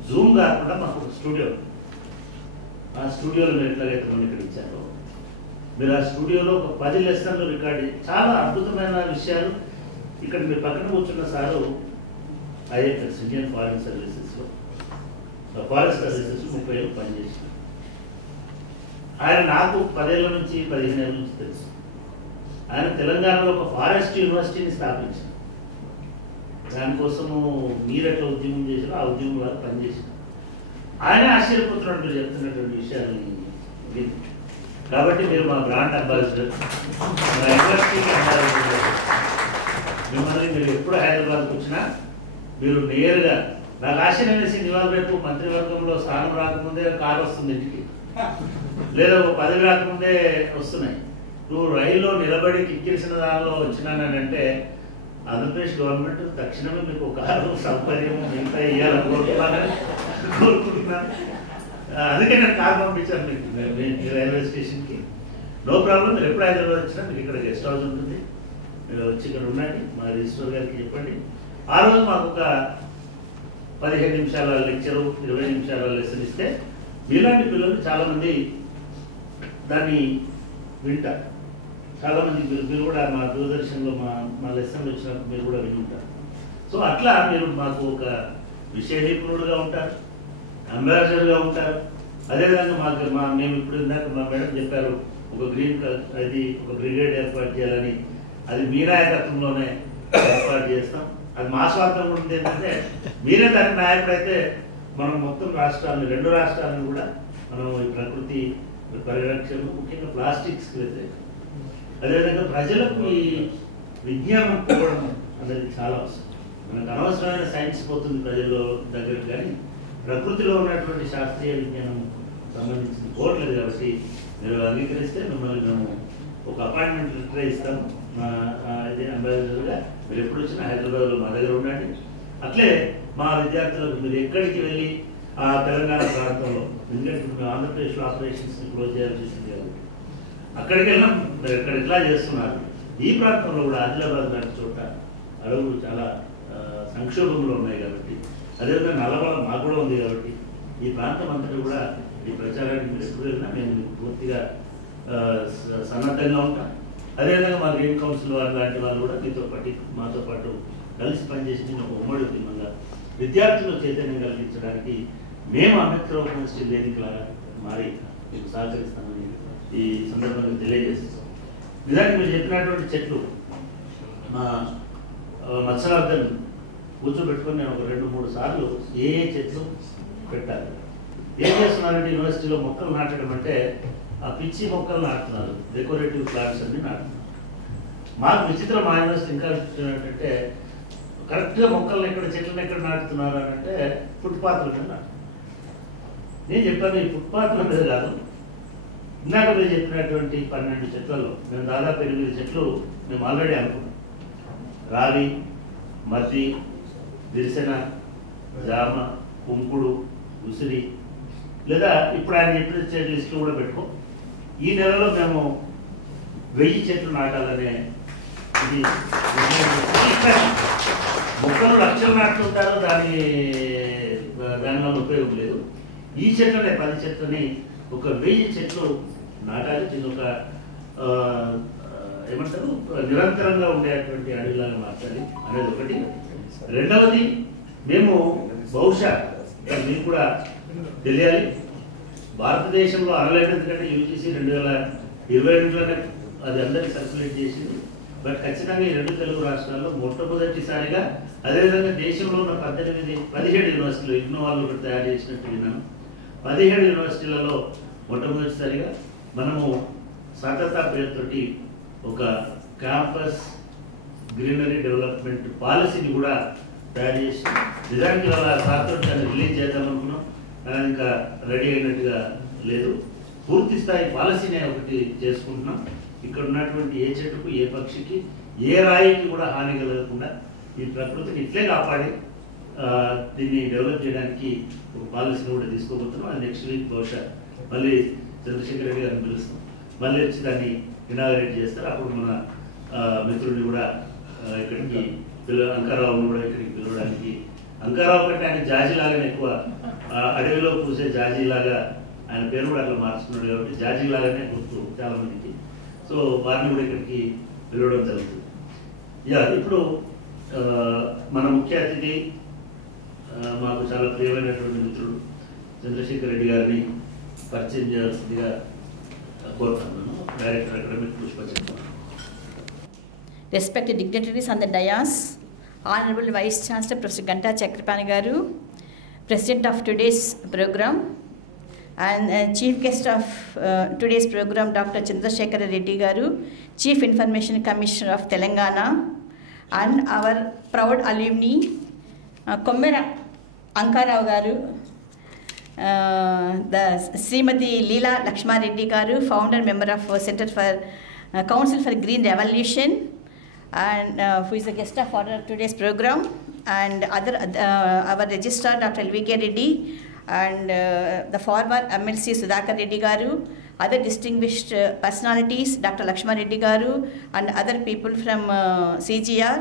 జూమ్ కాకుండా మాకు ఒక స్టూడియో, ఆ స్టూడియోలో మీరు ఎట్లాగైతే మనం ఇక్కడ ఇచ్చారో, మీరు ఆ స్టూడియోలో ఒక 10 లెసన్లు రికార్డ్, చాలా అద్భుతమైన విషయాలు. ఇక్కడ మీరు పక్కన కూర్చున్న సారు ఐఎఫ్ఎస్, ఇండియన్ ఫారెన్ సర్వీసెస్లో, ఫారెస్ట్ సర్వీసెస్ 30 ఏళ్ళు పనిచేసిన ఆయన. నాకు 10 ఏళ్ళ నుంచి 15 ఏళ్ళ నుంచి తెలుసు. ఆయన తెలంగాణలో ఒక ఫారెస్ట్ యూనివర్సిటీని స్థాపించారు. దానికోసము మీరు ఎట్లా ఉద్యమం చేశారో ఆ ఉద్యమంలో పనిచేశారు. ఆయన ఆశ్చర్యపోతున్నాడు మీరు చెప్తున్నటువంటి విషయాన్ని. కాబట్టి మీరు మా బ్రాండ్ అంబాసిడర్, మా యూనివర్సిటీకి అంబాసిడర్. మిమ్మల్ని మీరు ఎప్పుడు హైదరాబాద్కి వచ్చినా మీరు నేరుగా, నాకు ఆశ్చర్యం వేసింది, ఇవాళ రేపు మంత్రివర్గంలో స్థానం రాకముందే కారు వస్తుంది ఇంటికి, లేదా ఒక 10 రాకముందే వస్తున్నాయి. నువ్వు రైల్లో నిలబడి కిక్కిరిసిన దానిలో వచ్చినానంటే ఆంధ్రప్రదేశ్ గవర్నమెంట్ తక్షణమే మీకు కారు సౌకర్యం ఎంత ఇవ్వాలని కోరుకుంటున్నాను. అందుకే నేను కారు పంపించాను మీకు రైల్వే స్టేషన్కి. నో ప్రాబ్లం, మీరు ఎప్పుడు హైదరాబాద్ వచ్చినా మీకు ఇక్కడ గెస్ట్ హౌస్ ఉంటుంది, మీరు వచ్చి ఇక్కడ ఉండండి, మా రిజిస్టర్ గారికి చెప్పండి. ఆ రోజు మాకు ఒక 15 నిమిషాల లెక్చరు, 20 నిమిషాల లెసన్ ఇస్తే మీలాంటి పిల్లలు చాలామంది దాన్ని వింటారు. చాలామంది మీరు కూడా మా దూరదర్శన్లో మా లెసన్లు వచ్చినప్పుడు మీరు కూడా విని ఉంటారు. సో అట్లా మీరు మాకు ఒక విషయ నిపుణుడుగా ఉంటారు, అంబాసిడర్గా ఉంటారు. అదేవిధంగా మేము ఇప్పుడు ఇందాక మా మేడం చెప్పారు, ఒక ఒక బ్రిగేడ్ ఏర్పాటు చేయాలని. అది మీ నాయకత్వంలోనే ఏర్పాటు చేస్తాం. అది మా స్వార్థం కూడా ఉంది. ఏంటంటే మీరే దానికి నాయకుడైతే మనం మొత్తం రాష్ట్రాలను, 2 రాష్ట్రాలను కూడా మనం ఈ ప్రకృతి పరిరక్షణ, ముఖ్యంగా ప్లాస్టిక్స్కి వ్యతిరేకం, అదేవిధంగా ప్రజలకు ఈ విజ్ఞానం పోవడం అనేది చాలా అవసరం. మనకు అనవసరమైన సైన్స్ పోతుంది ప్రజల దగ్గరకు, కానీ ప్రకృతిలో ఉన్నటువంటి శాస్త్రీయ విజ్ఞానం సంబంధించిన పోవట్లేదు. కాబట్టి మీరు అంగీకరిస్తే మిమ్మల్ని మేము ఒక అపాయింట్మెంట్ లెటర్ ఇస్తాము. ఇది అంబాసిడర్గా మీరు ఎప్పుడు వచ్చినా హైదరాబాద్లో మా దగ్గర ఉండండి. అట్లే మా విద్యార్థులకు మీరు ఎక్కడికి వెళ్ళి ఆ తెలంగాణ ప్రాంతంలో, ఎందుకంటే మేము ఆంధ్రప్రదేశ్లో ఆపరేషన్స్ని క్లోజ్ చేయాల్సి వచ్చింది కాబట్టి అక్కడికి వెళ్ళాం. మీరు ఎక్కడ ఎట్లా చేస్తున్నారు, ఈ ప్రాంతంలో కూడా ఆదిలాబాద్ లాంటి చోట అడవులు చాలా సంక్షోభంలో ఉన్నాయి కాబట్టి, అదేవిధంగా నల్లమల మాకు కూడా ఉంది కాబట్టి ఈ ప్రాంతం అంతా కూడా ఈ ప్రచారానికి మీరు ఎప్పుడు వెళ్ళినా మేము పూర్తిగా సన్నద్ధంగా ఉంటాం. అదేవిధంగా మా గ్రీన్ కౌన్సిల్ వారు లాంటి వాళ్ళు కూడా మాతో పాటు కలిసి పనిచేసి ఒక ఉమ్మడి ఉద్యమంగా విద్యార్థులు చైతన్యం కలిగించడానికి మేము అంబేద్కర్ ఓపెన్ స్టీల్ వేదికలాగా మారి మీకు సహకరిస్తామని ఈ సందర్భంగా తెలియజేస్తాం. నిజానికి మీరు చెప్పినటువంటి చెట్లు మా మత్స్యవర్ధన్ కూర్చోబెట్టుకొని నేను ఒక 2-3 సార్లు ఏ చెట్లు పెట్టాలి. ఏం చేస్తున్నారంటే యూనివర్సిటీలో మొక్కలు నాటడం అంటే ఆ పిచ్చి మొక్కలు నాటుతున్నారు, డెకరేటివ్ ప్లాంట్స్ అన్ని నాటుతున్నారు. మాకు విచిత్రం మా యూనివర్సిటీ ఇంకా ఏంటంటే కరెక్ట్గా మొక్కలను చెట్లను ఎక్కడ నాటుతున్నారు అని అంటే ఫుట్పాత్ల మీద నాటుతున్నారు. నేను చెప్పాను ఈ ఫుట్పాత్ల మీద కాదు, ఇందాక మీరు చెప్పినటువంటి 12 చెట్లలో మేము దాదాపు 8 చెట్లు మేము ఆల్రెడీ అనుకున్నాం. రావి, మద్ది, దిరిసెన, జామ, కుంకుడు, ఉసిరి, లేదా ఇప్పుడు ఆయన చెప్పిన చెట్ల లిస్టులు కూడా పెట్టుకో. ఈ నెలలో మేము 1000 చెట్లు నాటాలనే ఇది. మొక్కలు లక్షలు నాటుతుంటారు, దానివల్ల ఉపయోగం లేదు. ఈ చెట్లనే 10 చెట్లని ఒక 1000 చెట్లు నాటాలి. దీని ఒక ఏమంటారు నిరంతరంగా ఉండేటువంటి అడవిలాగా మార్చాలి అనేది ఒకటి. రెండవది మేము బహుశా మీకు కూడా తెలియాలి, భారతదేశంలో అనలేదు, ఎందుకంటే యూజీసీ 2022లోనే అది అందరికీ సర్క్యులేట్ చేసింది. బట్ ఖచ్చితంగా ఈ 2 తెలుగు రాష్ట్రాల్లో మొట్టమొదటిసారిగా, అదేవిధంగా దేశంలో ఉన్న 17 యూనివర్సిటీలు ఇన్నో వాళ్ళు ఒకటి తయారు చేసినట్టు విన్నాను. 17 యూనివర్సిటీలలో మొట్టమొదటిసారిగా మనము సాకత పేరుతోటి ఒక క్యాంపస్ గ్రీనరీ డెవలప్మెంట్ పాలసీని కూడా తయారు చేసి నిజానికి వాళ్ళ సార్తో దాన్ని రిలీజ్ చేద్దాం అనుకున్నాం. అది ఇంకా రెడీ అయినట్టుగా లేదు. పూర్తి స్థాయి పాలసీనే ఒకటి చేసుకుంటున్నాం. ఇక్కడ ఉన్నటువంటి ఏ చెట్టుకు, ఏ పక్షికి, ఏ రాయికి కూడా హాని కలగకుండా ఈ ప్రకృతిని ఇట్లే కాపాడి దీన్ని డెవలప్ చేయడానికి ఒక పాలసీని కూడా తీసుకోబోతున్నాం. అది నెక్స్ట్ వీక్ బహుశా మళ్ళీ చంద్రశేఖర్ రెడ్డి గారిని పిలుస్తాం, మళ్ళీ వచ్చి దాన్ని ఇనాగరేట్ చేస్తారు. అప్పుడు మన మిత్రుడిని కూడా ఇక్కడికి అంకారావుని కూడా ఇక్కడికి పిలవడానికి, అంకారావు కంటే ఆయన జాజిలాగానే ఎక్కువ అడవిలో పూసే జాజీలాగా ఆయన పేరు కూడా అట్లా మార్చుకున్నాడు కాబట్టి జాజీలాగానే గుర్తు చాలా మందికి. సో వారిని కూడా ఇక్కడికి పిలవడం జరుగుతుంది. ఇప్పుడు మన ముఖ్య అతిథి మాకు చాలా ప్రియమైనటువంటి మిత్రుడు చంద్రశేఖర్ రెడ్డి గారిని పరిచయం చేయాల్సిందిగా కోరుతున్నాను. Director academic Pushpachandra. Respected dignitaries on the dais, Honorable Vice Chancellor Professor Ganta Chakrapani Garu, President of today's program, and Chief Guest of today's program, Dr. Chandrasekhar Reddy Garu, Chief Information Commissioner of Telangana, and our proud alumni, Kommera Ankarao Garu, the Srimati Leela Lakshma Reddy Garu, founder member of Center for Council for Green Revolution, and who is the guest of honor today's program, and other our registrar Dr. L.V.K. Reddy, and the former MLC Sudhakar Reddy Garu, other distinguished personalities Dr. Lakshma Reddy Garu, and other people from CGR,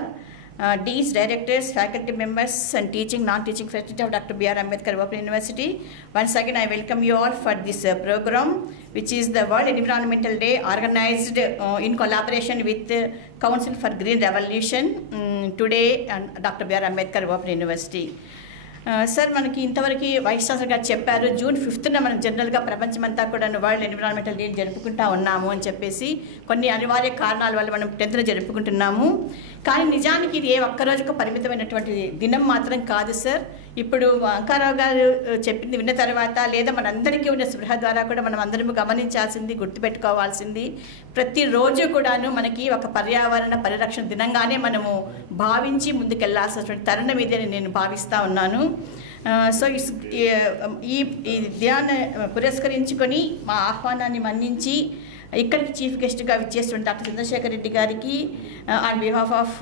deans, directors, faculty members, and teaching, non-teaching faculty of Dr. B.R. Ambedkar Open University. Once again, I welcome you all for this program, which is the World Environmental Day, organized in collaboration with the Council for Green Revolution today and Dr. B.R. Ambedkar Open University. Sir మనకి ఇంతవరకు vice chancellor గారు చెప్పారు, June 5th మనం జనరల్గా ప్రపంచమంతా కూడా world environmental day జరుపుకుంటా ఉన్నాము అని చెప్పేసి. కొన్ని అనివార్య కారణాల వల్ల మనం 10th జరుపుకుంటున్నాము. కానీ నిజానికి ఇది ఏ ఒక్కరోజుకు పరిమితమైనటువంటి దినం మాత్రం కాదు సార్. ఇప్పుడు అంకారావు గారు చెప్పింది విన్న తర్వాత, లేదా మనందరికీ ఉన్న స్పృహ ద్వారా కూడా మనం అందరము గమనించాల్సింది, గుర్తుపెట్టుకోవాల్సింది, ప్రతిరోజు కూడాను మనకి ఒక పర్యావరణ పరిరక్షణ దినంగానే మనము భావించి ముందుకెళ్లాల్సినటువంటి తరుణం ఇదని నేను భావిస్తూ ఉన్నాను. సో ఈ ధ్యాన పురస్కరించుకొని మా ఆహ్వానాన్ని మన్నించి ఇక్కడికి చీఫ్ గెస్ట్గా విచ్చేస్తున్న డాక్టర్ చంద్రశేఖర్ రెడ్డి గారికి on behalf of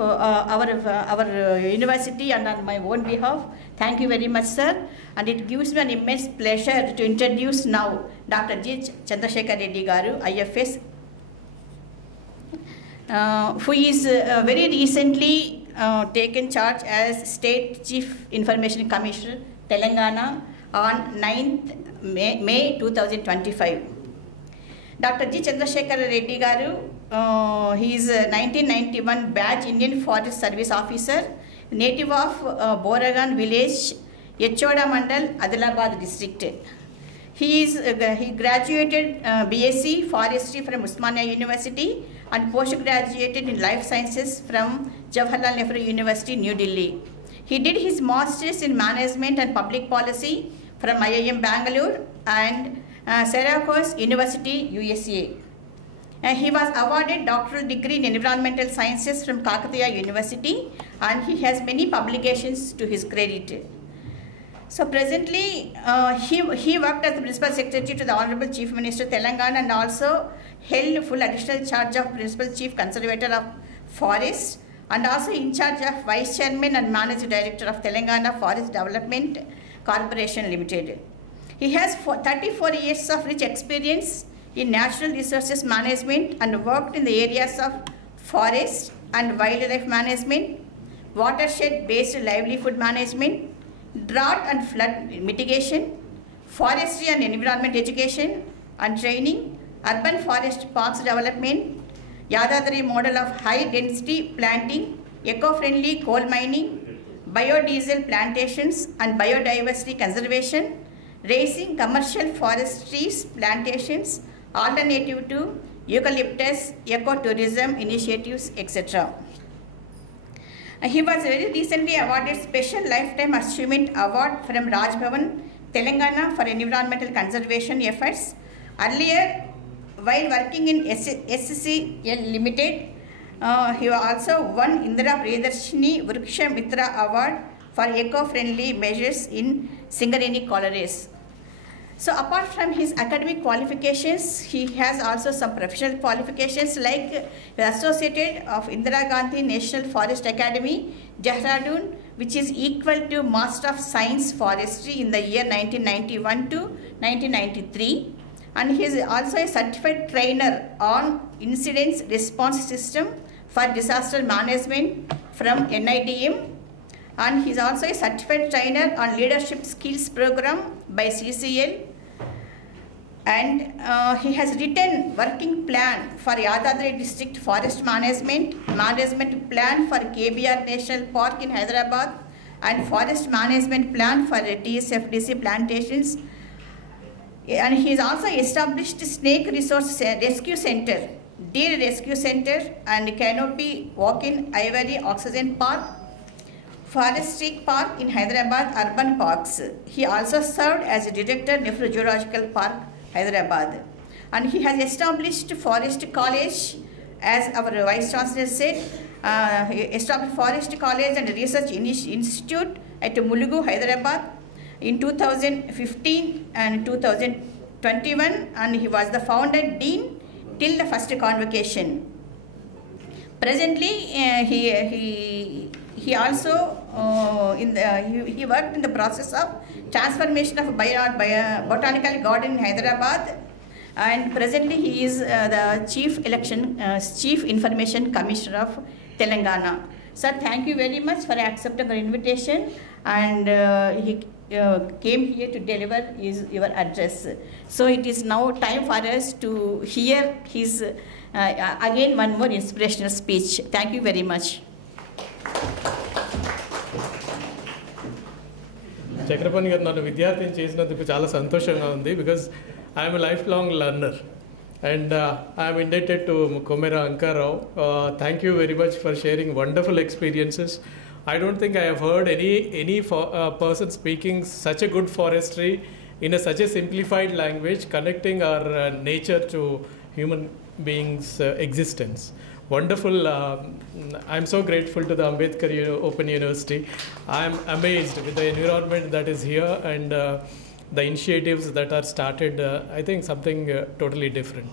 our university and on my own behalf, thank you very much sir. And it gives me an immense pleasure to introduce now doctor G Chandrashekar Reddy గారు, IFS, who is very recently taken charge as State Chief Information Commissioner, Telangana on 9th May 2025. Dr. G. Chandrasekhar Reddy Garu, he is a 1991 badge Indian Forest Service officer, native of Boragan village, Yechoda Mandal, Adilabad district. He graduated BSc Forestry from Osmania University and postgraduated in Life Sciences from Jawaharlal Nehru University, New Delhi. He did his Masters in Management and Public Policy from IIM Bangalore and Syracuse University, USA. He was awarded doctoral degree in Environmental Sciences from Kakatiya University, and he has many publications to his credit. So presently, he worked as the Principal Secretary to the Honorable Chief Minister Telangana and also held full additional charge of Principal Chief Conservator of Forests and also in charge of Vice Chairman and Managing Director of Telangana Forest Development Corporation Limited. He has 34 years of rich experience in natural resources management and worked in the areas of forest and wildlife management, watershed-based livelihood management, drought and flood mitigation, forestry and environment education and training, urban forest parks development, Yadadri model of high density planting, eco-friendly coal mining, biodiesel plantations and biodiversity conservation, raising commercial forestry plantations, alternative to eucalyptus, ecotourism initiatives, etc. He was very recently awarded Special Lifetime Achievement Award from Raj Bhavan, Telangana for environmental conservation efforts. Earlier, while working in SCL Limited, he also won Indira Priyadarshini Vriksha Mitra Award for eco-friendly measures in Singareni Collieries. So apart from his academic qualifications, he has also some professional qualifications like associated of Indira Gandhi National Forest Academy, Dehradun, which is equal to Master of Science Forestry in the year 1991 to 1993. And he is also a certified trainer on Incident Response System for Disaster Management from NIDM. And he is also a certified trainer on Leadership Skills Program by CCL. And he has written working plan for Yadadri District Forest Management plan for KBR National Park in Hyderabad, and Forest Management Plan for TSFDC plantations. And he has also established Snake Resource Rescue Center, Deer Rescue Center, and Canopy Walk-in Ivory Oxygen Park, Forestry Park in Hyderabad Urban Parks. He also served as a director Nehru Zoological Park, Hyderabad. And he has established Forest College, as our Vice Chancellor said, he established Forest College and Research Institute at Mulugu, Hyderabad in 2015 and 2021, and he was the founder dean till the first convocation. Presently, he also he worked in the process of transformation of botanical garden in Hyderabad, and presently he is the Chief Information Commissioner of Telangana. Sir, thank you very much for accepting our invitation, and he came here to deliver your address. So it is now time for us to hear his again one more inspirational speech. Thank you very much. Chakrapani గారు నన్ను విద్యార్థిని చేసినందుకు చాలా సంతోషంగా ఉంది, because I'm a life long learner and I'm indebted to Komera Ankarao. Thank you very much for sharing wonderful experiences. I don't think I have heard any person speaking such a good forestry in such a simplified language, connecting our nature to human beings' existence. Wonderful. I'm so grateful to the Ambedkar Open University. I'm amazed with the environment that is here and the initiatives that are started. I think something totally different.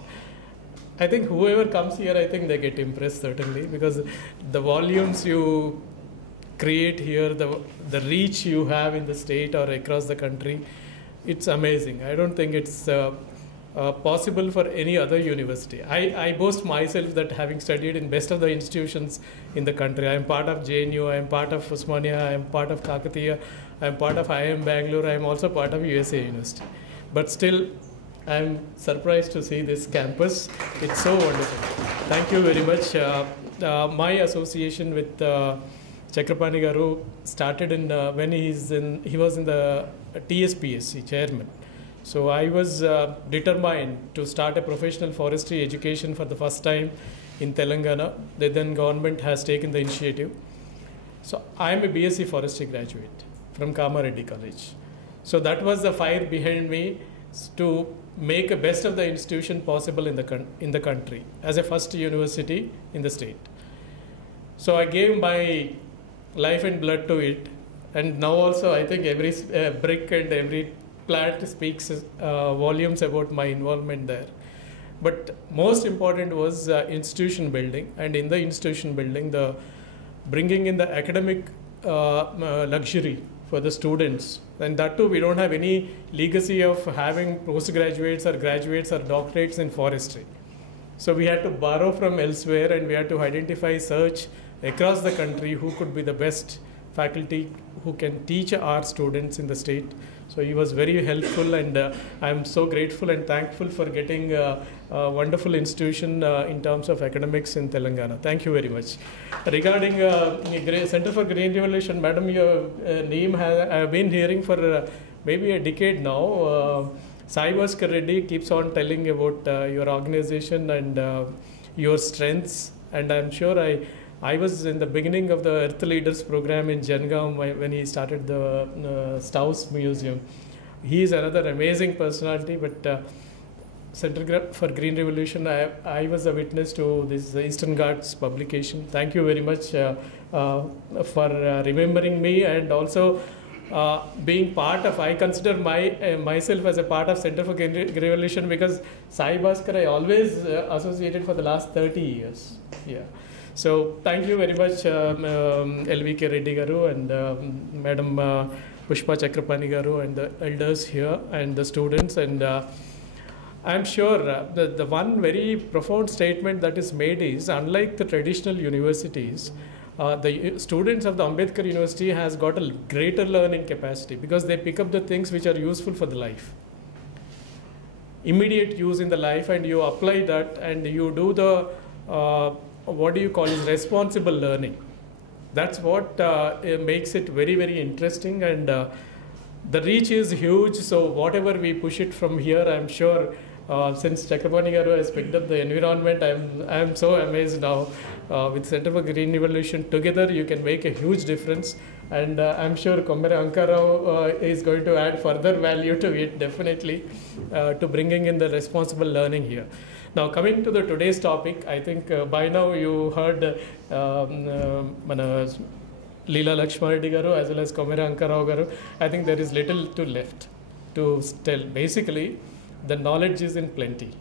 I think whoever comes here, I think they get impressed certainly, because the volumes you create here, the reach you have in the state or across the country, it's amazing. I don't think it's possible for any other university. I boast myself that having studied in best of the institutions in the country, I am part of JNU, I am part of Osmania, I am part of Kakatiya, I am part of IIM Bangalore, I am also part of USA University. But still, I'm surprised to see this campus. It's so wonderful. Thank you very much. My association with Chakrapani Garu started in when he was in the TSPSC chairman. So I was determined to start a professional forestry education for the first time in Telangana. The then government has taken the initiative. So I am a BSc forestry graduate from Kamareddy College. So that was the fire behind me to make a best of the institution possible in the country as a first university in the state. So I gave my life and blood to it, and now also I think every brick and every plant speaks volumes about my involvement there. But most important was institution building, and in the institution building, the bringing in the academic luxury for the students. And that too, we don't have any legacy of having postgraduates or graduates or doctorates in forestry. So we had to borrow from elsewhere, and we had to identify, search across the country who could be the best faculty who can teach our students in the state. So he was very helpful, and I'm so grateful and thankful for getting a wonderful institution in terms of academics in Telangana. Thank you very much. Regarding Center for Green Revolution, Madam, your name I've been hearing for maybe a decade now. Sai Bhaskar Reddy keeps on telling about your organization and your strengths, and I'm sure I was in the beginning of the Earth Leaders program in Jangam when he started the Strauss Museum. He is another amazing personality, but Center for Green Revolution, I was a witness to this Eastern Ghats publication. Thank you very much for remembering me, and also being part of, I consider myself as a part of Center for Green Revolution, because Sai Bhaskar I always associated for the last 30 years. Yeah. So thank you very much, LVK Reddy Garu and Madam Pushpa Chakrapani Garu and the elders here and the students. And I'm sure the one very profound statement that is made is, unlike the traditional universities, the students of the Ambedkar University has got a greater learning capacity, because they pick up the things which are useful for the life. Immediate use in the life, and you apply that, and you do the what do you call is responsible learning. That's what makes it very, very interesting, and the reach is huge. So whatever we push it from here, I'm sure since Chakrapani Garu has picked up the environment, I'm so amazed now. With Center for Green Revolution together, you can make a huge difference, and I'm sure Kommera Ankarao is going to add further value to it, definitely, to bringing in the responsible learning here. Now, coming to the today's topic, I think by now you heard Leela Lakshmareddy Garu as well as Kommera Ankarao Garu. I think there is little to left to tell. Basically, the knowledge is in plenty.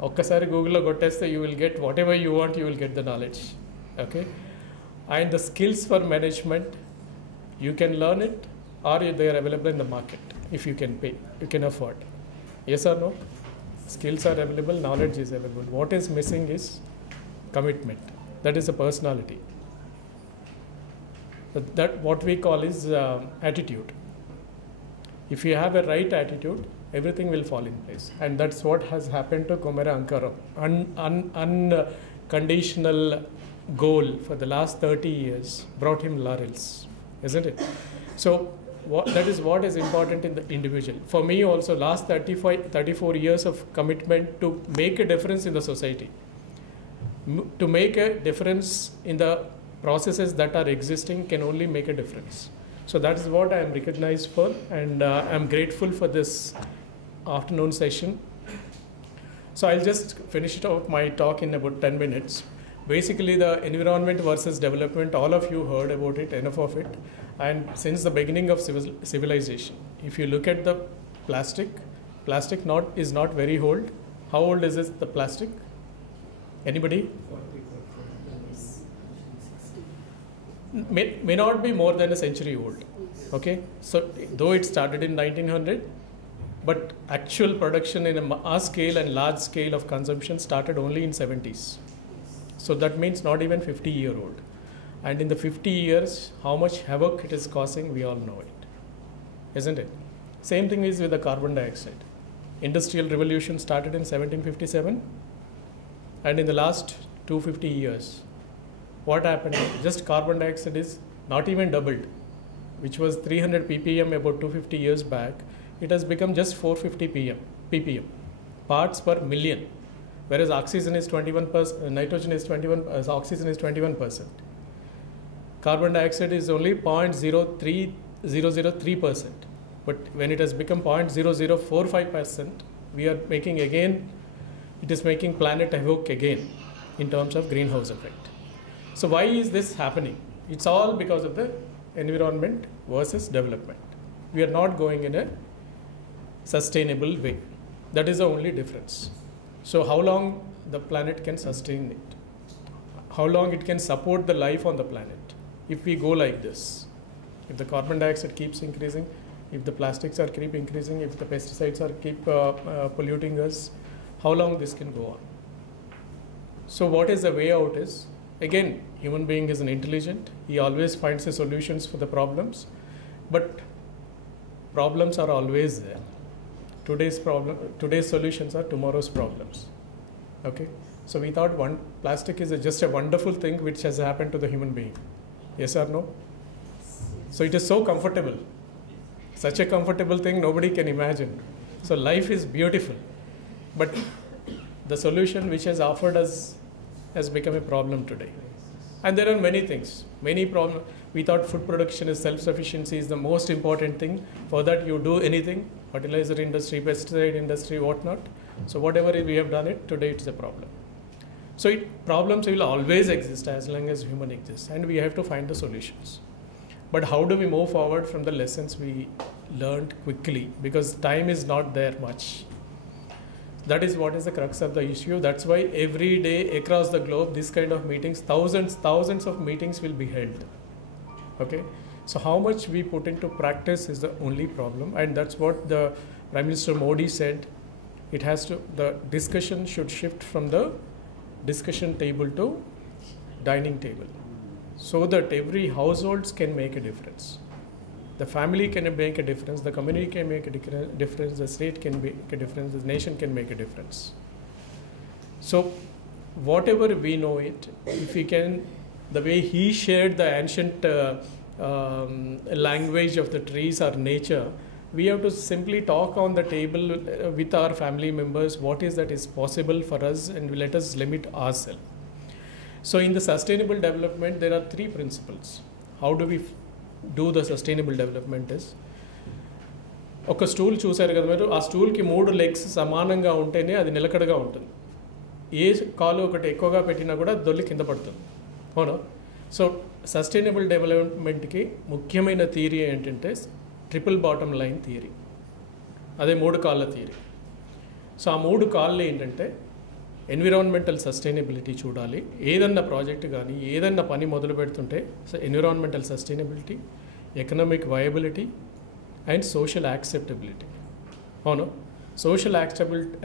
Okkasari Google lo kotteste, you will get whatever you want, you will get the knowledge. Okay? And the skills for management, you can learn it, or they are available in the market if you can pay, you can afford. Yes or no? Skills are available, knowledge is available. What is missing is commitment. That is a personality. That what we call is attitude. If you have a right attitude, everything will fall in place. And that's what has happened to Kommera Ankarao. Unconditional goal for the last 30 years brought him laurels, isn't it? So that is what is important in the individual. For me also, last 34 years of commitment to make a difference in the society, to make a difference in the processes that are existing can only make a difference. So that is what I am recognized for, and I am grateful for this afternoon session. So I'll just finish it off my talk in about 10 minutes. Basically, the environment versus development, all of you heard about it, enough of it. And since the beginning of civilization, if you look at the plastic is not very old. How old is this, the plastic? Anybody? May not be more than a century old. Okay, so though it started in 1900, but actual production in a mass scale and large scale of consumption started only in 70s. So that means not even 50-year-old. And in the 50 years, how much havoc it is causing, we all know it, isn't it? Same thing is with the carbon dioxide. Industrial Revolution started in 1757, and in the last 250 years, what happened? Just carbon dioxide is not even doubled, which was 300 ppm about 250 years back. It has become just 450 ppm, parts per million, whereas oxygen is 21%, nitrogen is 21, oxygen is 21%. Carbon dioxide is only 0.03003%, but when it has become 0.0045%, we are making again, it is making planet havoc again in terms of greenhouse effect. So why is this happening? It's all because of the environment versus development. We are not going in a sustainable way. That is the only difference. So how long the planet can sustain it? How long it can support the life on the planet? If we go like this, if the carbon dioxide keeps increasing, if the plastics are keep increasing, if the pesticides are keep polluting us, how long this can go on? So what is the way out is, again, human being is an intelligent, he always finds the solutions for the problems, but problems are always there. Today's solutions are tomorrow's problems. Okay? So we thought plastic is just a wonderful thing which has happened to the human being. Yes or no? So it is so comfortable. Such a comfortable thing nobody can imagine. So life is beautiful. But the solution which has offered us has become a problem today. And there are many things, many problems. We thought food production is self-sufficiency is the most important thing. For that you do anything, fertilizer industry, pesticide industry, whatnot. So whatever we have done it, today it's a problem. So problems will always exist as long as human exists, and we have to find the solutions. But how do we move forward from the lessons we learned quickly? Because time is not there much. That is what is the crux of the issue. That's why every day across the globe, this kind of meetings, thousands of meetings will be held. Okay? So how much we put into practice is the only problem, and that's what the Prime Minister Modi said. The discussion should shift from the discussion table to dining table, so that every households can make a difference. The family can make a difference, the community can make a difference, the state can make a difference, the nation can make a difference. So whatever we know it, if we can, the way he shared the ancient language of the trees or nature, we have to simply talk on the table with our family members what is that is possible for us, and let us limit ourselves. So in the sustainable development, there are three principles. How do we do the sustainable development is, ఒక stool చూసారు కదా మీరు, ఆ స్టూల్కి 3 legs సమానంగా ఉంటేనే అది నిలకడగా ఉంటుంది. ఏ కాలు ఒకటి ఎక్కువగా పెట్టినా కూడా దొల్లి కింద పడుతుంది. అవునా? సో సస్టైనబుల్ డెవలప్మెంట్కి ముఖ్యమైన థియరీ ఏంటంటే ట్రిపుల్ బాటమ్ లైన్ థియరీ. అదే 3 కాళ్ళ థియరీ. సో ఆ 3 కాళ్ళు ఏంటంటే ఎన్విరాన్మెంటల్ సస్టైనబిలిటీ చూడాలి. ఏదన్నా ప్రాజెక్ట్ కానీ ఏదన్నా పని మొదలు పెడుతుంటే environmental sustainability, economic viability and social acceptability. అవును, సోషల్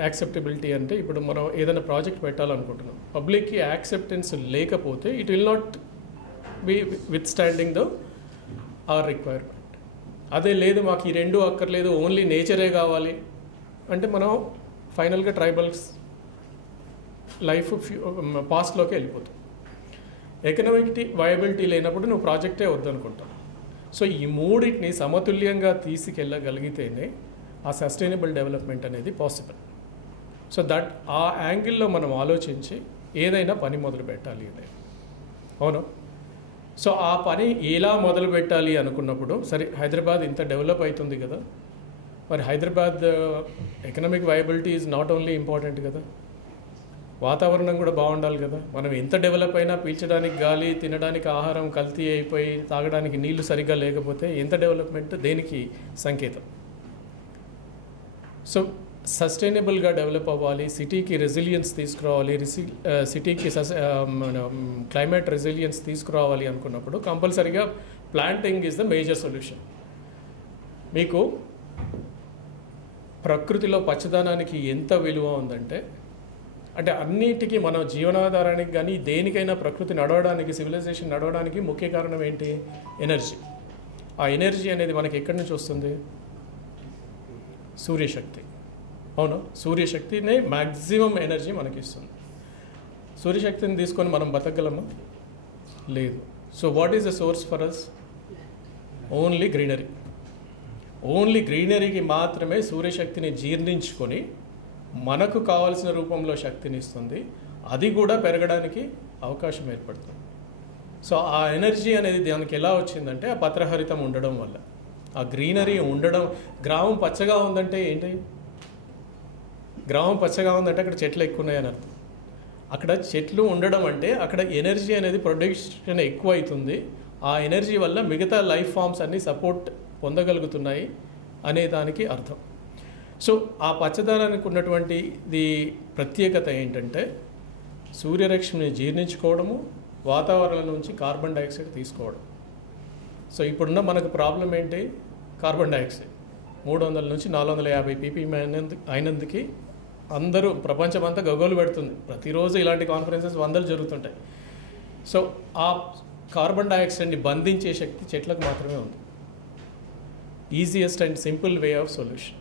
యాక్సెప్టబిలిటీ అంటే ఇప్పుడు మనం ఏదైనా ప్రాజెక్ట్ పెట్టాలనుకుంటున్నాం, పబ్లిక్కి యాక్సెప్టెన్స్ లేకపోతే it will not be with standing hour requirement. అదే లేదు మాకు ఈ 2 అక్కర్లేదు, ఓన్లీ నేచరే కావాలి అంటే మనం ఫైనల్గా ట్రైబల్స్ లైఫ్ పాస్ట్లోకి వెళ్ళిపోతాం. ఎకనామిక్ వయబిలిటీ లేనప్పుడు నువ్వు ప్రాజెక్టే వద్దనుకుంటావు. సో ఈ మూడింటిని సమతుల్యంగా తీసుకెళ్ళగలిగితేనే ఆ సస్టైనబుల్ డెవలప్మెంట్ అనేది పాసిబుల్. సో దట్ ఆ యాంగిల్లో మనం ఆలోచించి ఏదైనా పని మొదలు పెట్టాలి అదే. అవును. సో ఆ పని ఎలా మొదలు పెట్టాలి అనుకున్నప్పుడు, సరే హైదరాబాద్ ఇంత డెవలప్ అవుతుంది కదా, మరి Hyderabad economic viability is not only important కదా, వాతావరణం కూడా బాగుండాలి కదా. మనం ఎంత డెవలప్ అయినా పీల్చడానికి గాలి, తినడానికి ఆహారం కల్తీ అయిపోయి, తాగడానికి నీళ్లు సరిగ్గా లేకపోతే ఎంత డెవలప్మెంట్ దేనికి సంకేతం? సో సస్టైనబుల్గా డెవలప్ అవ్వాలి, సిటీకి రెసిలియన్స్ తీసుకురావాలి, సిటీకి క్లైమేట్ రెసిలియన్స్ తీసుకురావాలి అనుకున్నప్పుడు కంపల్సరీగా planting is the major solution. మీకు ప్రకృతిలో పచ్చదనానికి ఎంత విలువ ఉందంటే, అంటే అన్నిటికీ మన జీవనాధారానికి కానీ దేనికైనా ప్రకృతి నడవడానికి, సివిలైజేషన్ నడవడానికి ముఖ్య కారణం ఏంటి? ఎనర్జీ. ఆ ఎనర్జీ అనేది మనకి ఎక్కడి నుంచి వస్తుంది? సూర్యశక్తి. అవును, సూర్యశక్తినే మ్యాక్సిమం ఎనర్జీ మనకి ఇస్తుంది. సూర్యశక్తిని తీసుకొని మనం బతకగలమా? లేదు. So what is the source for us? Only greenery. Only గ్రీనరీకి మాత్రమే సూర్యశక్తిని జీర్ణించుకొని మనకు కావాల్సిన రూపంలో శక్తిని ఇస్తుంది. అది కూడా పెరగడానికి అవకాశం ఏర్పడుతుంది. సో ఆ ఎనర్జీ అనేది దానికి ఎలా వచ్చిందంటే ఆ పత్రహరితం ఉండడం వల్ల, ఆ గ్రీనరీ ఉండడం. గ్రామం పచ్చగా ఉందంటే ఏంటి? గ్రామం పచ్చగా ఉందంటే అక్కడ చెట్లు ఎక్కువ ఉన్నాయని అర్థం. అక్కడ చెట్లు ఉండడం అంటే అక్కడ ఎనర్జీ అనేది ప్రొడక్షన్ ఎక్కువ అవుతుంది. ఆ ఎనర్జీ వల్ల మిగతా లైఫ్ ఫామ్స్ అన్నీ సపోర్ట్ పొందగలుగుతున్నాయి అనే దానికి అర్థం. సో ఆ పచ్చదనానికి ఉన్నటువంటి ప్రత్యేకత ఏంటంటే సూర్యరశ్మిని జీర్ణించుకోవడము, వాతావరణం నుంచి కార్బన్ డైఆక్సైడ్ తీసుకోవడం. సో ఇప్పుడున్న మనకు ప్రాబ్లం ఏంటి? కార్బన్ డైఆక్సైడ్ 300 నుంచి 450 ppm అయినందుకు అందరూ ప్రపంచమంతా గగోలు పెడుతుంది. ప్రతిరోజు ఇలాంటి కాన్ఫరెన్సెస్ 100 జరుగుతుంటాయి. సో ఆ కార్బన్ డైఆక్సైడ్ని బంధించే శక్తి చెట్లకు మాత్రమే ఉంది. Easiest and simple way of solution.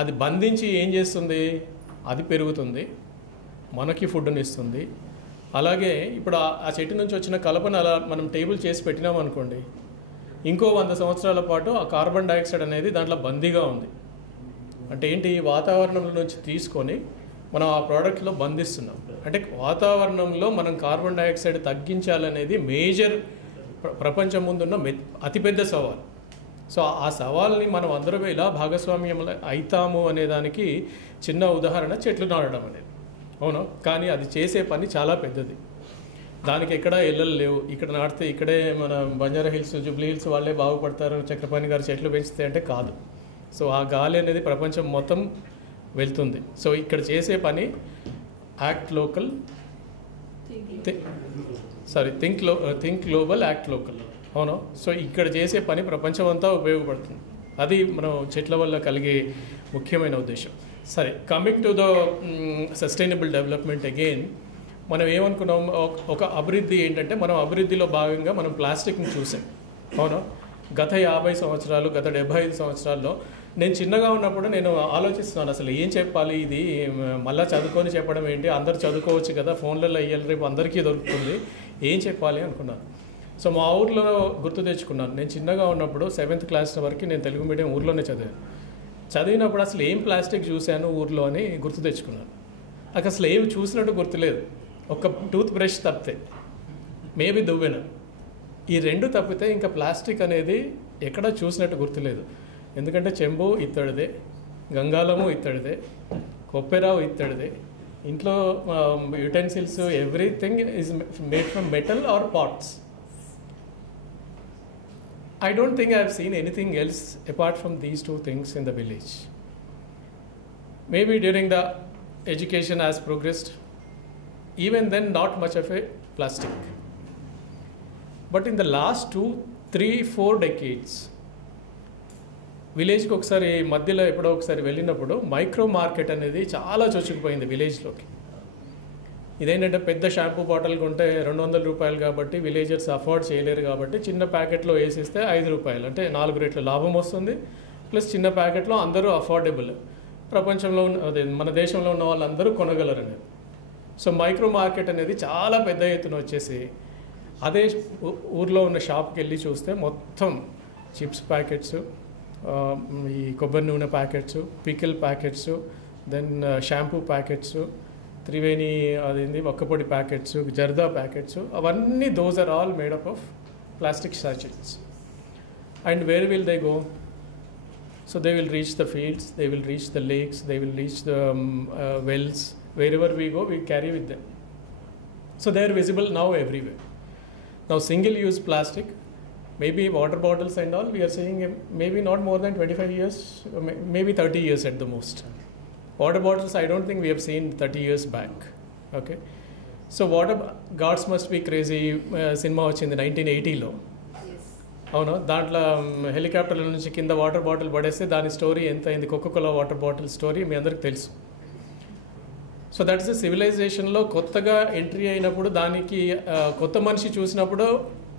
అది బంధించి ఏం చేస్తుంది? అది పెరుగుతుంది, మనకి ఫుడ్ని ఇస్తుంది. అలాగే ఇప్పుడు ఆ చెట్టు నుంచి వచ్చిన కలపను అలా మనం టేబుల్ చేసి పెట్టినామనుకోండి, ఇంకో 100 సంవత్సరాల పాటు ఆ కార్బన్ డైఆక్సైడ్ అనేది దాంట్లో బందీగా ఉంది. అంటే ఏంటి? వాతావరణంలో నుంచి తీసుకొని మనం ఆ ప్రోడక్ట్లో బంధిస్తున్నాం. అంటే వాతావరణంలో మనం కార్బన్ డైఆక్సైడ్ తగ్గించాలనేది మేజర్ ప్రపంచం ముందున్న అతిపెద్ద సవాల్. సో ఆ సవాల్ని మనం అందరం ఇలా భాగస్వామ్యం అవుతాము అనేదానికి చిన్న ఉదాహరణ చెట్లు నాటడం అనేది. అవును, కానీ అది చేసే పని చాలా పెద్దది. దానికి ఎక్కడ ఎల్లలు లేవు. ఇక్కడ నాటితే ఇక్కడే మన బంజారా హిల్స్, జూబ్లీ హిల్స్ వాళ్ళే బాగుపడతారు, చక్రపాణి గారు చెట్లు పెంచితే అంటే కాదు. సో ఆ గాలి అనేది ప్రపంచం మొత్తం వెళ్తుంది. సో ఇక్కడ చేసే పని act local, think global, act local. అవును. సో ఇక్కడ చేసే పని ప్రపంచం అంతా ఉపయోగపడుతుంది. అది మనం చెట్ల వల్ల కలిగే ముఖ్యమైన ఉద్దేశం. సరే, coming to the sustainable development again, మనం ఏమనుకున్నాం? ఒక అభివృద్ధి ఏంటంటే మనం అభివృద్ధిలో భాగంగా మనం ప్లాస్టిక్ని చూసాం. అవును, గత 50 సంవత్సరాలు, గత 75 సంవత్సరాల్లో నేను చిన్నగా ఉన్నప్పుడు నేను ఆలోచిస్తున్నాను, అసలు ఏం చెప్పాలి, ఇది మళ్ళీ చదువుకొని చెప్పడం ఏంటి, అందరు చదువుకోవచ్చు కదా, ఫోన్లలో అయ్యాలి, రేపు అందరికీ దొరుకుతుంది, ఏం చెప్పాలి అనుకున్నాను. సో మా ఊర్లో గుర్తు తెచ్చుకున్నాను. నేను చిన్నగా ఉన్నప్పుడు 7th క్లాస్ వరకు నేను తెలుగు మీడియం ఊర్లోనే చదివినప్పుడు అసలు ఏం ప్లాస్టిక్ చూశాను ఊర్లో అని గుర్తు తెచ్చుకున్నాను. నాకు అసలు ఏమి చూసినట్టు గుర్తులేదు. ఒక టూత్ బ్రష్ తప్పితే, మేబీ దువ్వెన, ఈ 2 తప్పితే ఇంకా ప్లాస్టిక్ అనేది ఎక్కడ చూసినట్టు గుర్తులేదు. ఎందుకంటే చెంబు ఇత్తడిదే, గంగాలము ఇత్తడిదే, కొప్పెరావు ఇత్తడిదే, ఇంట్లో utensils everything is made from metal or pots. I don't think I have seen anything else apart from these 2 things in the village. Maybe during the education has progressed, even then not much of a plastic. But in the last 2, 3, 4 decades, విలేజ్కి ఒకసారి మధ్యలో ఎప్పుడో ఒకసారి వెళ్ళినప్పుడు micro market అనేది చాలా చొచ్చుకుపోయింది విలేజ్లోకి. ఇదేంటంటే పెద్ద షాంపూ బాటిల్ కొంటే 200 రూపాయలు కాబట్టి విలేజర్స్ అఫోర్డ్ చేయలేరు కాబట్టి చిన్న ప్యాకెట్లో వేసిస్తే 5 రూపాయలు, అంటే 4 రెట్లు లాభం వస్తుంది. ప్లస్ చిన్న ప్యాకెట్లో అందరూ అఫోర్డబుల్, ప్రపంచంలో అదే మన దేశంలో ఉన్న వాళ్ళందరూ కొనగలరు అనేది. సో మైక్రో మార్కెట్ అనేది చాలా పెద్ద ఎత్తున వచ్చేసి అదే ఊర్లో ఉన్న షాప్కి వెళ్ళి చూస్తే మొత్తం చిప్స్ ప్యాకెట్స్, ఈ కొబ్బరి నూనె packets, pickle packets, then shampoo packets, Triveni అదేంది ఒక్కపొడి ప్యాకెట్స్, జర్దా ప్యాకెట్స్, అవన్నీ those are all made up of plastic sachets. And where will they go? So they will reach the fields, they will reach the lakes, they will reach the wells. Wherever we go, we carry with them. So they are visible now everywhere. Now single-use plastic, maybe water bottles and all, we are saying maybe not more than 25 years, maybe 30 years at the most. Water bottles, I don't think we have seen 30 years back. Okay. So water gods must be crazy. Cinema వచ్చింది 1980లో. అవును, దాంట్లో హెలికాప్టర్ల నుంచి కింద water bottle పడేస్తే దాని story ఎంత అయింది, Coca Cola water bottle story మీ అందరికి తెలుసు. సో దట్ ఇస్ సివిలైజేషన్లో కొత్తగా ఎంట్రీ అయినప్పుడు దానికి కొత్త మనిషి చూసినప్పుడు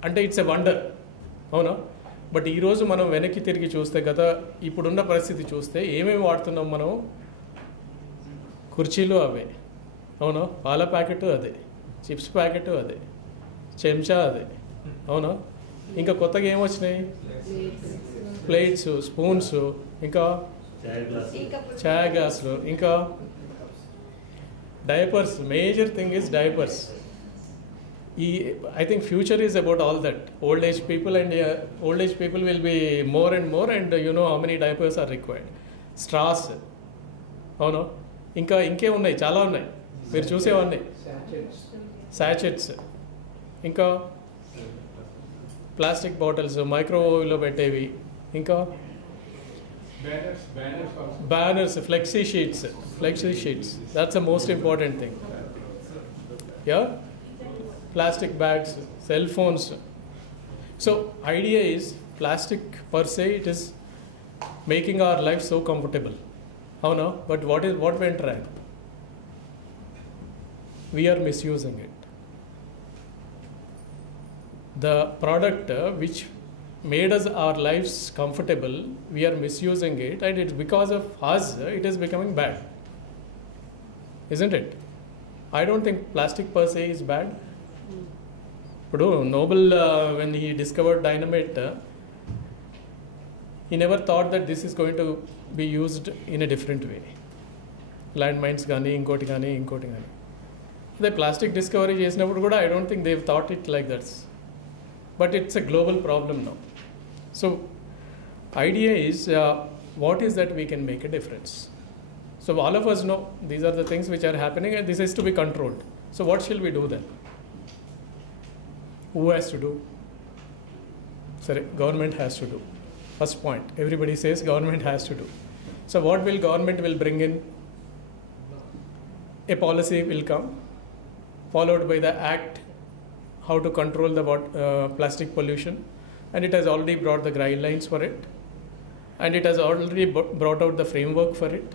అంటే ఇట్స్ ఎ వండర్. అవునా? బట్ ఈరోజు మనం వెనక్కి తిరిగి చూస్తే ఇప్పుడున్న పరిస్థితి చూస్తే ఏమేమి వాడుతున్నాం మనం? కుర్చీలు అవే, అవునా, పాల ప్యాకెట్ అదే, చిప్స్ ప్యాకెట్ అదే, చెంచా అదే, అవునా. ఇంకా కొత్తగా ఏమొచ్చినాయి, ప్లేట్స్, స్పూన్స్, ఇంకా చాయ్ గ్లాసులు, ఇంకా diapers. Major thing is diapers. I think future is about all that. Old age people will be more and more, and you know how many diapers are required. Straws, అవును, ఇంకే ఉన్నాయి, చాలా ఉన్నాయి, మీరు చూసేవన్నీ. Sachets, ఇంకా ప్లాస్టిక్ బాటిల్స్, మైక్రోవేవ్లో పెట్టేవి, ఇంకా banners, flexi sheets. That's the most important thing. Yeah. Plastic bags, cell phones. So idea is plastic per se, it is making our life so comfortable. How now? But what went wrong? We are misusing it. The product which made us our lives comfortable, we are misusing it, and it's because of us it is becoming bad. Isn't it? I don't think plastic per se is bad. ఇప్పుడు Nobel when he discovered dynamite, he never thought that this is going to be used in a different way. Land mines కానీ ఇంకోటి కానీ. అదే plastic discovery చేసినప్పుడు కూడా I don't think they've thought it like that. But it's a global problem now. So idea is what is that we can make a difference. So all of us know these are the things which are happening and this is to be controlled. So what shall we do then? Who has to do? Sorry, government has to do. First point, everybody says government has to do. So what will government will bring in? A policy will come, followed by the act, how to control the plastic pollution, and it has already brought the guidelines for it, and it has already brought out the framework for it.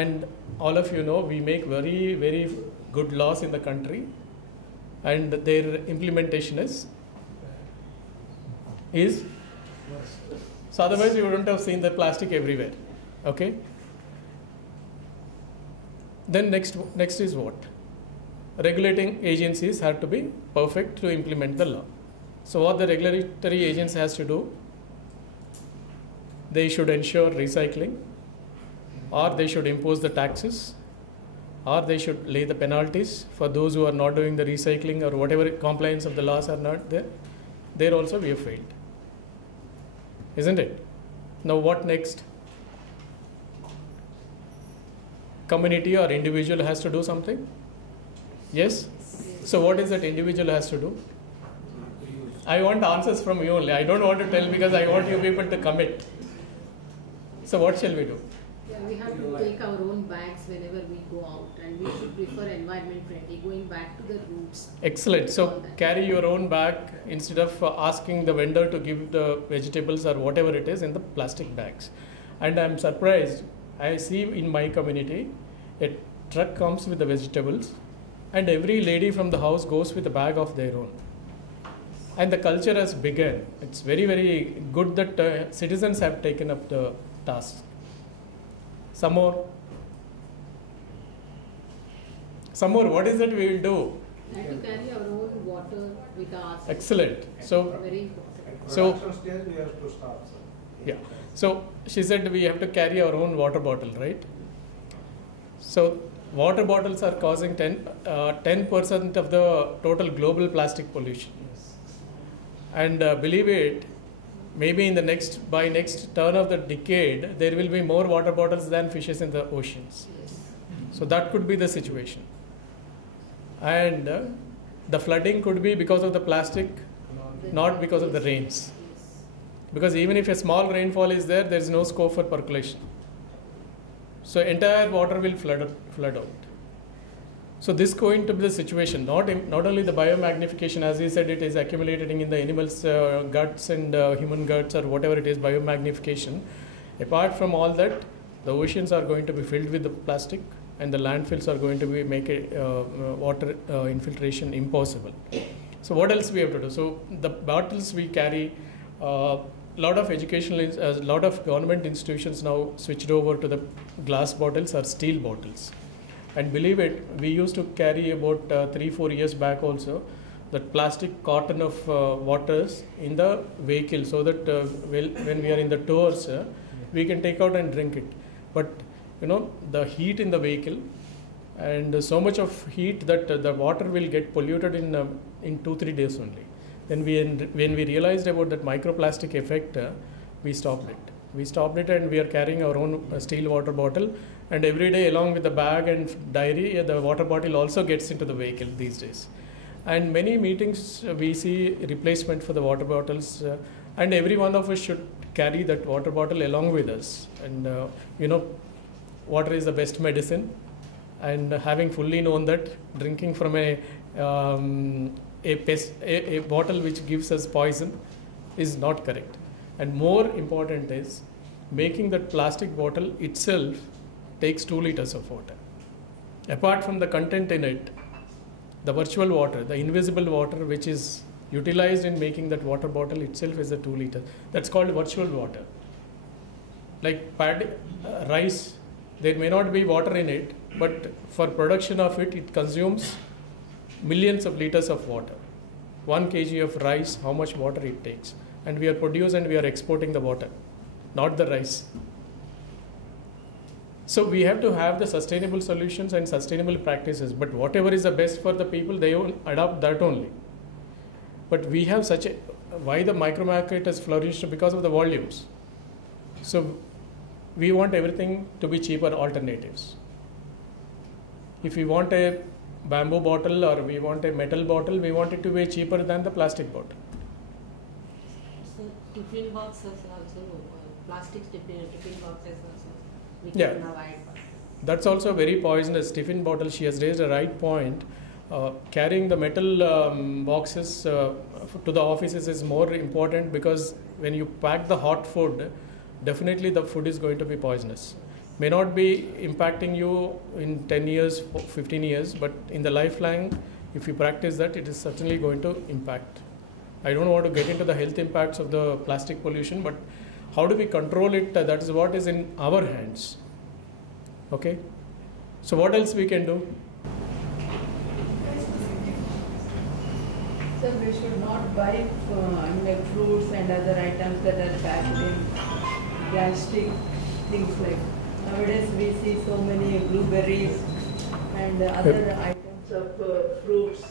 And all of you know, we make very, very good laws in the country, and their implementation is so otherwise you wouldn't have seen the plastic everywhere. Okay, then next is what? Regulating agencies have to be perfect to implement the law. So what the regulatory agents has to do, they should ensure recycling, or they should impose the taxes, or they should lay the penalties for those who are not doing the recycling or whatever compliance of the laws are not there. There also we have failed. Isn't it? Now what next? Community or individual has to do something? Yes? So what is that individual has to do? I want answers from you only. I don't want to tell because I want you people to commit. So what shall we do? We have to take our own bags whenever we go out, and we should prefer environment friendly, going back to the roots. Excellent. So carry your own bag instead of asking the vendor to give the vegetables or whatever it is in the plastic bags. And I'm surprised, I see in my community, a truck comes with the vegetables and every lady from the house goes with a bag of their own. And the culture has begun. It's very, very good that citizens have taken up the task. Some more, what is that we will do? And to carry our own water with us. Excellent. So, Very important. So, stage we have to start, sir. yeah. So, she said we have to carry our own water bottle, right? So, water bottles are causing 10% of the total global plastic pollution. And believe it, maybe in the by next turn of the decade, there will be more water bottles than fishes in the oceans. So that could be the situation. And the flooding could be because of the plastic, not because of the rains. Because even if a small rainfall is there is no scope for percolation. So entire water will flood out. So this going to be the situation. Not only the biomagnification, as he said, it is accumulating in the animals' guts and human guts or whatever it is, biomagnification. Apart from all that, the oceans are going to be filled with the plastic, and the landfills are going to be make water infiltration impossible. So what else we have to do? So the bottles we carry, lot of lot of government institutions now switched over to the glass bottles or steel bottles. And believe it, we used to carry about 3-4 years back also that plastic carton of waters in the vehicle, so that when we are in the tours, we can take out and drink it. But the heat in the vehicle, and so much of heat that the water will get polluted in 2-3 days only. Then when we realized about that microplastic effect, we stopped it. We stopped it, and we are carrying our own steel water bottle. And every day, along with the bag and diary, the water bottle also gets into the vehicle these days. And many meetings, we see replacement for the water bottles, and every one of us should carry that water bottle along with us. And water is the best medicine. And having fully known that, drinking from a bottle which gives us poison is not correct. And more important is making that plastic bottle itself takes 2 liters of water. Apart from the content in it, the virtual water, the invisible water which is utilized in making that water bottle itself is a 2 liters. That's called virtual water. Like rice, there may not be water in it, but for production of it, it consumes millions of liters of water. 1 kg of rice, how much water it takes. And we are producing and we are exporting the water, not the rice. So we have to have the sustainable solutions and sustainable practices, but whatever is the best for the people, they will adopt that only. But we have why the micro market has flourished? Because of the volumes. So we want everything to be cheaper alternatives. If we want a bamboo bottle or we want a metal bottle, we want it to be cheaper than the plastic bottle. So tiffin boxes also, plastic tiffin boxes also. Yeah, that's also very poisonous. Tiffin bottle, she has raised a right point. Carrying the metal boxes to the offices is more important, because when you pack the hot food, definitely the food is going to be poisonous. May not be impacting you in 10 years, 15 years, but in the lifeline, if you practice that, it is certainly going to impact. I don't want to get into the health impacts of the plastic pollution, but how do we control it? That is what is in our hands. Okay? So what else we can do? So we should not buy fruits and other items that are packed in plastic, things like. Nowadays we see so many blueberries and other items of fruits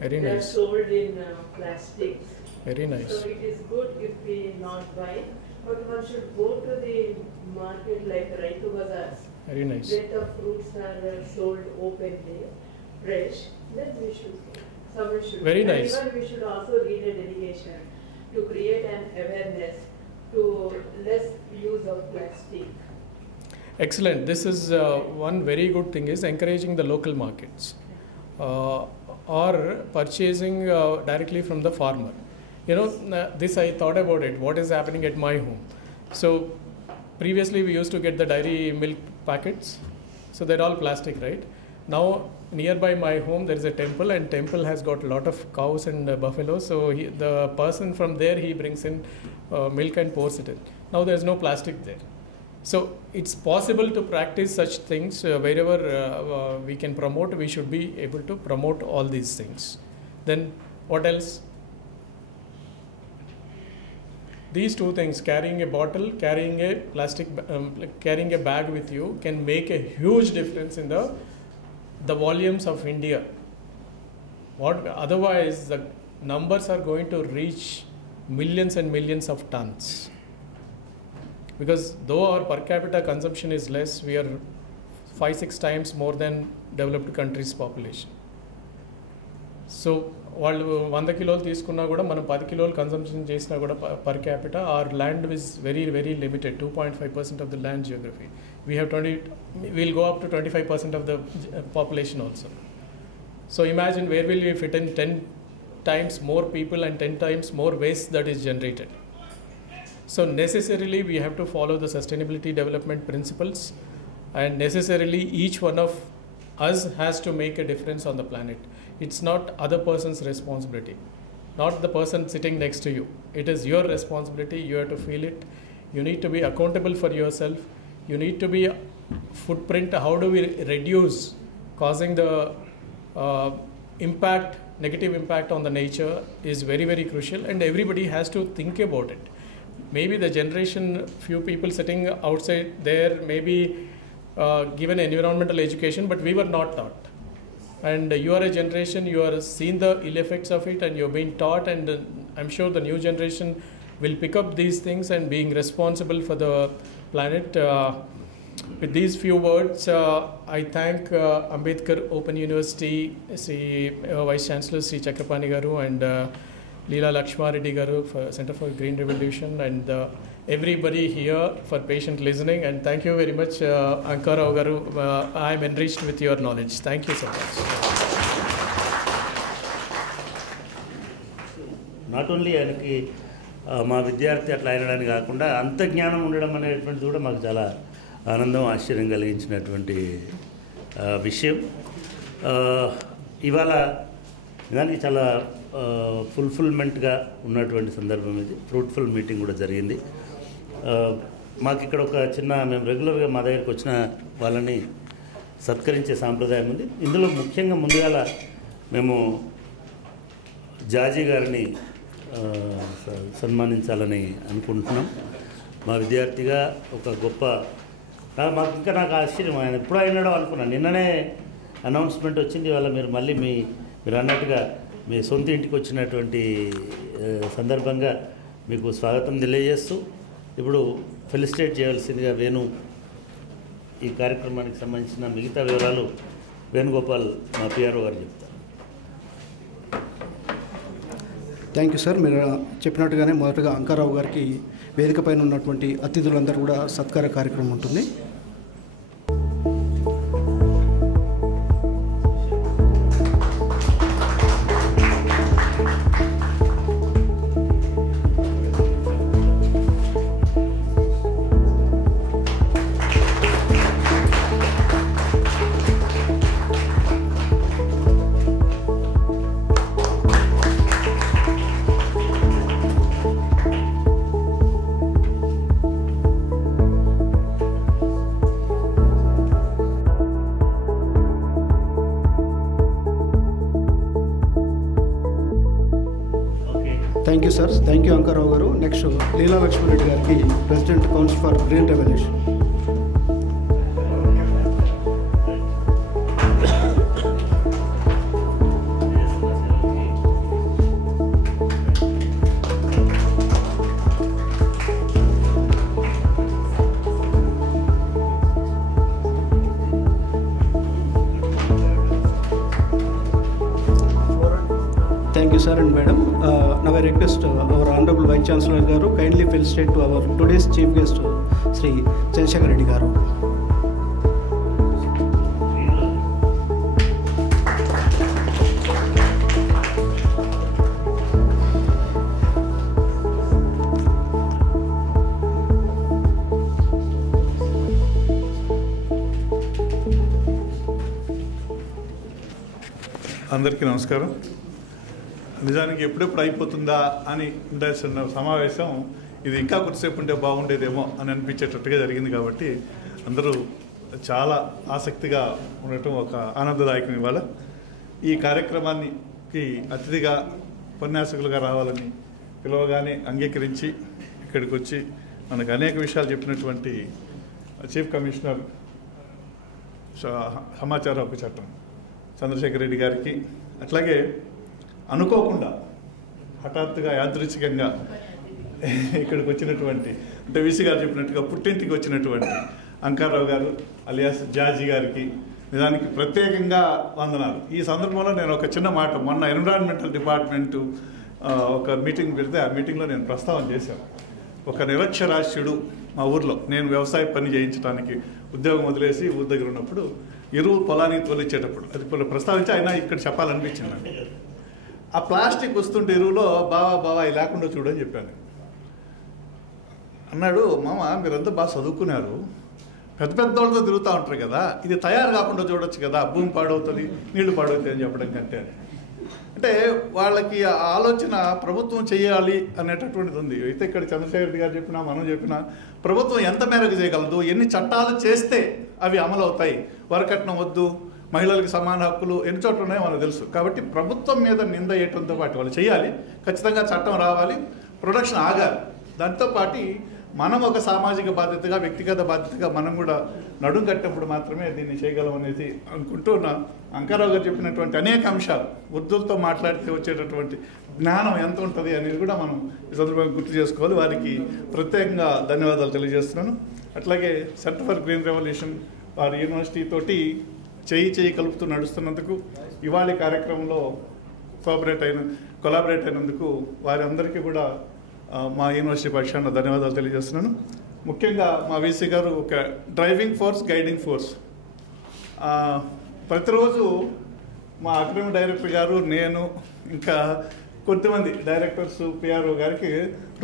Very that nice. are sold in plastics. Very nice. So it is good if we not buy, but one should go to the market like Raitu Bazaars. Very nice. Where the fruits are sold openly, fresh, then we should. Someone should. Very and nice. even we should also lead a delegation to create an awareness to less use of plastic. Excellent. This is one very good thing is encouraging the local markets or purchasing directly from the farmer. This I thought about it, what is happening at my home. So previously we used to get the dairy milk packets, so they're all plastic, right? Now nearby my home there is a temple, and temple has got a lot of cows and buffaloes, so the person from there, he brings in milk and pours it in. Now there's no plastic there. So it's possible to practice such things wherever we can promote. We should be able to promote all these things. Then what else? These two things, carrying a bottle, carrying a plastic, carrying a bag with you, can make a huge difference in the volumes of India. Otherwise, the numbers are going to reach millions and millions of tons. Because though our per capita consumption is less, we are 5-6 times more than developed countries' population. So వాళ్ళు 100 కిలోలు తీసుకున్నా కూడా మనం 10 కిలోలు consumption చేసినా కూడా per capita our land is very, very limited, 2.5% of the land geography. We'll go up to 25% of the population also. So imagine where will we fit in 10 times more people and 10 times more waste that is generated. So necessarily we have to follow the sustainability development principles, and necessarily each one of us has to make a difference on the planet. It's not other person's responsibility. not the person sitting next to you. It is your responsibility. You have to feel it. You need to be accountable for yourself. You need to be footprint. How do we reduce causing the negative impact on the nature is very, very crucial, and everybody has to think about it. Maybe the generation, few people sitting outside there may be given environmental education, but we were not taught. And you are a generation, you are seen the ill effects of it, and you're being taught, and I'm sure the new generation will pick up these things and being responsible for the planet. With these few words, I thank Ambedkar Open University, Sri Vice Chancellor Sri Chakrapani Garu and Leela Lakshmareddy Garu for Center for Green Revolution, and everybody here for patient listening. And thank you very much, Ankar Rao Garu. I am enriched with your knowledge. Thank you so much. Not only ఆయనకి మా విద్యార్థి అట్లా అయినడానికి కాకుండా అంత జ్ఞానం ఉండడం అనేటువంటిది కూడా మాకు చాలా ఆనందం, ఆశ్చర్యం కలిగించినటువంటి విషయం. ఇవాళ దానికి చాలా ఫుల్ఫిల్మెంట్గా ఉన్నటువంటి సందర్భం ఇది. ఫ్రూట్ఫుల్ మీటింగ్ కూడా జరిగింది. మాకు ఇక్కడ ఒక చిన్న, మేము రెగ్యులర్గా మా దగ్గరికి వచ్చిన వాళ్ళని సత్కరించే సాంప్రదాయం ఉంది. ఇందులో ముఖ్యంగా ముందుగా మేము జాజీ గారిని సన్మానించాలని అనుకుంటున్నాం. మా విద్యార్థిగా ఒక గొప్ప, నాకు ఆశ్చర్యం, ఆయన ఎప్పుడు అయినాడో అనుకున్నాను. నిన్ననే అనౌన్స్మెంట్ వచ్చింది. వాళ్ళ మీరు మళ్ళీ మీరు అన్నట్టుగా మీ సొంత ఇంటికి వచ్చినటువంటి సందర్భంగా మీకు స్వాగతం తెలియజేస్తూ ఇప్పుడు ఫెలిసిటేట్ చేయాల్సిందిగా వేణు ఈ కార్యక్రమానికి సంబంధించిన మిగతా వివరాలు వేణుగోపాల్ మా పిఆర్ఓ గారు చెప్తారు. Thank you sir. మీరు చెప్పినట్టుగానే మొదటగా అంకారావు గారికి వేదిక పైన ఉన్నటువంటి అతిథులందరూ కూడా సత్కార కార్యక్రమం ఉంటుంది. Thank you sir. Thank you Ankarao గారు. నెక్స్ట్ లీలా లక్ష్మారెడ్డి గారికి, president council for green revolution. Thank you, sir and madam. Now I request our Honorable Vice Chancellor Garu kindly felicitate to our today's chief guest, Sri Chandrasekhar Reddy Garu. అందరికీ నమస్కారం. నిజానికి ఎప్పుడెప్పుడు అయిపోతుందా అని ఉండాల్సిన సమావేశం ఇది ఇంకా కొద్దిసేపు ఉంటే బాగుండేదేమో అని అనిపించేటట్టుగా జరిగింది. కాబట్టి అందరూ చాలా ఆసక్తిగా ఉండటం ఒక ఆనందదాయకం. ఇవాళ ఈ కార్యక్రమానికి అతిథిగా ఉపన్యాసకులుగా రావాలని పిలవగానే అంగీకరించి ఇక్కడికి వచ్చి మనకు అనేక విషయాలు చెప్పినటువంటి చీఫ్ కమిషనర్ సమాచార హక్కు చట్టం చంద్రశేఖర్ రెడ్డి గారికి, అట్లాగే అనుకోకుండా హఠాత్తుగా యాదృచ్ఛికంగా ఇక్కడికి వచ్చినటువంటి, అంటే వీసీ గారు చెప్పినట్టుగా పుట్టింటికి వచ్చినటువంటి అంకారావు గారు అలియాస్ జాజీ గారికి నిజానికి ప్రత్యేకంగా వందనాలు. ఈ సందర్భంలో నేను ఒక చిన్న మాట, మొన్న ఎన్విరాన్మెంటల్ డిపార్ట్మెంటు ఒక మీటింగ్ పెడితే ఆ మీటింగ్లో నేను ప్రస్తావన చేశాను. ఒక నిరక్షరాస్యుడు మా ఊర్లో, నేను వ్యవసాయ పని చేయించడానికి ఉద్యోగం వదిలేసి ఊరి దగ్గర ఉన్నప్పుడు ఎరువు పొలానికి తోలిచ్చేటప్పుడు అది ప్రస్తావించి అయినా ఇక్కడ చెప్పాలనిపించింది. ఆ ప్లాస్టిక్ వస్తుంటే ఎరువులో బావా ఇది లేకుండా చూడని చెప్పాను. అన్నాడు, మామ మీరంతా బాగా చదువుకున్నారు, పెద్ద పెద్ద వాళ్ళతో తిరుగుతూ ఉంటారు కదా, ఇది తయారు కాకుండా చూడొచ్చు కదా, భూమి పాడవుతుంది, నీళ్లు పాడవుతాయి అని చెప్పడం కంటే అంటే వాళ్ళకి ఆ ఆలోచన ప్రభుత్వం చేయాలి అనేటటువంటిది ఉంది. అయితే ఇక్కడ చంద్రశేఖర్ రెడ్డి గారు చెప్పినా మనం చెప్పినా ప్రభుత్వం ఎంత మేరకు చేయగలదు, ఎన్ని చట్టాలు చేస్తే అవి అమలు అవుతాయి, వరకట్నం వద్దు, మహిళలకు సమాన హక్కులు ఎన్ని చోట్ల ఉన్నాయో మనకు తెలుసు. కాబట్టి ప్రభుత్వం మీద నింద వేయటంతో పాటు వాళ్ళు చేయాలి, ఖచ్చితంగా చట్టం రావాలి, ప్రొడక్షన్ ఆగాలి. దాంతోపాటు మనం ఒక సామాజిక బాధ్యతగా, వ్యక్తిగత బాధ్యతగా మనం కూడా నడుం కట్టినప్పుడు మాత్రమే దీన్ని చేయగలం అనేది అనుకుంటూ అంకారావు గారు చెప్పినటువంటి అనేక అంశాలు, వృద్ధులతో మాట్లాడితే వచ్చేటటువంటి జ్ఞానం ఎంత ఉంటుంది అనేది కూడా మనం ఈ సందర్భంగా గుర్తు చేసుకోవాలి. వారికి ప్రత్యేకంగా ధన్యవాదాలు తెలియజేస్తున్నాను. అట్లాగే సెంటర్ ఫర్ గ్రీన్ రెవల్యూషన్ వారి యూనివర్సిటీ తోటి చేయి కలుపుతూ నడుస్తున్నందుకు, ఇవాళ కార్యక్రమంలో కొలాబరేట్ అయినందుకు వారి అందరికీ కూడా మా యూనివర్సిటీ పక్షాన ధన్యవాదాలు తెలియజేస్తున్నాను. ముఖ్యంగా మా వీసీ గారు ఒక డ్రైవింగ్ ఫోర్స్, గైడింగ్ ఫోర్స్. ప్రతిరోజు మా అకాడమిక్ డైరెక్టర్ గారు, నేను, ఇంకా కొంతమంది డైరెక్టర్స్, పిఆర్ఓ గారికి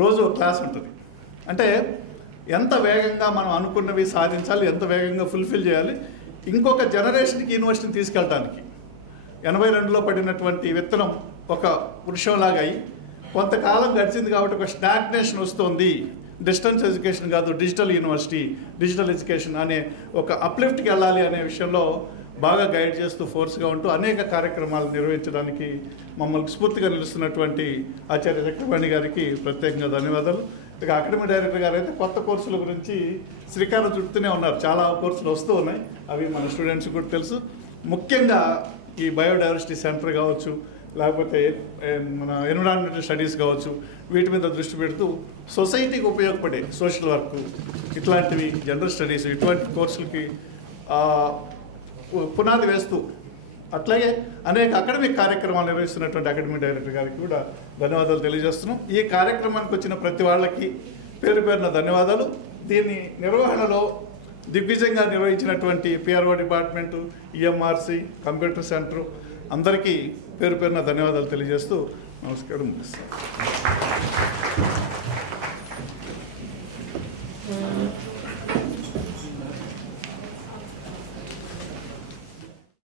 రోజు క్లాస్ ఉంటుంది. అంటే ఎంత వేగంగా మనం అనుకున్నవి సాధించాలి, ఎంత వేగంగా ఫుల్ఫిల్ చేయాలి, ఇంకొక జనరేషన్కి యూనివర్సిటీని తీసుకెళ్ళడానికి. 82లో పడినటువంటి విత్తనం ఒక వృక్షంలాగా అయి కొంతకాలం గడిచింది కాబట్టి ఒక స్టాగ్నేషన్ వస్తుంది. డిస్టెన్స్ ఎడ్యుకేషన్ కాదు, డిజిటల్ యూనివర్సిటీ, డిజిటల్ ఎడ్యుకేషన్ అనే ఒక అప్లిఫ్ట్కి వెళ్ళాలి అనే విషయంలో బాగా గైడ్ చేస్తూ ఫోర్స్గా ఉంటూ అనేక కార్యక్రమాలు నిర్వహించడానికి మమ్మల్ని స్ఫూర్తిగా నిలుస్తున్నటువంటి ఆచార్య చక్రపాణి గారికి ప్రత్యేకంగా ధన్యవాదాలు. ఇక అకాడమిక్ డైరెక్టర్ గారు అయితే కొత్త కోర్సుల గురించి శ్రీకారం చుడుతూనే ఉన్నారు. చాలా కోర్సులు వస్తూ ఉన్నాయి, అవి మన స్టూడెంట్స్ కూడా తెలుసు. ముఖ్యంగా ఈ బయోడైవర్సిటీ సెంటర్ కావచ్చు, లేకపోతే మన ఎన్విరాన్మెంటల్ స్టడీస్ కావచ్చు, వీటి మీద దృష్టి పెడుతూ సొసైటీకి ఉపయోగపడే సోషల్ వర్క్ ఇట్లాంటివి, జనరల్ స్టడీస్, ఇటువంటి కోర్సులకి పునాది వేస్తూ అట్లాగే అనేక అకాడమిక్ కార్యక్రమాలు నిర్వహిస్తున్నటువంటి అకాడమిక్ డైరెక్టర్ గారికి కూడా ధన్యవాదాలు తెలియజేస్తున్నాం. ఈ కార్యక్రమానికి వచ్చిన ప్రతి వాళ్ళకి పేరు పేరున ధన్యవాదాలు. దీన్ని నిర్వహణలో దిగ్విజయంగా నిర్వహించినటువంటి పిఆర్ఓ డిపార్ట్మెంటు, ఈఎంఆర్సి, కంప్యూటర్ సెంటర్ అందరికీ పేరు పేరున ధన్యవాదాలు తెలియజేస్తూ నమస్కారం ముగిస్తాను.